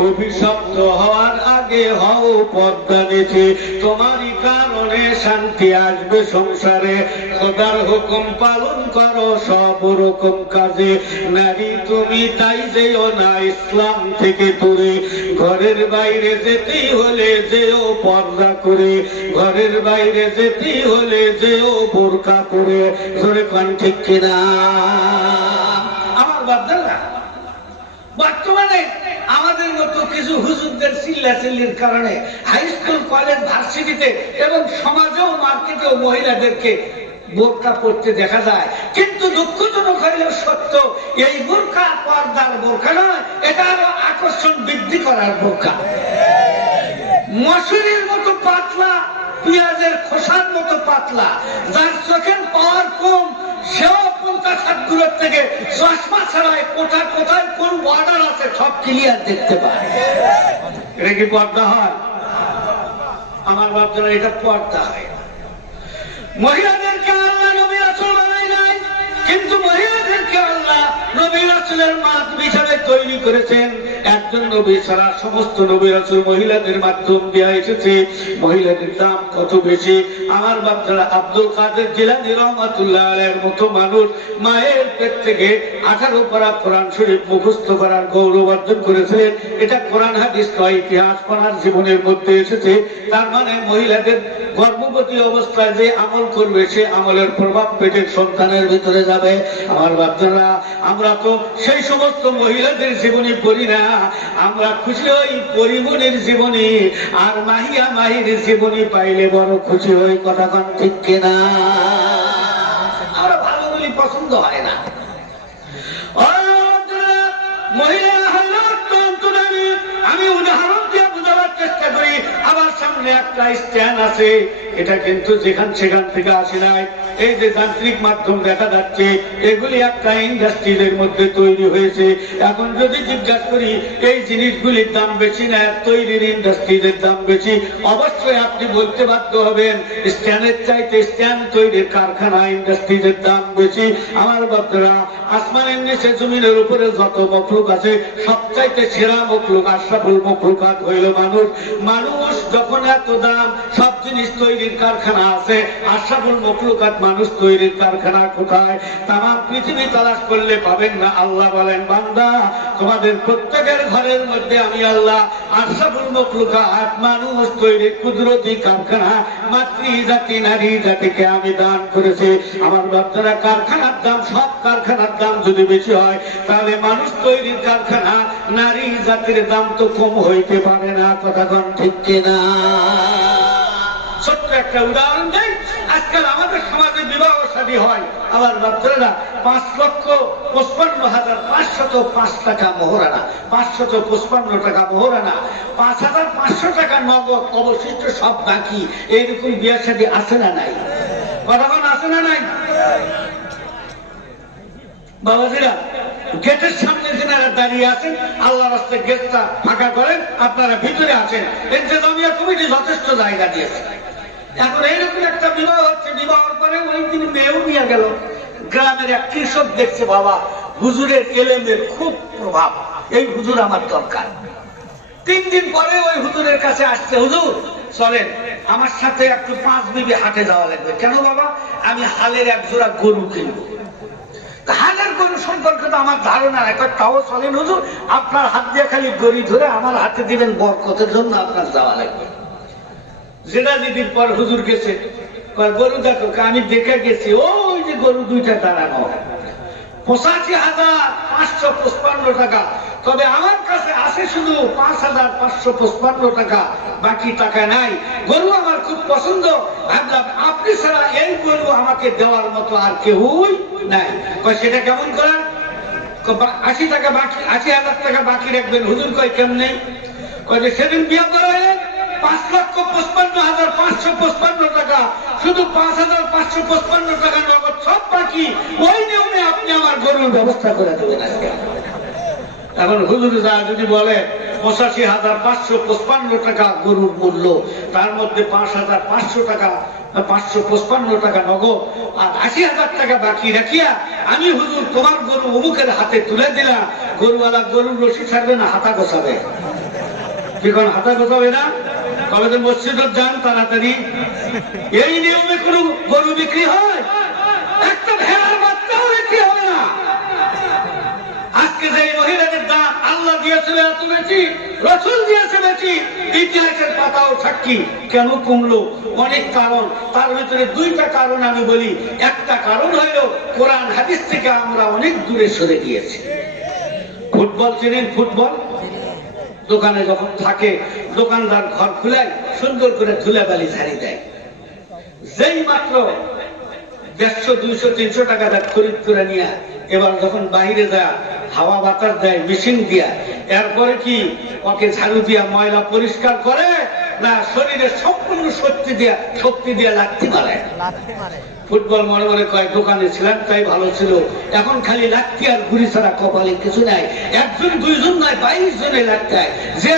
অভিশপ্ত হওয়ার আগে হও পর্দা নিচে। তোমারই কারণে শান্তি আসবে সংসারে, খোদার হুকুম পালন করো সব রকম কাজে। নারী তুমি তাই যেও না ইসলাম থেকে দূরে, ঘরের বাইরে যেতেই হলে যেও পর্দা করে, ঘরের বাইরে যেতেই হলে যেও বোরকা পরে। ধরে কোন ঠিক কিনা? আমার বাচ্চারা, বর্তমানে আমাদের মতো কিছু হুজুরদের চিল্লাচিল্লির কারণে হাই স্কুল, কলেজ, ভার্সিটিতে এবং সমাজেও মার্কেটেও মহিলাদেরকে বোরকা পড়তে দেখা যায়। কিন্তু দুঃখজনক হইলেও সত্য, এই বোরকা পর্দার বোরকা নয়, এটা আরো আকর্ষণ বৃদ্ধি করার বোরকা। মশুরির মতো পাতলা, পেঁয়াজের খোসার মতো পাতলা, যার চোখের পাওয়ার কম, সেও 50 হাত দূরের থেকে চশমা ছাড়াই কোথায় কোথায় কোন বর্ডার আছে সব ক্লিয়ার দেখতে পায়। এটা কি পর্দা হয়? আমার বাচ্চারা, এটা পর্দা হয়। মহিলাদেরকে আল্লাহ নবী রাসূল বানাই নাই, কিন্তু মহিলাদেরকে মহিলাদেরকে আল্লাহ নবী রাসূলের মাত হিসাবে তৈরি করেছেন। একজন নবী ছাড়া সমস্ত নবী রাসূল মহিলাদের মাধ্যম দেয়া এসেছে। মহিলাদের দাম কত বেশি! আমার বাচ্চারা আব্দুল কাদের জিলানী রহমাতুল্লাহ আলাইহির মতো মানুষ মায়ের পেট থেকে 18 পারা কোরআন শরীফ মুখস্থ করার গৌরব অর্জন করেছিলেন। এটা কোরআন হাদিস নয়, ইতিহাস পড়ার জীবনের মধ্যে এসেছে। তার মানে মহিলাদের গর্ভবতী অবস্থায় যে আমল করবে সে আমলের প্রভাব পেটের সন্তানের ভিতরে যাবে। আমার বাচ্চারা, আমরা তো সেই সমস্ত মহিলাদের জীবনী পড়ি না, আমরা খুশি হই পরিমণির জীবনী আর মাহিয়া মাহির জীবনী পাইলে বড় খুশি হই। কথা কোন ঠিক কিনা? আমরা ভালো বলি পছন্দ হয় না। মহিলারা হলো অত্যন্ত দামি। আমি উদাহরণ দিয়ে বোঝাবার চেষ্টা করি। আমার সামনে একটা স্ট্যান্ড আছে, এটা কিন্তু যেখান সেখান থেকে আসে নাই। এই যে যান্ত্রিক মাধ্যম দেখা যাচ্ছে, এগুলি একটা ইন্ডাস্ট্রিজের মধ্যে তৈরি হয়েছে। এখন যদি জিজ্ঞাসা করি এই জিনিসগুলির দাম বেশি না তৈরির ইন্ডাস্ট্রিজের দাম বেশি, অবশ্যই আপনি বলতে বাধ্য হবেন স্ট্যান্ডের চাইতে স্ট্যান্ড তৈরির কারখানা ইন্ডাস্ট্রিজের দাম বেশি। আমার বাচ্চারা, আসমানের নিচে জমিনের উপরে যত মখলুক আছে সবচাইতে সেরা মখলুক আশরাফুল মখলুকাত হইল মানুষ। মানুষ যখন এত দাম, সব জিনিস তৈরির কারখানা আছে, আশরাফুল মখলুকাত মানুষ তৈরির কারখানা কোথায়? তামাম পৃথিবী তালাশ করলে পাবেন না। আল্লাহ বলেন, বান্দা তোমাদের প্রত্যেকের ঘরের মধ্যে আমি আল্লাহ আশরাফুল মখলুকাত মানুষ তৈরির কুদরতি কারখানা মাতৃ জাতি নারী জাতিকে আমি দান করেছি। আমার বাচ্চারা, কারখানার দাম, সব কারখানার দাম যদি বেশি হয় তাহলে মানুষ তৈরির কারখানা নারী জাতির দাম তো কম হইতে পারে না। কথা কোন ঠিক কিনা? ছোট্ট একটা উদাহরণ দেই। আজকাল আমাদের সমাজে বিবাহ শাদী হয়, আমার বাচ্চারা 5,55,505 টাকা মোহরানা, 555 টাকা মোহরানা, 5,500 টাকা নগদ, অবশিষ্ট সব বাকি। এইরকম বিয়ে শাদী আছে না নাই? কতক্ষণ আছে না নাই? বাবাজিরা, গেটের সামনে যেনারা দাঁড়িয়ে আছেন, আল্লাহ রাস্তায় গেটটা ফাঁকা করেন, আপনারা ভিতরে আছেন। ইন্তেজামিয়া কমিটি যথেষ্ট জায়গা দিয়েছে। এখন এইরকম একটা বিবাহ হচ্ছে, বিবাহের পরে ওই দিন মেয়েও নিয়ে গেল। গ্রামের এক কৃষক দেখছে, বাবা হুজুরের এলেমের খুব প্রভাব, এই হুজুর আমার দরকার। 3 দিন পরে ওই হুজুরের কাছে আসছে, হুজুর চলেন আমার সাথে একটু 5 বিবি হাটে যাওয়া লাগবে। কেন বাবা? আমি হালের 1 জোড়া গরু কিনবো। হালের গরু সম্পর্কে তো আমার ধারণা নাই। তাও চলেন হুজুর, আপনার হাত দিয়ে খালি দড়ি ধরে আমার হাতে দিবেন, বরকতের জন্য আপনার যাওয়া লাগবে। যেটা দিদির পর হুজুর গেছে, গরু দেখো, আমি দেখে গেছি ওই যে গরু 2টা দাঁড়ানো, 85,555 টাকা। তবে আমার কাছে আছে শুধু 5,555 টাকা, বাকি টাকা নাই। গরু আমার খুব পছন্দ, ভাবলাম আপনি ছাড়া এই গরু আমাকে দেওয়ার মতো আর কেউই নাই। সেটা কেমন করেন? 80 টাকা বাকি, 80,000 টাকা বাকি রাখবেন। হুজুর কয় কেমনে? সেদিন বিয়ে করে 5,55,555 টাকা, শুধু 5,555 টাকা নগদ, সব বাকি। ওই নিয়মে আপনি আমার গরুর ব্যবস্থা করে দেবেন আজকে। এখন হুজুর যা যদি বলে 85,555 টাকা গরুর মূল্য, তার মধ্যে 5,500 টাকা 555 টাকা নগদ আর 80,000 টাকা বাকি রাখিয়া আমি হুজুর তোমার গরু অমুকের হাতে তুলে দিলাম। গরুওয়ালা গরুর রশি ছাড়বে না, হাতা গোছাবে। এখন হাতা গোছাবে না, তবে তো মসজিদে যান তাড়াতাড়ি। এই নিয়মে কোন গরু বিক্রি হয়? একটা ভেড়ার বাচ্চাও বিক্রি হবে না। আজকে যে মহিলাদের দাম আল্লাহ দিয়েছিল এত বেশি, রাসূল দিয়েছে বেশি, ইতিহাসের পাতাও সাক্ষী। কেন কমলো? অনেক কারণ, তার ভিতরে 2টা কারণ আমি বলি। একটা কারণ হইল কোরআন হাদিস থেকে আমরা অনেক দূরে সরে গিয়েছি। ফুটবল চেনেন? ফুটবল দোকানে যখন থাকে, দোকানদার ঘর খুলে সুন্দর করে ধুলাবালি ঝাড়ি দেয়। যেই মাত্র 150, 200, 300 টাকা খরিদ করে নিয়ে এবার যখন বাইরে যায় হাওয়া বাতাস দেয় মেশিন দিয়া, এরপরে কি ওকে ঝাড়ু দিয়া ময়লা পরিষ্কার করে না শরীরে সম্পূর্ণ শক্তি দিয়া লাথি মারে? ফুটবল মনে মনে কয় দোকানে ছিলাম তাই ভালো ছিল, এখন খালি লাঠি আর গুলি ছাড়া কপালে কিছু নাই। একজন দুইজন নয় 22 জনে লাঠি দেয়। যে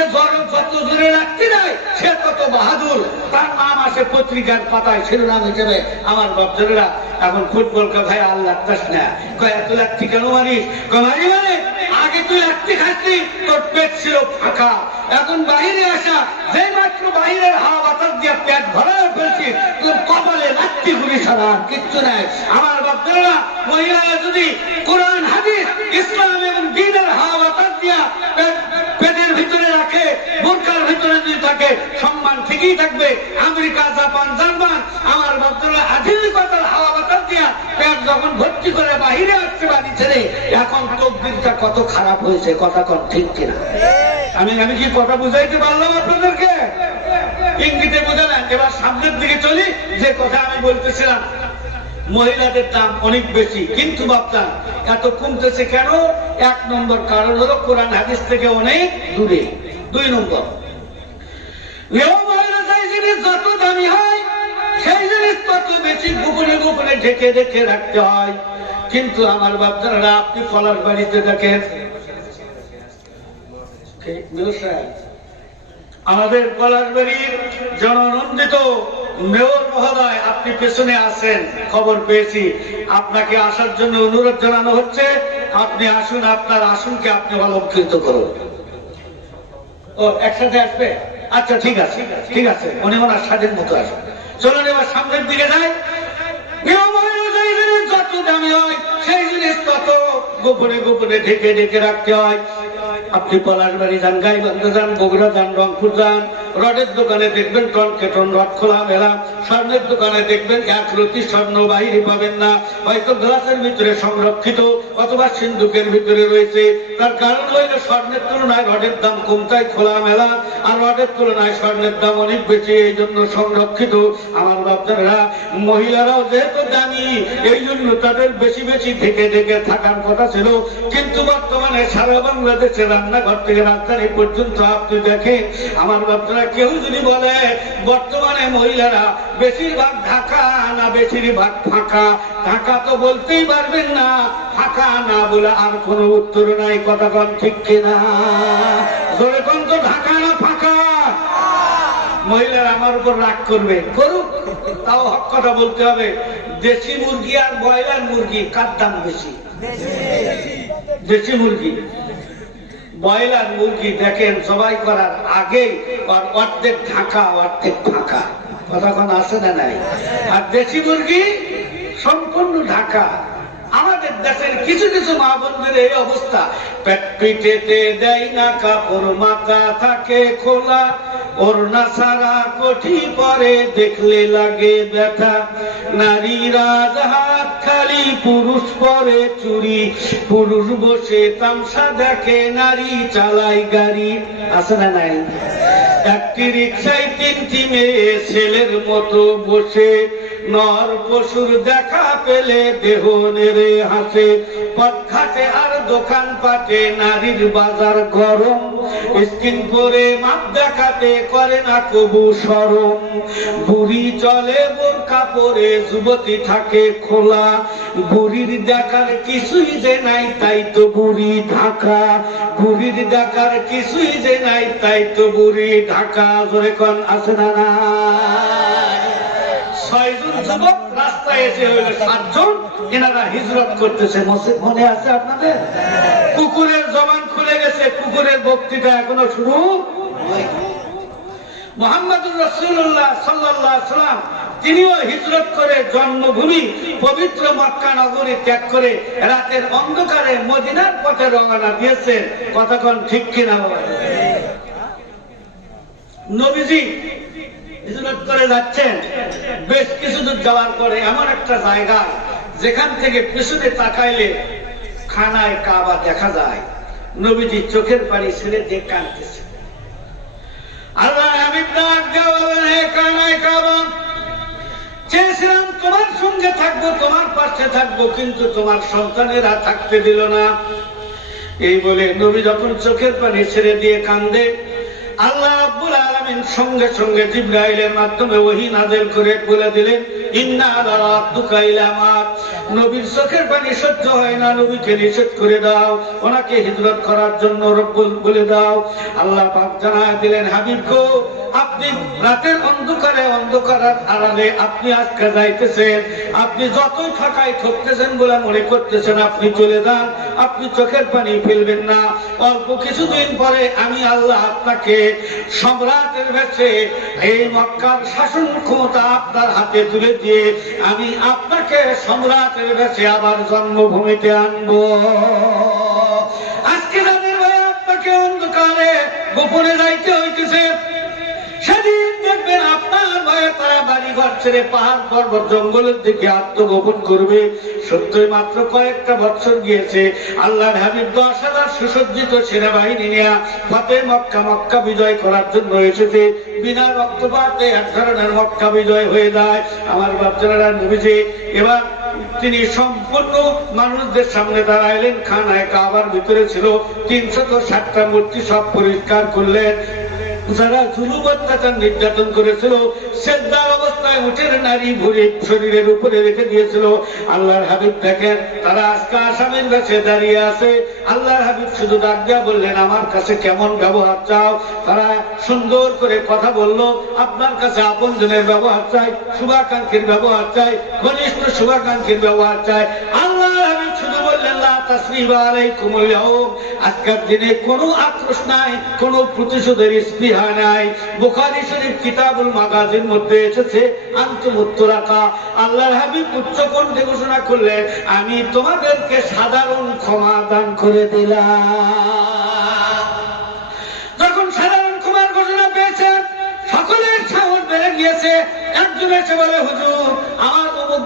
যত জনে লাঠি দেয় সে তত বাহাদুর, তার নাম আসে পত্রিকার পাতায় শিরোনাম হিসেবে। আমার বাপজনেরা এখন ফুটবল কে ভাই আর লাগতাস না, কয় এত লাঠি কেন মারিস? মারি মানে আগে তুই লাঠি খাচ্ছি তোর পেট ছিল ফাঁকা, এখন বাহিরে আসা যে মাত্র বাহিরের হাওয়া বাতাস দিয়ে পেট ভরা ফেলছিস, তোর কপালে লাঠি গুলি ছাড়া কিচ্ছু নাই। আমার বাপজনেরা মহিলারা যদি কোরআন হাদিস ইসলাম এবং দ্বীনের হাওয়া বাতাস দিয়া পেটের ভিতরে রাখে, বোরকার ভিতরে যদি থাকে, সম্মান ঠিকই থাকবে। আমেরিকা, জাপান, জার্মান আমার বাপজনেরা আধুনিকতার হাওয়া বাতাস দিয়া পেট যখন ভর্তি করে বাহিরে আসছে বাড়ি ছেড়ে, এখন তকদিরটা কত খারাপ হয়েছে, কথা কন ঠিক কিনা? আমি কি কথা বুঝাইতে পারলাম আপনাদেরকে? ইঙ্গিতে বুঝালেন। এবার সামনের দিকে চলি। যে কথা আমি বলতেছিলাম, মহিলাদের দাম অনেক বেশি, কিন্তু ভাবতাম এত কমতেছে কেন? 1 নম্বর কারণ হলো কোরআন হাদিস থেকে অনেক দূরে। 2 নম্বর, মহিলা সেই জিনিস যত দামি হয় সেই জিনিস তত বেশি গোপনে গোপনে ঢেকে ঢেকে রাখতে হয়। কিন্তু আমার বাচ্চারা, আপনি ফলার বাড়িতে দেখেন, আমাদের পলাশবাড়ির জননন্দিত মেয়র মহোদয়, আপনি পেছনে আছেন, খবর পেয়েছি। আপনাকে আসার জন্য অনুরোধ জানানো হচ্ছে। আপনি আসুন, আপনার আসনকে আপনি অলঙ্কৃত করুন। ও একসাথে আসবে? আচ্ছা ঠিক আছে, ঠিক আছে, উনি ওনার স্বাধীন মতো আসুন। চলুন এবার সামনের দিকে যাই। যত দামি হয় সেই জিনিস তত গোপনে গোপনে ঢেকে ঢেকে রাখতে হয়। আপনি পলাশবাড়ি যান, গাইবান্ধা যান, বগুড়া যান, রংপুর যান, রডের দোকানে দেখবেন টন কেটন রড খোলা মেলা, স্বর্ণের দোকানে দেখবেন 1 রতি স্বর্ণ বাহিরে পাবেন না, হয়তো গ্লাসের ভিতরে সংরক্ষিত অথবা সিন্ধুকের ভিতরে রয়েছে। তার কারণ হইল স্বর্ণের তুলনায় রডের দাম কম, তাই খোলা মেলা, আর রডের তুলনায় স্বর্ণের দাম অনেক বেশি, এই জন্য সংরক্ষিত। আমার বাচ্চারা, মহিলারাও যেহেতু দামি, এই জন্য তাদের বেশি বেশি ঢেকে ঢেকে থাকার কথা ছিল। কিন্তু বর্তমানে সারা বাংলাদেশে রান্নাঘর থেকে রাজধানী পর্যন্ত আপনি দেখেন, আমার বাচ্চারা, কেউ যদি বলে বর্তমানে মহিলারা বেশিরভাগ ঢাকা না বেশিরভাগ ফাঁকা, ঢাকা তো বলতেই পারবেন না, ফাঁকা না বলে আর কোনো উত্তর নাই। কথা কন ঠিক কিনা? জোরে কোন তো, ঢাকা না ফাঁকা? মহিলারা আমার উপর রাগ করবে, করুক, তাও হক কথা বলতে হবে। দেশি মুরগি আর ব্রয়লার মুরগি কার দাম বেশি? দেশি মুরগি। ব্রয়লার মুরগি দেখেন জবাই করার আগে অর্ধেক ঢাকা অর্ধেক ফাঁকা, কতক্ষণ আছে না নাই? আর দেশি মুরগি সম্পূর্ণ ঢাকা। আমাদের দেশের কিছু কিছু মা বোনদের এই অবস্থা, পেট পিঠেতে দেয় না কাপড়, মাথা থাকে খোলা, ওড়না সারা কঠি পরে দেখলে লাগে ব্যথা, নারীরা হাত খালি, পুরুষ পরে চুরি, পুরুষ বসে তামসা দেখে, নারী চালায় গাড়ি, আছে না নাই? একটি রিক্সায় 3টি মেয়ে ছেলের মতো বসে, নর পশুর দেখা পেলে দেহ নেড়ে হাসে, পথঘাটে আর দোকান পাটে নারীর বাজার গরম, স্কিন পরে মাপ দেখাতে করে না কবু শরম, বুড়ি চলে বোরকা পরে, যুবতী থাকে খোলা, বুড়ির দেখার কিছুই যে নাই তাই তো বুড়ি ঢাকা, বুড়ির দেখার কিছুই যে নাই তাই তো বুড়ি ঢাকা। জোরে কোন আছে না না? 6 জন যুবক রাস্তায় এসে হইল 7 জন, এনারা হিজরত করতেছে, মনে আছে আপনাদের? কুকুরের জবান খুলে গেছে, কুকুরের বক্তৃতা এখনো শুরু। মুহাম্মদুর রাসূলুল্লাহ সাল্লাল্লাহু আলাইহি ওয়াসাল্লাম তিনিও হিজরত করে জন্মভূমি পবিত্র মক্কা নগরী ত্যাগ করে রাতের অন্ধকারে মদিনার পথে রওনা দিয়েছেন। কতক্ষণ ঠিক কিনা বাবা? নবীজি হিজরত করে যাচ্ছেন, বেশ কিছু দূর যাওয়ার পরে এমন একটা জায়গা যেখান থেকে পিছনে তাকাইলে খানায় কাবা দেখা যায়। নবীজি চোখের পানি ছেড়ে দিয়ে কাঁদতেছে। আল্লাহ হাবিব ডাক দিয়ে বলেন, হে খানায় কাবা, চেয়েছিলাম তোমার সঙ্গে থাকবো, তোমার পাশে থাকবো, কিন্তু তোমার সন্তানেরা থাকতে দিল না। এই বলে নবী যখন চোখের পানি ছেড়ে দিয়ে কান্দে, আল্লাহ রাব্বুল আলামিন সঙ্গে সঙ্গে জিবরাইলের মাধ্যমে ওহী নাযিল করে বলে দিলেন, ইন্না লারাদ্দুকা ইলা মাক। নবীর চোখের পানি সহ্য হয় না, নবীকে নিষেধ করে দাও, ওনাকে হিজরত করার জন্য রব্বুল বলে দাও। আল্লাহ পাক জানায় দিলেন, হাবিব গো, আপনি রাতের অন্ধকারে অন্ধকারের আড়ালে আপনি আজকে যাইতেছেন, আপনি যতই ফাঁকায় ঠকতেছেন বলে মনে করতেছেন, আপনি চলে যান, আপনি চোখের পানি ফেলবেন না। অল্প কিছুদিন পরে আমি আল্লাহ আপনাকে সম্রাটের বেশে এই মক্কার শাসন ক্ষমতা আপনার হাতে তুলে দিয়ে আমি আপনাকে সম্রাটের বেশে আবার জন্মভূমিতে আনবো। আজকে যাদের ভাই আপনাকে অন্ধকারে গোপনে যাইতে হইতেছে, সেদিন দেখবেন আপনার ভয়ে তারা বাড়ি ঘর ছেড়ে পাহাড় পর্বত জঙ্গলের দিকে আত্মগোপন করবে। সত্যই মাত্র কয়েকটা বছর গিয়েছে, আল্লাহর হাবিব 10,000 সুসজ্জিত সেনাবাহিনী নিয়ে ফতে মক্কা বিজয় করার জন্য এসেছে। বিনা রক্তপাতে এক ধরনের মক্কা বিজয় হয়ে যায়। আমার বাচ্চারা নবীজি এবার তিনি সম্পূর্ণ মানুষদের সামনে দাঁড়াইলেন। খানায় কাবার ভিতরে ছিল 360টা মূর্তি, সব পরিষ্কার করলেন। যারা জুলুম অত্যাচার নির্যাতন করেছিল, সেজদার অবস্থায় উঠের নারী ভুঁড়ি শরীরের উপরে রেখে দিয়েছিল, আল্লাহর হাবিব দেখেন তারা আজকে আসামের কাছে দাঁড়িয়ে আছে। আল্লাহর হাবিব শুধু ডাক দিয়া বললেন, আমার কাছে কেমন ব্যবহার চাও? তারা সুন্দর করে কথা বললো, আপনার কাছে আপনজনের ব্যবহার চাই, শুভাকাঙ্ক্ষীর ব্যবহার চাই, ঘনিষ্ঠ শুভাকাঙ্ক্ষীর ব্যবহার চাই। আল্লাহর হাবিব শুধু বললেন, লা তাসরিবা আলাইকুমুল ইয়াউম, আজকের দিনে কোনো আক্রোশ নাই, কোনো প্রতিশোধের স্পৃহা নাই। বুখারী শরীফ কিতাবুল মাগাজির মধ্যে এসেছে, আনতুম উত্তরাকা, আল্লাহর হাবিব উচ্চ কণ্ঠে ঘোষণা করলেন, আমি তোমাদেরকে সাধারণ ক্ষমা দান করে দিলাম। যখন সাধারণ ক্ষমার ঘোষণা পেয়েছেন, সকলের সাহস বেড়ে গিয়েছে। একজন এসে বলে, হুজুর, আমার অমুক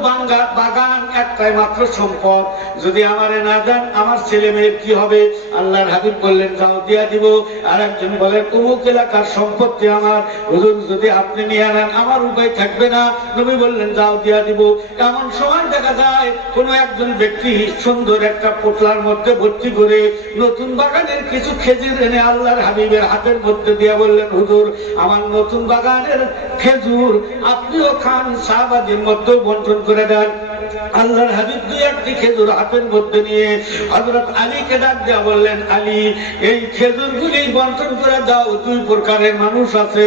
বাগান একটাই মাত্র সম্পদ, যদি আমারে না দেন আমার ছেলে মেয়ের কি হবে? আল্লাহর হাবিব বললেন, যাও দিয়া দিব। আর একজন বলেন, অমুক এলাকার সম্পত্তি আমার, হুজুর যদি আপনি নিয়ে নেন আমার উপায় থাকবে না। নবী বললেন, যাও দিয়া দিব। এমন সময় দেখা যায় কোন একজন ব্যক্তি সুন্দর একটা পোটলার মধ্যে ভর্তি করে নতুন বাগানের কিছু খেজুর এনে আল্লাহর হাবিবের হাতের মধ্যে দিয়া বললেন, হুজুর, আমার নতুন বাগানের খেজুর আপনিও খান, সাহাবাদের মধ্যে বন্টন করে দেন। আল্লাহর হাবিব 2-1টি খেজুর হাতের মধ্যে নিয়ে হযরত আলীকে ডাক দেয়া বললেন, আলী, এই খেজুরগুলি বন্টন করে দাও। 2 প্রকারের মানুষ আছে,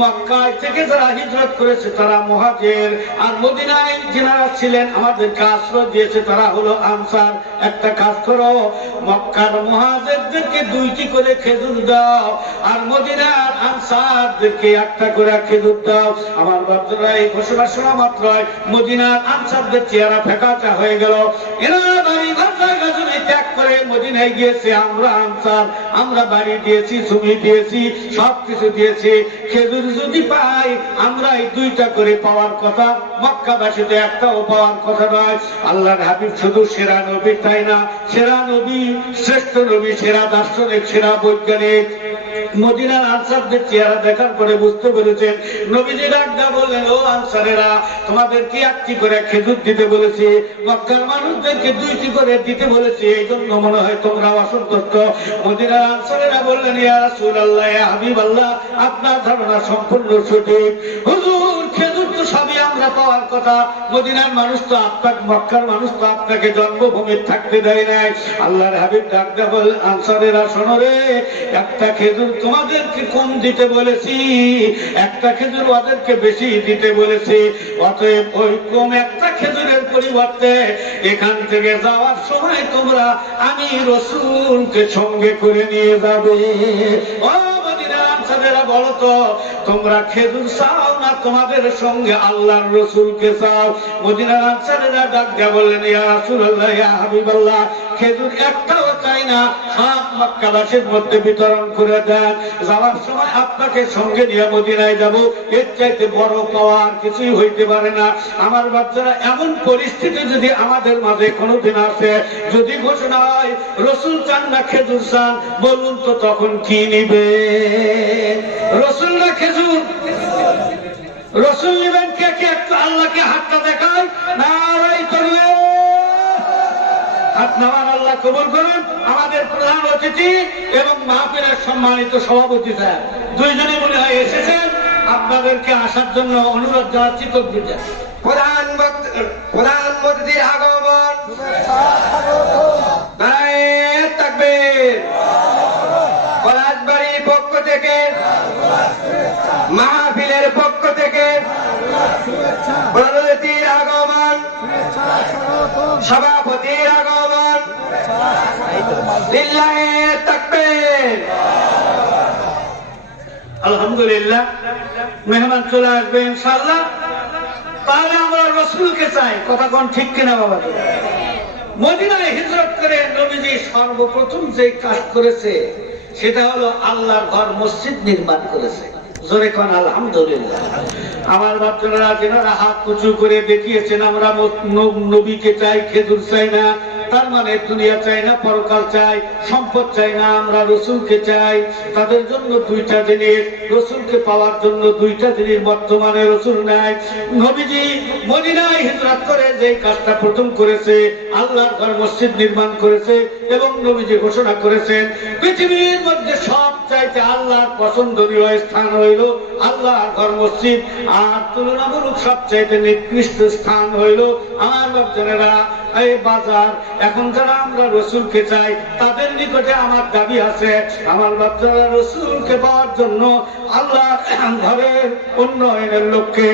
মক্কায় থেকে যারা হিজরত করেছে তারা মুহাজির, আর মদিনায় যারা ছিলেন আমাদেরকে আশ্রয় দিয়েছে তারা হলো আনসার। একটা কাজ করো, মক্কার মুহাজিরদেরকে 2টি করে খেজুর দাও, আর মদিনার আনসারদেরকে 1টা করে খেজুর দাও। আমার বাচ্চারা এই ঘোষণা শোনা মাত্র মদিনার আনসারদের চেহারা ফেকাচা হয়ে গেল। এরা বাড়ি ঘর জায়গা জমি ত্যাগ করে মদিনায় গিয়েছে। আমরা আনসার, আমরা বাড়ি দিয়েছি, জমি দিয়েছি, সবকিছু দিয়েছি, খেজুর যদি পাই আমরা এই 2টা করে পাওয়ার কথা, মক্কাবাসীতে 1টাও পাওয়ার কথা নয়। আল্লাহর হাবিব শুধু সেরা নবী তাই না, সেরা নবী, শ্রেষ্ঠ নবী, সেরা দার্শনিক, সেরা বৈজ্ঞানিক। মদিনার আনসারদের চেহারা দেখার পরে বুঝতে পেরেছেন। নবীজি ডাক দেয়া বললেন, ও আনসারেরা, তোমাদেরকে 1টি করে খেজুর দিতে বলেছি, মক্কার মানুষদেরকে 2টি করে দিতে বলেছি, এই জন্য মনে হয় তোমরা অসন্তুষ্ট। মদিনার আনসারেরা বললেন, ইয়া রাসূলুল্লাহ, ইয়া হাবিবাল্লাহ, আপনার ধারণা সম্পূর্ণ সঠিক। হুজুর, খেজুর তো সবই আমরা পাওয়ার কথা, মদিনার মানুষ তো আপনাকে, মক্কার মানুষ তো আপনাকে জন্মভূমি থাকতে দেয় নাই। আল্লাহর হাবিব ডাক দেয়া বললেন, আনসারেরা শোনো রে, 1টা খেজুর তোমাদেরকে কম দিতে বলেছি, 1টা খেজুর ওদেরকে বেশি দিতে বলেছি। অতএব ওই কম 1টা খেজুরের পরিবর্তে এখান থেকে যাওয়ার সময় তোমরা আমি রাসূলকে সঙ্গে করে নিয়ে যাবে। ও মদিনার আনসারেরা, বলো তো তোমরা খেজুর চাও না তোমাদের সঙ্গে আল্লাহর রাসূলকে চাও? মদিনার আনসারেরা ডাক দেয়া বললেন, ইয়া রাসূলুল্লাহ, ইয়া হাবিবাল্লাহ, খেজুর 1টাও চাই না, সব মক্কাবাসীর মধ্যে বিতরণ করে দেন। যাওয়ার সময় আপনাকে সঙ্গে নিয়ে মদিনায় যাব, এর চাইতে বড় পাওয়ার কিছুই হইতে পারে না। আমার বাচ্চারা, এমন পরিস্থিতি যদি আমাদের মাঝে কোনোদিন আসে, যদি ঘোষণা হয় রাসূল চান না খেজুর চান, বলুন তো তখন কি নিবে? রাসূল না খেজুর? রাসূল নিবেন কে? কে একটু আল্লাহকে হাতটা দেখায়, নারায়ে তাকবীর। হাত নামান, আল্লাহ কবুল করুন। আমাদের প্রধান অতিথি এবং মাহফিলের সম্মানিত সভাপতি স্যার 2জনই মনে হয় এসেছেন, আপনাদেরকে আসার জন্য অনুরোধ জানাচ্ছি। তকবীর। প্রধান প্রধানমন্ত্রীর আগমন, নারায়ে তাকবীর। পলাশবাড়ির পক্ষ থেকে, মাহফিলের পক্ষ থেকে প্রধানমন্ত্রীর আগমন, সভাপতির আগমন, লিল্লাহে তাকবীর। আলহামদুলিল্লাহ, মেহমান চলে আসবে ইনশাআল্লাহ। তাহলে আমরা রসুলকে চাই, কথা কোন ঠিক কিনা বাবা? মদিনায় হিজরত করে নবীজি সর্বপ্রথম যে কাজ করেছে সেটা হলো আল্লাহর ঘর মসজিদ নির্মাণ করেছে। জোরে কোন আলহামদুলিল্লাহ। আমার বাচ্চারা যেনারা হাত উঁচু করে দেখিয়েছেন আমরা নবীকে চাই, খেজুর চাই না, তার মানে দুনিয়া চাই না, পরকাল চাই, সম্পদ চাই না, আমরা রসুলকে চাই। তাদের জন্য দুইটা জিনিস, রসুলকে পাওয়ার জন্য দুইটা জিনিস বর্তমানে রসুল নাই। নবীজি মদিনায় হিজরত করে যে কাজটা প্রথম করেছে আল্লাহর ঘর মসজিদ নির্মাণ করেছে এবং নবীজি ঘোষণা করেছেন পৃথিবীর মধ্যে সব চাইতে আল্লাহর পছন্দনীয় স্থান হইল আল্লাহর ঘর মসজিদ, আর তুলনামূলক সব চাইতে নিকৃষ্ট স্থান হইল আমার বাচ্চারা এই বাজার। এখন যারা আমরা রসুলকে চাই তাদের নিকটে আমার দাবি আছে, আমার বাচ্চারা রসুলকে পাওয়ার জন্য আল্লাহ ঘরের উন্নয়নের লক্ষ্যে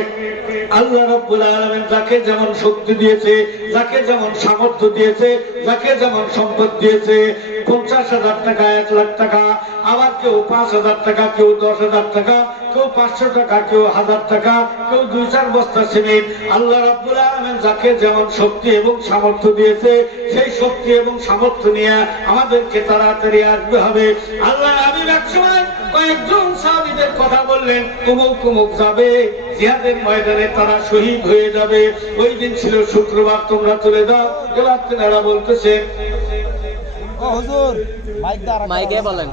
আল্লাহ রাব্বুল আলামিন যাকে যেমন শক্তি দিয়েছে, যাকে যেমন সামর্থ্য দিয়েছে, যাকে যেমন সম্পদ দিয়েছে, 50,000 টাকা, 1 লাখ টাকা, আবার কেউ 5,000 টাকা, কেউ 10,000 টাকা, কেউ 500 টাকা, কেউ 1000 টাকা, কেউ 2-4 বস্তা সিমেন্ট, আল্লাহ রাব্বুল আলামিন যাকে যেমন শক্তি এবং সামর্থ্য দিয়েছে সেই শক্তি এবং সামর্থ্য নিয়ে আমাদেরকে তাড়াতাড়ি আসবে হবে। আল্লাহ হাবিব একসময় কয়েকজন সাহাবীদের কথা বললেন, অমুক অমুক যাবে জিহাদের ময়দানে, তারা শহীদ হয়ে যাবে। ওই দিন ছিল শুক্রবার, তোমরা চলে যাও। এবার তেনারা বলতেছেন হুজুর মাইকে বলেন।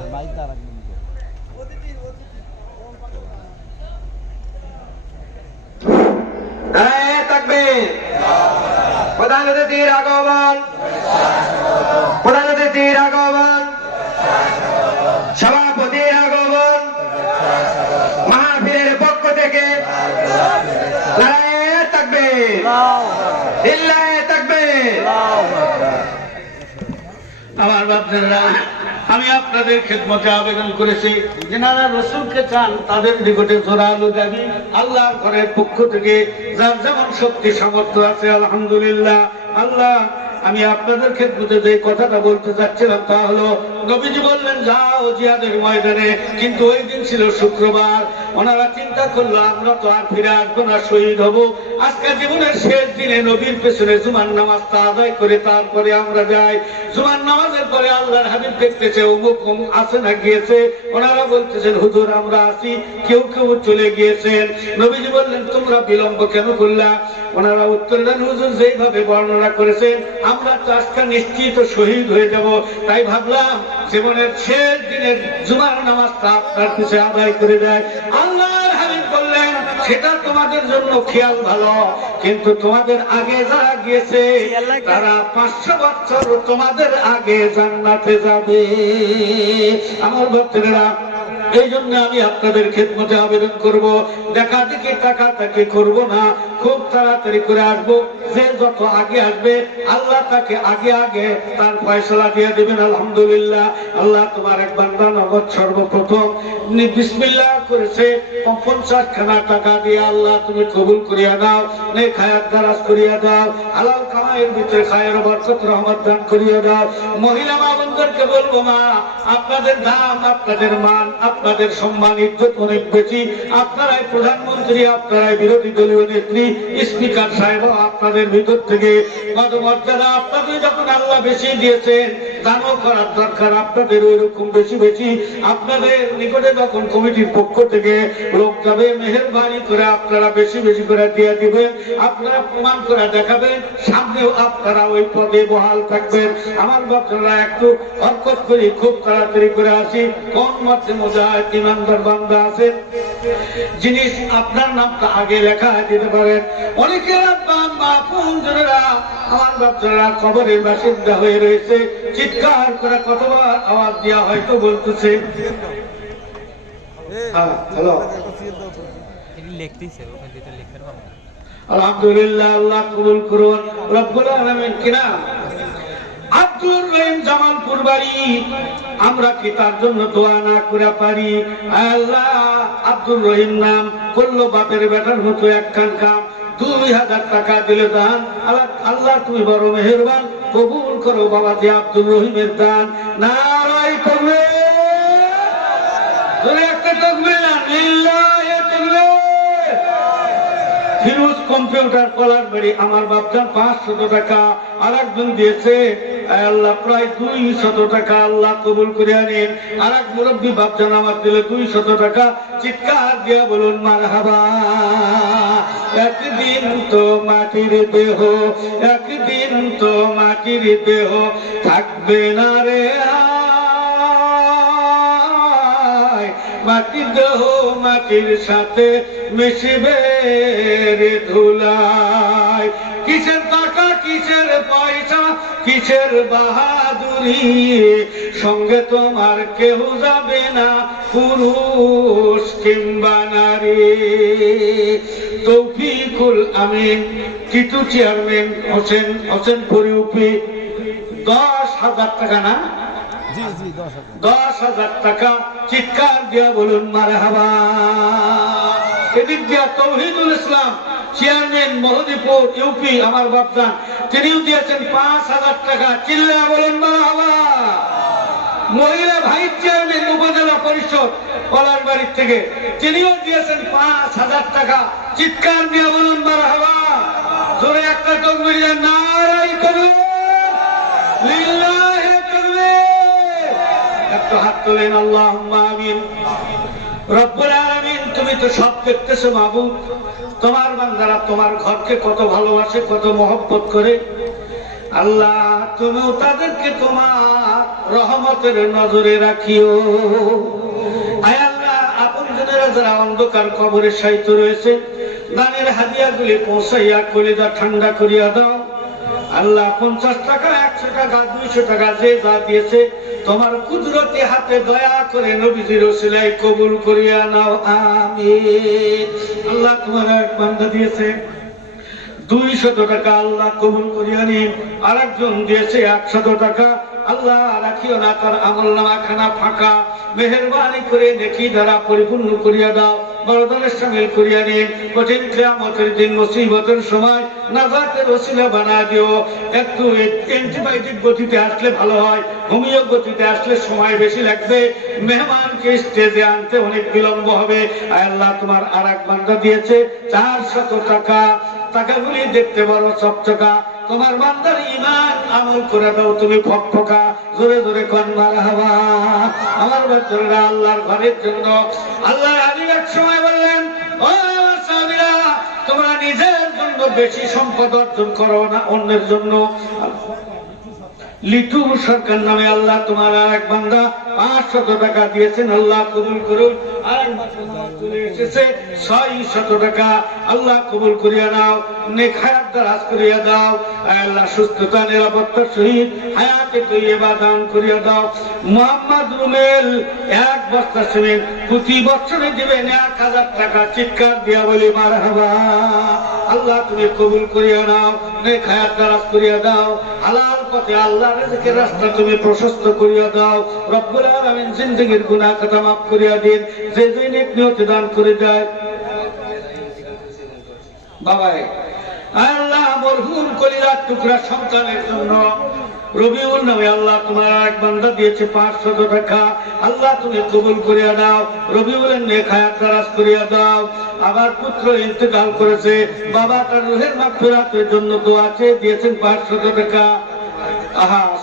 নারায়ে তাকবীর। প্রধান অতিথির আগমন, প্রধান অতিথির আগমন, সভাপতির আগমন, মাহফিলের পক্ষ থেকে নারায়ে তাকবীর, লিল্লাহে তাকবীর। আমার বাচ্চারা, আমি আপনাদের খেদমতে আবেদন করেছি যারা রসুলকে চান তাদের নিকটে জোরালো দাবি আল্লাহর ঘরের পক্ষ থেকে যার যেমন শক্তি সামর্থ্য আছে আলহামদুলিল্লাহ। আল্লাহ আমি আপনাদের খেদমতে যে কথাটা বলতে চাচ্ছিলাম তা হলো নবীজি বললেন যাও জিহাদের ময়দানে, কিন্তু ওই দিন ছিল শুক্রবার। ওনারা চিন্তা করলো আমরা তো আর ফিরে আসবো না, শহীদ হব, আজকে জীবনের শেষ দিনে নবীর পেছনে জুমার নামাজটা আদায় করে তারপরে আমরা যাই। জুমার নামাজের পরে আল্লাহর হাবিব দেখতেছে অমুক অমুক আছে না গিয়েছে, ওনারা বলতেছেন হুজুর আমরা আছি, কেউ কেউ চলে গিয়েছেন। নবীজি বললেন তোমরা বিলম্ব কেন করলা? ওনারা উত্তর দেন হুজুর যেইভাবে বর্ণনা করেছেন আমরা তো আজকে নিশ্চিত শহীদ হয়ে যাব, তাই ভাবলাম জীবনের শেষ দিনের জুমার নামাজটা আপনার পিছে আদায় করে দেয়। আল্লাহর হাবিব বললেন সেটা তোমাদের জন্য খেয়াল ভালো, কিন্তু তোমাদের আগে যারা গিয়েছে তারা 500 বছর তোমাদের আগে জান্নাতে যাবে। আমার ভক্তরা, এই জন্য আমি আপনাদের খেদমতে আবেদন করব, দেখা দেখি টাকা তাকে করব না, খুব তাড়াতাড়ি করে আসবো। যে যত আগে আসবে আল্লাহ তাকে আগে আগে তার ফয়সালা দিয়ে দেবেন আলহামদুলিল্লাহ। আল্লাহ তোমার এক বান্দা নগদ সর্বপ্রথম বিসমিল্লাহ করেছে 50 খানা টাকা দিয়ে, আল্লাহ তুমি কবুল করিয়া দাও, নেক হায়াত দারাজ করিয়া দাও, হালাল কামাইয়ের ভিতরে খায়ের বরকত রহমত দান করিয়া দাও। মহিলা মা বোনদেরকে বলবো মা আপনাদের দাম, আপনাদের মান, আপনাদের সম্মান ইজ্জত অনেক বেশি। আপনারাই প্রধানমন্ত্রী, আপনারাই বিরোধী দলীয় নেত্রী, স্পিকার সাহেব, আপনাদের ভিতর থেকে পদমর্যাদা আপনাদের যখন আল্লাহ বেশি দিয়েছেন দানও করার দরকার আপনাদের ওই রকম বেশি বেশি। আপনাদের নিকটে যখন কমিটির পক্ষ থেকে লোক যাবে মেহেরবানি করে আপনারা বেশি বেশি করে দিয়ে দিবেন, আপনারা প্রমাণ করে দেখাবেন, সামনেও আপনারা ওই পদে বহাল থাকবেন। আমার বাচ্চারা একটু হরকত করি, খুব তাড়াতাড়ি করে আসি। কোন মধ্যে মুজাহিদ ইমানদার বান্দা আছেন জিনিস আপনার নামটা আগে লেখা দিতে পারেন? অনেকের আমার বাচ্চারা কবরের বাসিন্দা হয়ে রয়েছে, চিৎকার করে কতবার আওয়াজ দেওয়া হয়তো বলতেছে আলহামদুলিল্লাহ, আল্লাহ কবুল করুন। রব্বুল আলামিন কিনা আব্দুর রহিম জামালপুর বাড়ি, আমরা কি তার জন্য দোয়া না করে পারি? আল্লাহ, আব্দুর রহিম নাম করলো বাপের বেটার মতো একখান কাম, 2000 টাকা দিলে দান। আল্লাহ তুমি বড় মেহেরবান, কবুল করো বাবা যে আব্দুর রহিমের দান। নারায়ে তাকবীর, জোরে একটা তাকবীর, লিল্লাহি তাকবীর। ফিরোজ কম্পিউটার কলার বাড়ি, আমার বাপজান 500 টাকা আর একজন দিয়েছে আল্লাহ প্রায় 200 টাকা, আল্লাহ কবুল করে আনেন। আর এক মুরব্বী বাপজান আমার দিলে 200 টাকা, চিৎকার দিয়া বলুন মারহাবা। একদিন তো মাটির দেহ, একদিন তো মাটির দেহ, থাকবে না রে মাটির দেহ মাটির সাথে মিশবে রে ধুলাই। কিসের টাকা, কিসের পয়সা, কিসের বাহাদুরি, সঙ্গে তোমার কেউ যাবে না, পুরুষ কিংবা নারী। তৌফিকুল আমিন, টিটু চেয়ারম্যান হোসেনপুর ইউপি, 10,000 টাকা না, 10,000 টাকা, চিৎকার দিয়া বলুন মারহাবা। এদিক দিয়া তৌহিদুল ইসলাম চেয়ারম্যান মহদীপুর ইউপি, আমার বাপজান, তিনিও দিয়েছেন 5,000 টাকা, চিল্লা বলুন মারহাবা। মহিলা ভাইস চেয়ারম্যান উপজেলা পরিষদ কলারবাড়ির থেকে, তিনিও দিয়েছেন 5,000 টাকা, চিৎকার দিয়া বলুন মারহাবা। জোরে একটা তাকবীর, নারায়ে তাকবীর, লিল্লাহি তাকবীর। একটু হাত তোলেন, আল্লাহুম্মা আমিন। রব্বুল আলামিন, তুমি তো সব দেখতেছো মাবুদ, তোমার বান্দারা তোমার ঘরকে কত ভালোবাসে, কত মহব্বত করে। আল্লাহ, তুমিও তাদেরকে তোমার রহমতের নজরে রাখিও। আয় আল্লাহ, আপনজনেরা যারা অন্ধকার কবরে শায়িত রয়েছে, দানের হাদিয়াগুলি পৌঁছাইয়া কলিজা ঠান্ডা করিয়া দাও। আল্লাহ, 50 টাকা, 100 টাকা, 200 টাকা যে যা দিয়েছে, তোমার কুদরতি হাতে দয়া করে নবীজির ওসিলায় কবুল করিয়া নাও, আমিন। আল্লাহ, তোমার এক বান্দা দিয়েছে 200 টাকা, আল্লাহ কবুল করিয়া নিন। আর একজন দিয়েছে 100 টাকা, আল্লাহ রাখিও না তার আমলনামা খানা ফাঁকা, মেহেরবানি করে নেকি দ্বারা পরিপূর্ণ করিয়া দাও, বরদানের শামিল করিয়া নিন। কঠিন কিয়ামতের দিন মুসিবতের সময় নাজাতের ওসিলা বানা দিও। একটু অ্যান্টিবায়োটিক গতিতে আসলে ভালো হয়, হোমিও গতিতে আসলে সময় বেশি লাগবে, মেহমানকে স্টেজে আনতে অনেক বিলম্ব হবে। আল্লাহ, তোমার আর এক বান্দা দিয়েছে 400 টাকা, টাকাগুলি দেখতে বড় চকচকা, তোমার বান্দার ঈমান আমল করে দাও তুমি ফকফকা। জোরে জোরে কোন মারহাবা। আমার বাচ্চারা আল্লাহর ঘরের জন্য, আল্লাহ আলী এক সময় বললেন, ও সাহাবীরা, তোমরা নিজের জন্য বেশি সম্পদ অর্জন করো না, অন্যের জন্য। লিটু সরকার নামে আল্লাহ তোমার আর এক বান্দা 500 টাকা দিয়েছেন, আল্লাহ কবুল করুন। আর এক বান্দা চলে এসেছে 600 টাকা, আল্লাহ কবুল করিয়া নাও, নেক হায়াত দারাজ করিয়া দাও। আল্লাহ সুস্থতা নিরাপত্তার সহিত হায়াতে তৈয়বা দান করিয়া দাও। মোহাম্মদ রুমেল 1 বস্তা সিমেন্ট প্রতি বছরে দিবেন 1000 টাকা, চিৎকার দিয়া বলি মারহাবা। আল্লাহ তুমি কবুল করিয়া নাও, নেক হায়াত দারাজ করিয়া দাও, হালাল পথে আল্লাহ রিজকের রাস্তা তুমি প্রশস্ত করিয়া দাও। রব্বুল আলামিন জিন্দেগীর গুনাহ খাতা মাফ করিয়া দিন। যে যে নেক নিয়তে দান করে যায় বাবাই, আল্লাহ মরহুম কলিজার টুকরা সন্তানের জন্য রবিউল নামে আল্লাহ তোমার এক বান্দা দিয়েছে 500 টাকা, আল্লাহ তুমি কবুল করিয়া দাও। রবিউলের নেক হায়াত দারাজ করিয়া দাও। আবার পুত্র ইন্তেকাল করেছে, বাবা তার রুহের মাগফিরাতের জন্য দোয়া চেয়ে দিয়েছেন 500 টাকা।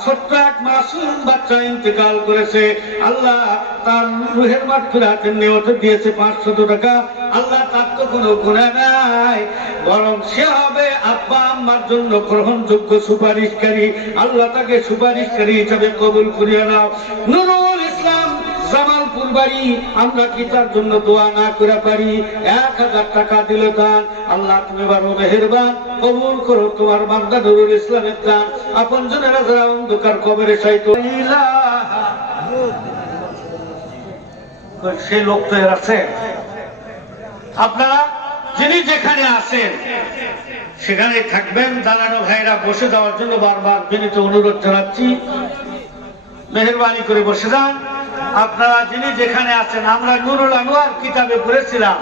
ছোট্ট এক মাসুম বাচ্চা ইন্তেকাল করেছে, আল্লাহ তার রুহের মাগফিরাতের নিয়তে দিয়েছে 500 টাকা। আল্লাহ তার তো কোনো গুনাহ নাই, বরং সে হবে আব্বা আম্মার জন্য গ্রহণযোগ্য সুপারিশকারী। আল্লাহ তাকে সুপারিশকারী হিসাবে কবুল করিয়া নাও। নুরুল ইসলাম জামালপুর বাড়ি, আমরা কি তার জন্য দোয়া না করে পারি? 1000 টাকা দিল দান, আল্লাহ তুমি বড় মেহেরবান, কবুল করো তোমার বান্দা নুরুল ইসলামের দান। আপনজনেরা যারা অন্ধকার কবরে শায়িত, সে লোক তো আছে, আপনারা যিনি যেখানে আছেন সেখানে থাকবেন। দাঁড়ানো ভাইরা বসে যাওয়ার জন্য বারবার বিনীত অনুরোধ জানাচ্ছি, মেহেরবানি করে বসে যান। আপনারা যিনি যেখানে আছেন, আমরা নুরুল আনোয়ার কিতাবে পড়েছিলাম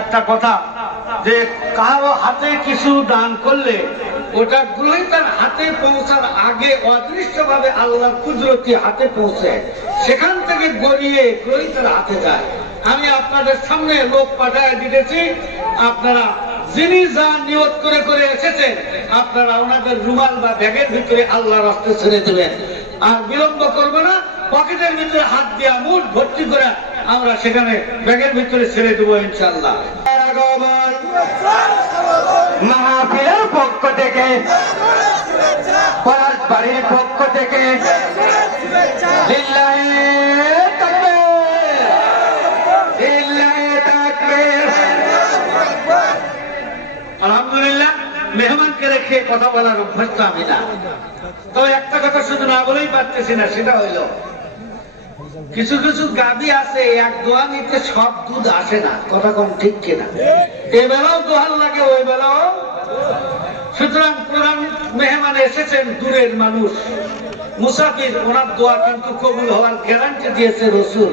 একটা কথা, যে কারো হাতে কিছু দান করলে ওটা গ্রহীতার হাতে পৌঁছার আগে অদৃশ্যভাবে আল্লাহর কুদরতি হাতে পৌঁছে, সেখান থেকে গড়িয়ে গ্রহীতার হাতে যায়। আমি আপনাদের সামনে লোক পাঠায় দিতেছি, আপনারা যিনি যা নিয়ত করে করে এসেছেন আপনারা ওনাদের রুমাল বা ব্যাগের ভিতরে আল্লাহর রাস্তায় ছেড়ে দেবেন। আর বিলম্ব করবো না, পকেটের ভিতরে হাত দিয়া মুঠ ভর্তি করে আমরা সেখানে ব্যাগের ভিতরে ছেড়ে দেবো ইনশাআল্লাহ। মাহফিলের পক্ষ থেকে, পলাশ বাড়ির পক্ষ থেকে লিল্লাহি তাকবীর, লিল্লাহি তাকবীর। আলহামদুলিল্লাহ, মেহমানকে রেখে কথা বলার অভ্যাস তো আমি না, তবে একটা কথা শুধু না বলেই পারতেছি না, সেটা হইল কিছু কিছু গাভী আছে এক দোয়া নিতে সব দুধ আসে না, কথা কম ঠিক কিনা? এ বেলাও দোহার লাগে, ওই বেলাও। সুতরাং প্রধান মেহমান এসেছেন দূরের মানুষ, মুসাফির, ওনার দোয়া কিন্তু কবুল হওয়ার গ্যারান্টি দিয়েছে রসুল।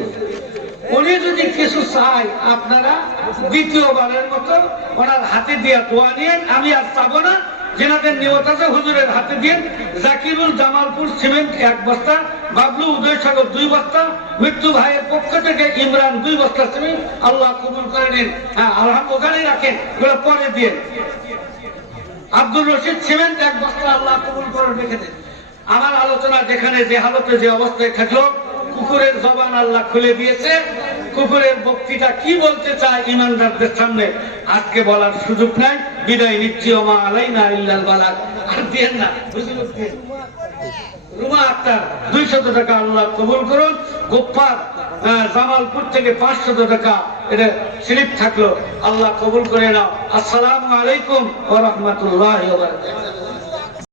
উনি যদি কিছু চাই আপনারা দ্বিতীয়বারের মতো ওনার হাতে দিয়ে দোয়া নিয়েন। আমি আর চাবো না, যেনাদের নিয়ত আছে হুজুরের হাতে দিয়ে। জাকিরুল জামালপুর সিমেন্ট 1 বস্তা, বাবলু উদয়সাগর 2 বস্তা, মৃত্যু ভাইয়ের পক্ষ থেকে ইমরান 2 বস্তা সিমেন্ট, আল্লাহ কবুল করে নিন। হ্যাঁ, আলহামদুলিল্লাহ, ওখানেই রাখেন, ওগুলো পরে দিয়ে। আব্দুল রশিদ সিমেন্ট 1 বস্তা, আল্লাহ কবুল করে রেখে দেন। আমার আলোচনা যেখানে যে হালতে যে অবস্থায় থাকলো, কুকুরের জবান আল্লাহ খুলে দিয়েছে। কুকুরের বক্তৃতা কি বলতে চায় ইমানদারদের সামনে আজকে বলার সুযোগ নাই। বিদায় নিচ্ছি, ওমা আলাইনা ইল্লাল বালাগ। আর দিয়েন না, রুমা আক্তার 200 টাকা আল্লাহ কবুল করুন। গোপ্পার জামালপুর থেকে 500 টাকা এটা স্লিপ থাকলো, আল্লাহ কবুল করে নাও। আসসালামু আলাইকুম ওয়া রাহমাতুল্লাহি ওয়া বারাকাতুহু।